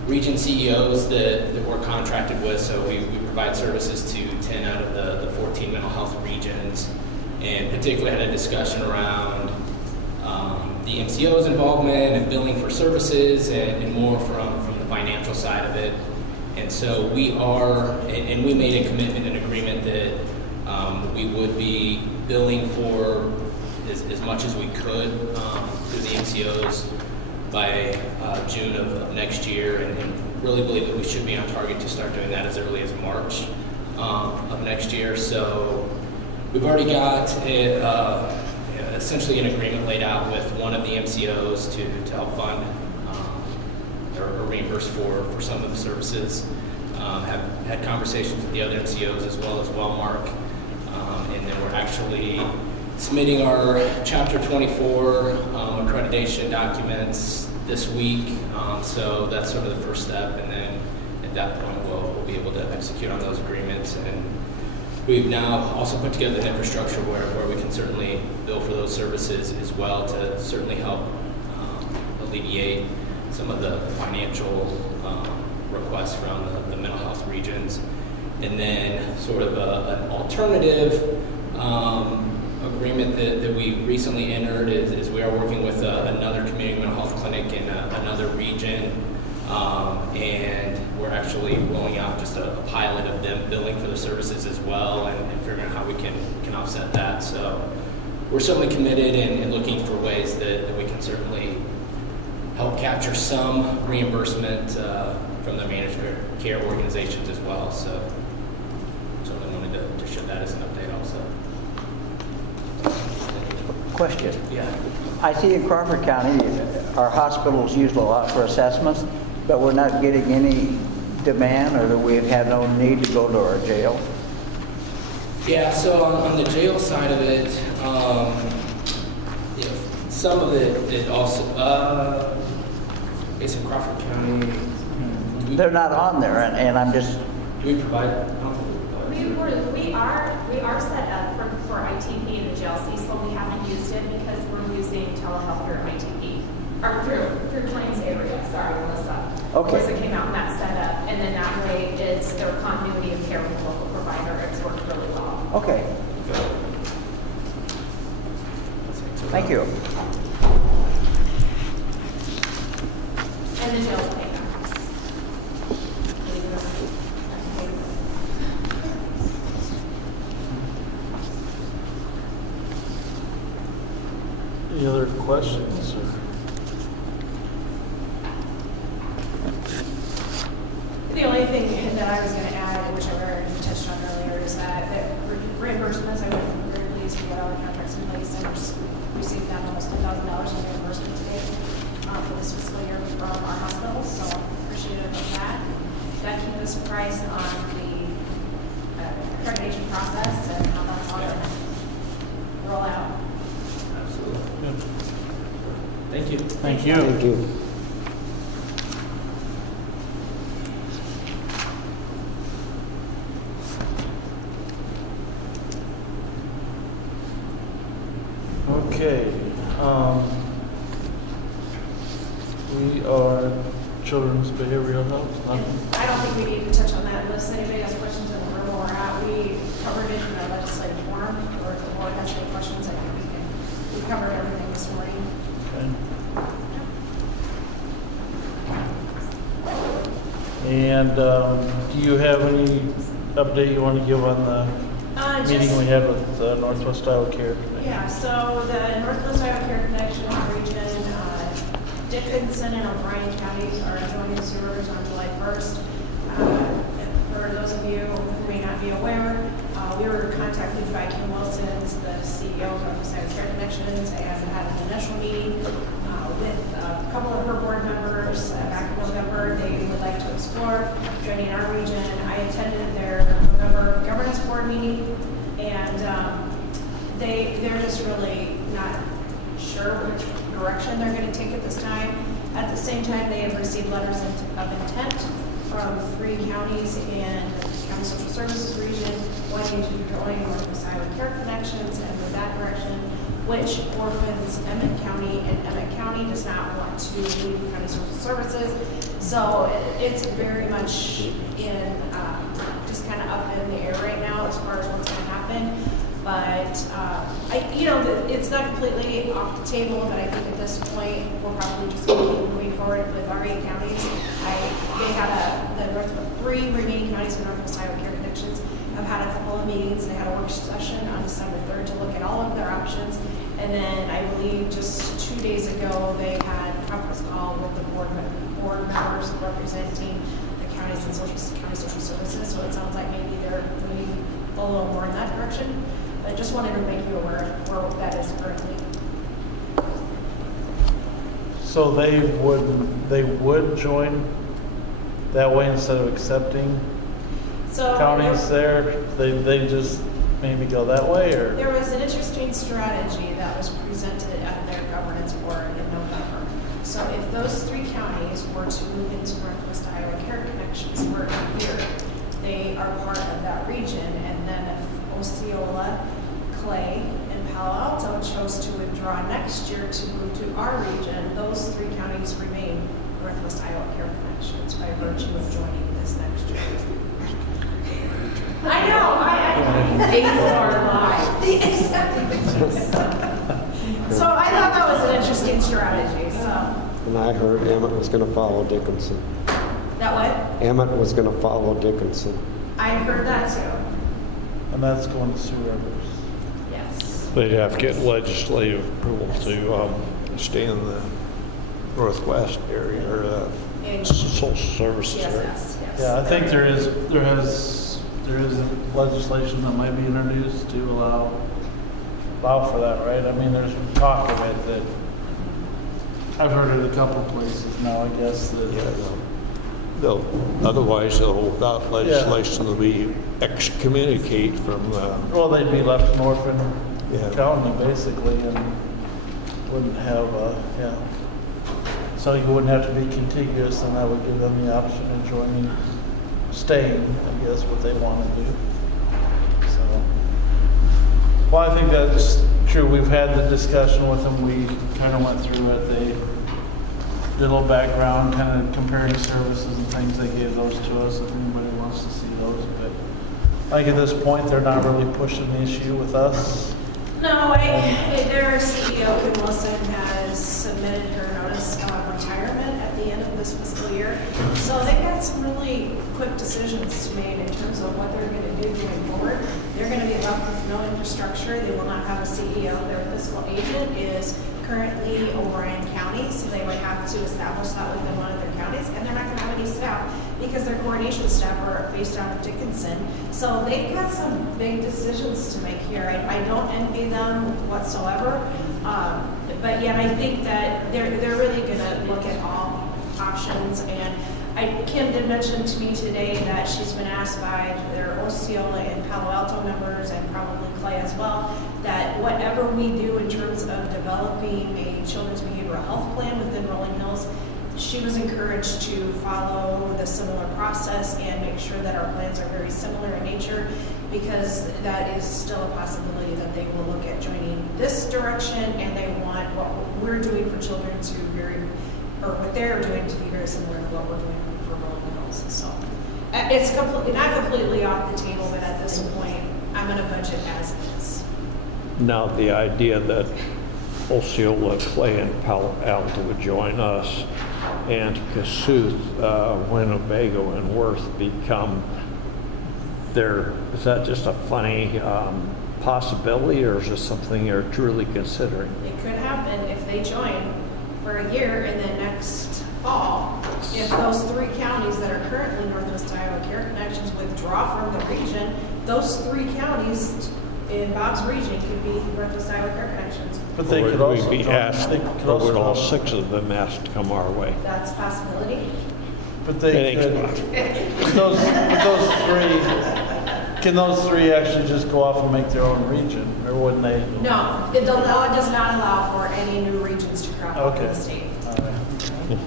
region CEOs that we're contracted with. So we provide services to 10 out of the 14 mental health regions, and particularly had a discussion around the MCO's involvement and billing for services and more from the financial side of it. And so we are, and we made a commitment and agreement that we would be billing for as much as we could through the MCOs by June of next year, and really believe that we should be on target to start doing that as early as March of next year. So we've already got essentially an agreement laid out with one of the MCOs to help fund or reimburse for some of the services. Have had conversations with the other MCOs as well as Wellmark, and then we're actually submitting our Chapter 24 accreditation documents this week. So that's sort of the first step, and then at that point we'll be able to execute on those agreements. And we've now also put together an infrastructure where we can certainly bill for those services as well to certainly help alleviate some of the financial requests from the mental health regions. And then sort of an alternative agreement that we recently entered is we are working with another community mental health clinic in another region. And we're actually rolling out just a pilot of them billing for the services as well and figuring out how we can offset that. So we're certainly committed and looking for ways that we can certainly help capture some reimbursement from the managed care organizations as well. So certainly wanted to share that as an update also. Question. Yeah. I see in Crawford County, our hospitals use a lot for assessments, but we're not getting any demand, or that we have no need to go to our jail. Yeah, so on the jail side of it, some of it also, based in Crawford County. They're not on there, and I'm just... Do we provide? We are set up for ITP in the jail, Cecil. We haven't used it because we're using telehealth through ITP, or through Plains area, sorry, Melissa. Okay. Once it came out in that setup, and then that way it's their continuity of care with the local provider. It's worked really well. Okay. Thank you. And the jail's paying our costs. Believe it or not. Any other questions? The only thing that I was going to add, which I already touched on earlier, is that reimbursements, I was very pleased to get all the contracts in place and received that almost $10,000 in reimbursement today for this fiscal year from our hospitals, so appreciative of that. That keeps us apprised on the accreditation process and how that's all going to roll out. Absolutely. Good. Thank you. Thank you. Thank you. Okay. We are Children's Behavioral Health. And I don't think we need to touch on that unless anybody has questions in the room where we're at. We covered it in the legislative forum, or if the board has any questions, I think we covered everything this morning. Okay. And do you have any update you want to give on the meeting we had with Northwest Iowa Care Connection? Yeah, so the Northwest Iowa Care Connection region, Dickinson and O'Brien counties are joining sewers on July 1st. For those of you who may not be aware, we were contacted by Kim Wilson, the CEO of Northwest Iowa Care Connections, and had an initial meeting with a couple of her board members back in November. They would like to explore joining our region. I attended their November governance board meeting, and they're just really not sure which direction they're going to take at this time. At the same time, they have received letters of intent from 3 counties in the County Social Services region wanting to join Northwest Iowa Care Connections, and with that direction, which orphans Emmett County, and Emmett County does not want to leave County Social Services. So it's very much in just kind of up in the air right now as far as what's going to happen. But it's not completely off the table, but I think at this point we're probably just going to keep moving forward with our 8 counties. They had the 3 remaining counties in Northwest Iowa Care Connections have had a couple of meetings. They had a work session on December 3rd to look at all of their options, and then I believe just 2 days ago they had a conference call with the board members representing the counties and county social services. So it sounds like maybe they're moving a little more in that direction. I just wanted to make you aware of where that is currently. So they would join that way instead of accepting counties there? They just maybe go that way, or? There was an interesting strategy that was presented at their governance board in November. So if those 3 counties were to move into Northwest Iowa Care Connections, we're here, they are part of that region, and then if Osceola, Clay, and Palo Alto chose to withdraw next year to move to our region, those 3 counties remain days of our lives. So I thought that was an interesting strategy, so. And I heard Emmett was going to follow Dickinson. That what? Emmett was going to follow Dickinson. I heard that too. And that's going to Sioux Rivers. Yes. They'd have to get legislative approval to stay in the northwest area or the In social services area. CSS, yes. Yeah, I think there is legislation that might be introduced to allow for that, right? I mean, there's talk of it that I've heard it a couple places now, I guess, that. Otherwise, without legislation, they'll be excommunicate from. Well, they'd be left an orphan Yeah. county, basically, and wouldn't have, so you wouldn't have to be contiguous, and that would give them the option of joining, staying, I guess, what they want to do. So, well, I think that's true. We've had the discussion with them. We kind of went through it. They did a little background, kind of comparing services and things. They gave those to us if anybody wants to see those. But I think at this point, they're not really pushing the issue with us. No, their CEO, Kim Wilson, has submitted her notice of retirement at the end of this fiscal year. So they got some really quick decisions made in terms of what they're going to do going forward. They're going to be left with no infrastructure. They will not have a CEO. Their fiscal agent is currently O'Brien County, so they would have to establish that within one of their counties, and they're not going to have any staff because their coordination staff are based out of Dickinson. So they've got some big decisions to make here. I don't envy them whatsoever, but yet I think that they're really going to look at all options. And Kim did mention to me today that she's been asked by their Osceola and Palo Alto members, and probably Clay as well, that whatever we do in terms of developing a children's behavioral health plan within Rolling Hills, she was encouraged to follow the similar process and make sure that our plans are very similar in nature, because that is still a possibility that they will look at joining this direction, and they want what we're doing for children what they're doing to be very similar to what we're doing for Rolling Hills. So it's not completely off the table, but at this point, I'm going to budget as it is. Now, the idea that Osceola, Clay, and Palo Alto would join us, and Cassuth, Winnebago, and Worth become their, is that just a funny possibility, or is it something you're truly considering? It could happen if they join for a year, and then next fall, if those three counties that are currently Northwest Iowa Care Connections withdraw from the region, those three counties in Bob's region could be Northwest Iowa Care Connections. But they Or could would also we be join- asked, they could or also would all join- 6 of them asked to come our way? That's a possibility. But they could, but can those three actually just go off and make their own region, or wouldn't they? No, the law does not allow for any new regions to crop up in the state. All right.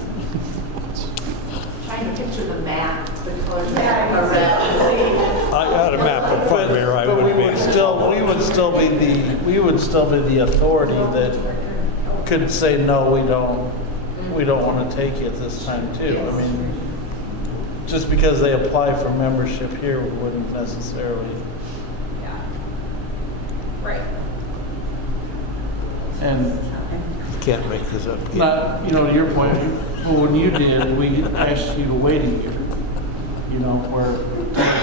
Trying to picture the map, the color Yeah, map. I got a map in front of me, or I But we wouldn't be. would still be the authority that could say, no, we don't want to take you at this time too. I mean, just because they apply for membership here, we wouldn't necessarily. Yeah. Right. And Can't make this up. not, to your point, well, when you did, we asked you to wait a year, where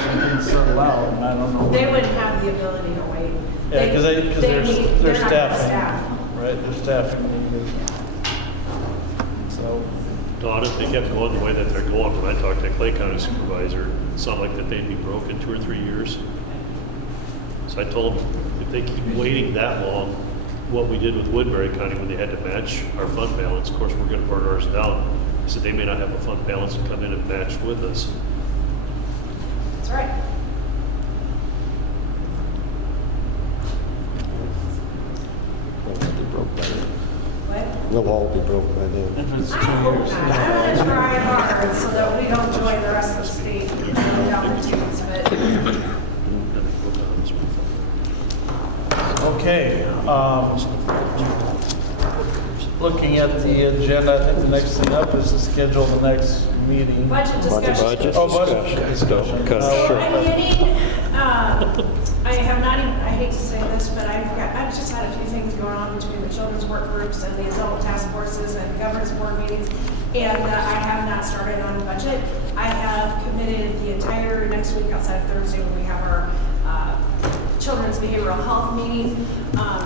some things settle out, and I don't know. They wouldn't have the ability to wait. Yeah, because they're they're not gonna staffing, staff. right? They're staffing needed. So, Don, if they kept going the way that they're going, when I talked to Clay County Supervisor, it sounded like that they'd be broke in 2 or 3 years. So I told them, if they keep waiting that long, what we did with Woodbury County when they had to match our fund balance, of course, we're gonna burn ours down. I said, they may not have a fund balance to come in and match with us. That's right. We'll be broke by then. What? We'll all be broke by then. if it's I 2 hope years. not. I'm going to try hard so that we don't join the rest of the state down the tubes, but Okay, looking at the agenda, I think the next thing up is to schedule the next meeting. Budget discussion. Budget Oh, budget discussion. discussion. So I'm getting, I have not even, I hate to say this, but I've just had a few things going on between the children's work groups and the adult task forces and governance board meetings, and I have not started on budget. I have committed the entire next week outside of Thursday when we have our children's behavioral health meeting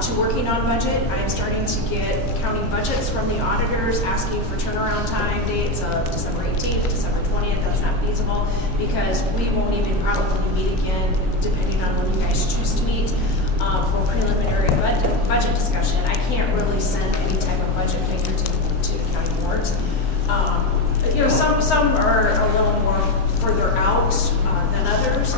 to working on budget. I am starting to get county budgets from the auditors asking for turnaround time dates of December 18th, December 20th. That's not feasible because we won't even probably meet again, depending on when you guys choose to meet, for preliminary budget discussion. I can't really send any type of budget figure to the county boards. Some are a little more further out than others.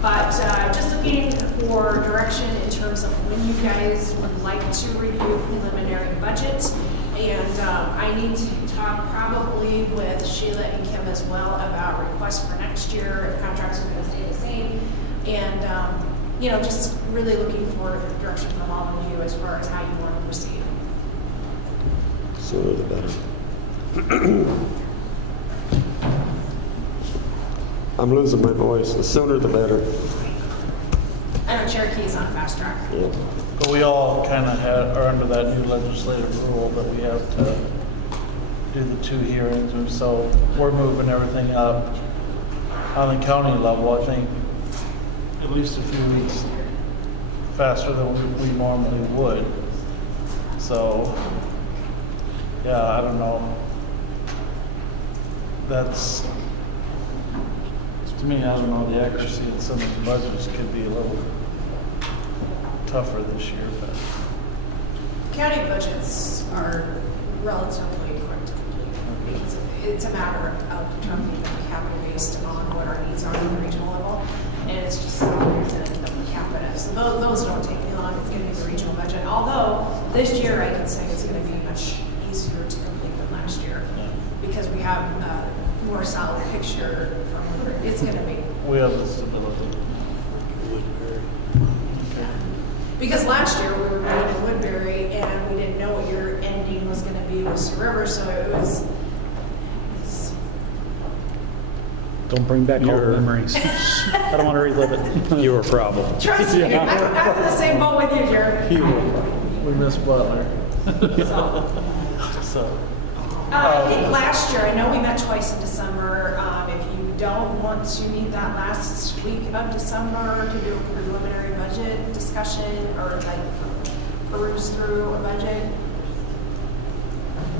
But just looking for direction in terms of when you guys would like to review preliminary budgets. And I need to talk probably with Sheila and Kim as well about requests for next year, if contracts are going to stay the same. And, just really looking for direction from all of you as far as how you want to proceed. Sooner the better. I'm losing my voice. The sooner the better. I know Cherokee's on fast track. Yeah. But we all kind of are under that new legislative rule that we have to do the 2 hearings, and so we're moving everything up on the county level, I think, at least a few weeks faster than we normally would. So, yeah, I don't know. That's, to me, I don't know, the accuracy in some of the budgets could be a little tougher this year, but. County budgets are relatively quick to complete. It's a matter of determining the capital based on what our needs are on the regional level, and it's just salaries and the capita. So those don't take me long. It's going to be the regional budget. Although this year I can say it's going to be much easier to complete than last year because we have more solid picture from where it's going to be. We have the stability. Because last year we were meeting in Woodbury and we didn't know what your ending was going to be with Sioux River, so it was. Don't bring back old memories. I don't want to relive it. You were a problem. Trust me, I'm in the same boat with you, Jared. We miss Butler. So. I think last year, I know we met twice in December. If you don't want to meet that last week of December to do a preliminary budget discussion or peruse through a budget,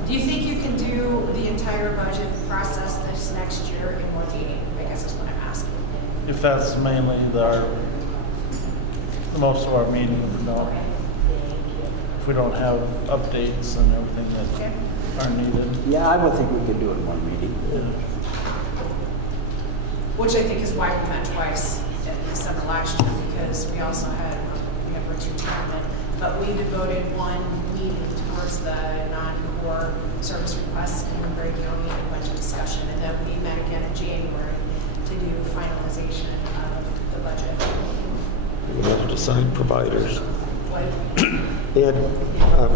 do you think you can do the entire budget process this next year in one meeting? I guess is what I'm asking. If that's mainly most of our meeting, if we don't have updates and everything that are needed. Yeah, I would think we could do it in one meeting. Which I think is why we met twice in December last year, because we also had Rick's retirement, but we devoted one meeting towards the non-core service requests in Woodbury County and budget discussion, and then we met again in January to do finalization of the budget. We had to decide providers. What? They had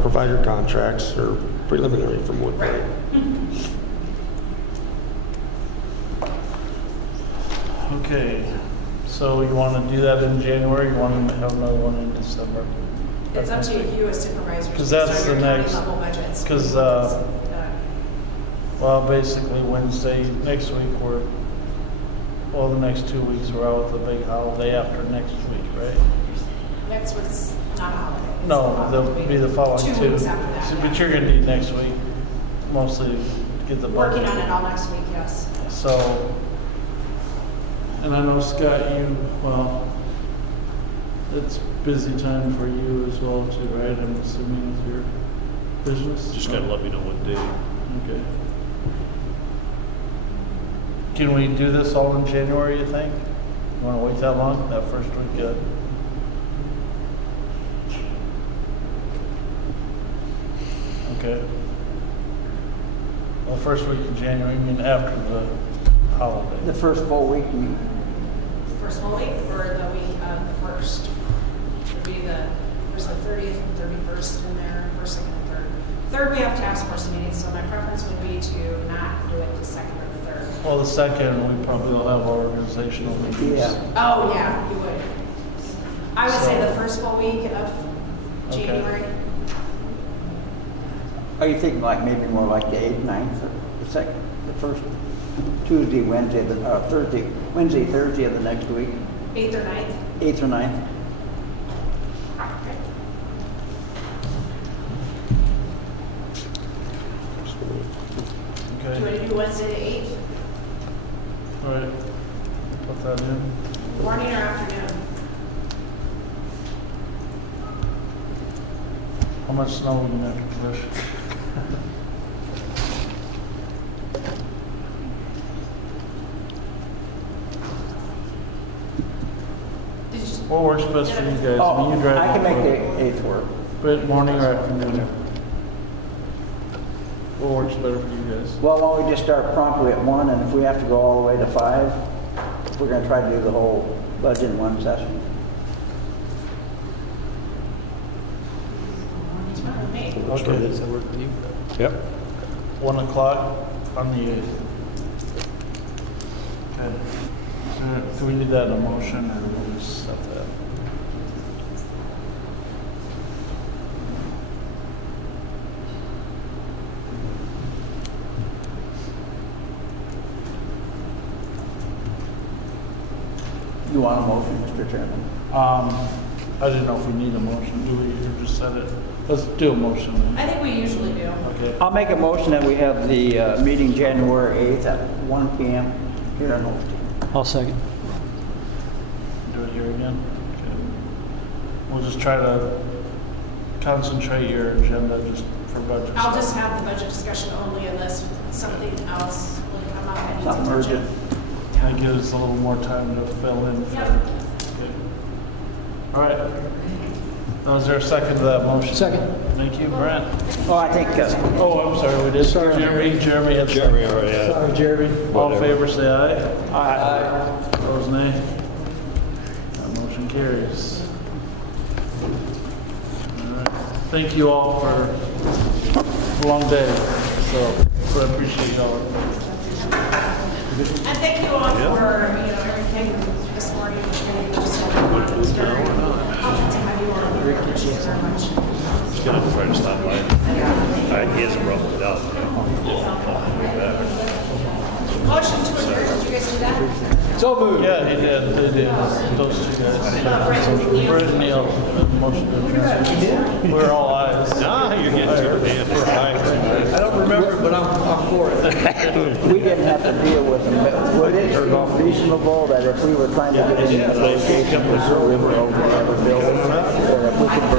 provider contracts or preliminary from Woodbury. Okay, so you want to do that in January? You want to have another one in December? It's up to you as supervisors. Because that's the next. Because basically Wednesday next week the next 2 weeks we're out with the big holiday after next week, right? Next week's not a holiday. No, they'll be the following 2 weeks after that. So, but you're going to need next week mostly to get the budget. Working on it all next week, yes. So, and I know Scott, it's busy time for you as well too, right? I'm assuming with your business? Just gotta let me know what day. Okay. Can we do this all in January, you think? You want to wait that long? That first week yet? Okay. Well, first week in January, I mean after the holiday. The first full week, First full week or the week of the first? Would be there's the 30th and 31st in there, first, second, and third. Third, we have task force meetings, so my preference would be to not do it the second or the third. Well, the second, we probably will have organizational meetings. Yeah. Oh, yeah, you would. I would say So- the first full week of Okay. January. Are you thinking like maybe more like the 8th, 9th, or the second, the first Tuesday, Wednesday, Thursday, Wednesday, Thursday of the next week? 8th or 9th. 8th or 9th? Do you Okay, want to do Wednesday the 8th, all right. Put that in. morning or afternoon? How much snow are we gonna have to push? Did you- What works best for you guys? I mean, Oh, you drive. I can make before. the 8th work. But morning or afternoon? What works better for you guys? Well, why don't we just start promptly at 1, and if we have to go all the way to 5, we're gonna try to do the whole budget in one session. It's fine with me. Okay. Does that work for you? Yep. 1 o'clock on the 8th. Okay. So, do we need that in a motion or do we just set that? You want a motion, Mr. Chairman? I didn't know if we need a motion. Do we, or just set it? Let's do a motion then. I think we usually do. Okay. I'll make a motion that we have the meeting January 8th at 1 PM here in Holstein. I'll second. Do it here again? Okay. We'll just try to concentrate your agenda just for budget. I'll stuff. just have the budget discussion only unless something else will come up. that needs Something attention. urgent. That gives us a little more time to fill in. Yep. Okay. All right. Now, is there a second to that motion? Second. Thank you, Brent. Oh, I think, Oh, I'm sorry, we did. Sorry. Jeremy had Jeremy already had. Sorry, Jeremy. All in favor, say aye. Aye. Opposed, nay. That motion carries. All right. Thank you all for a long day, so I appreciate y'all. And thank you all for, everything this morning. Just so it was very helpful to have you on here. Appreciate it very much. Just gonna try to stop by. He has a problem with that. Motion to adjourn, did you guys do that? So moved. Yeah, he did, they did, those two guys. Brett and Neil, motion to adjourn. We're all ayes. Ah, you're getting your hand. I don't remember, but I'm for it. We didn't have to deal with them, but would it be reasonable that if we were trying to get into negotiations with the river over the other building, that if we could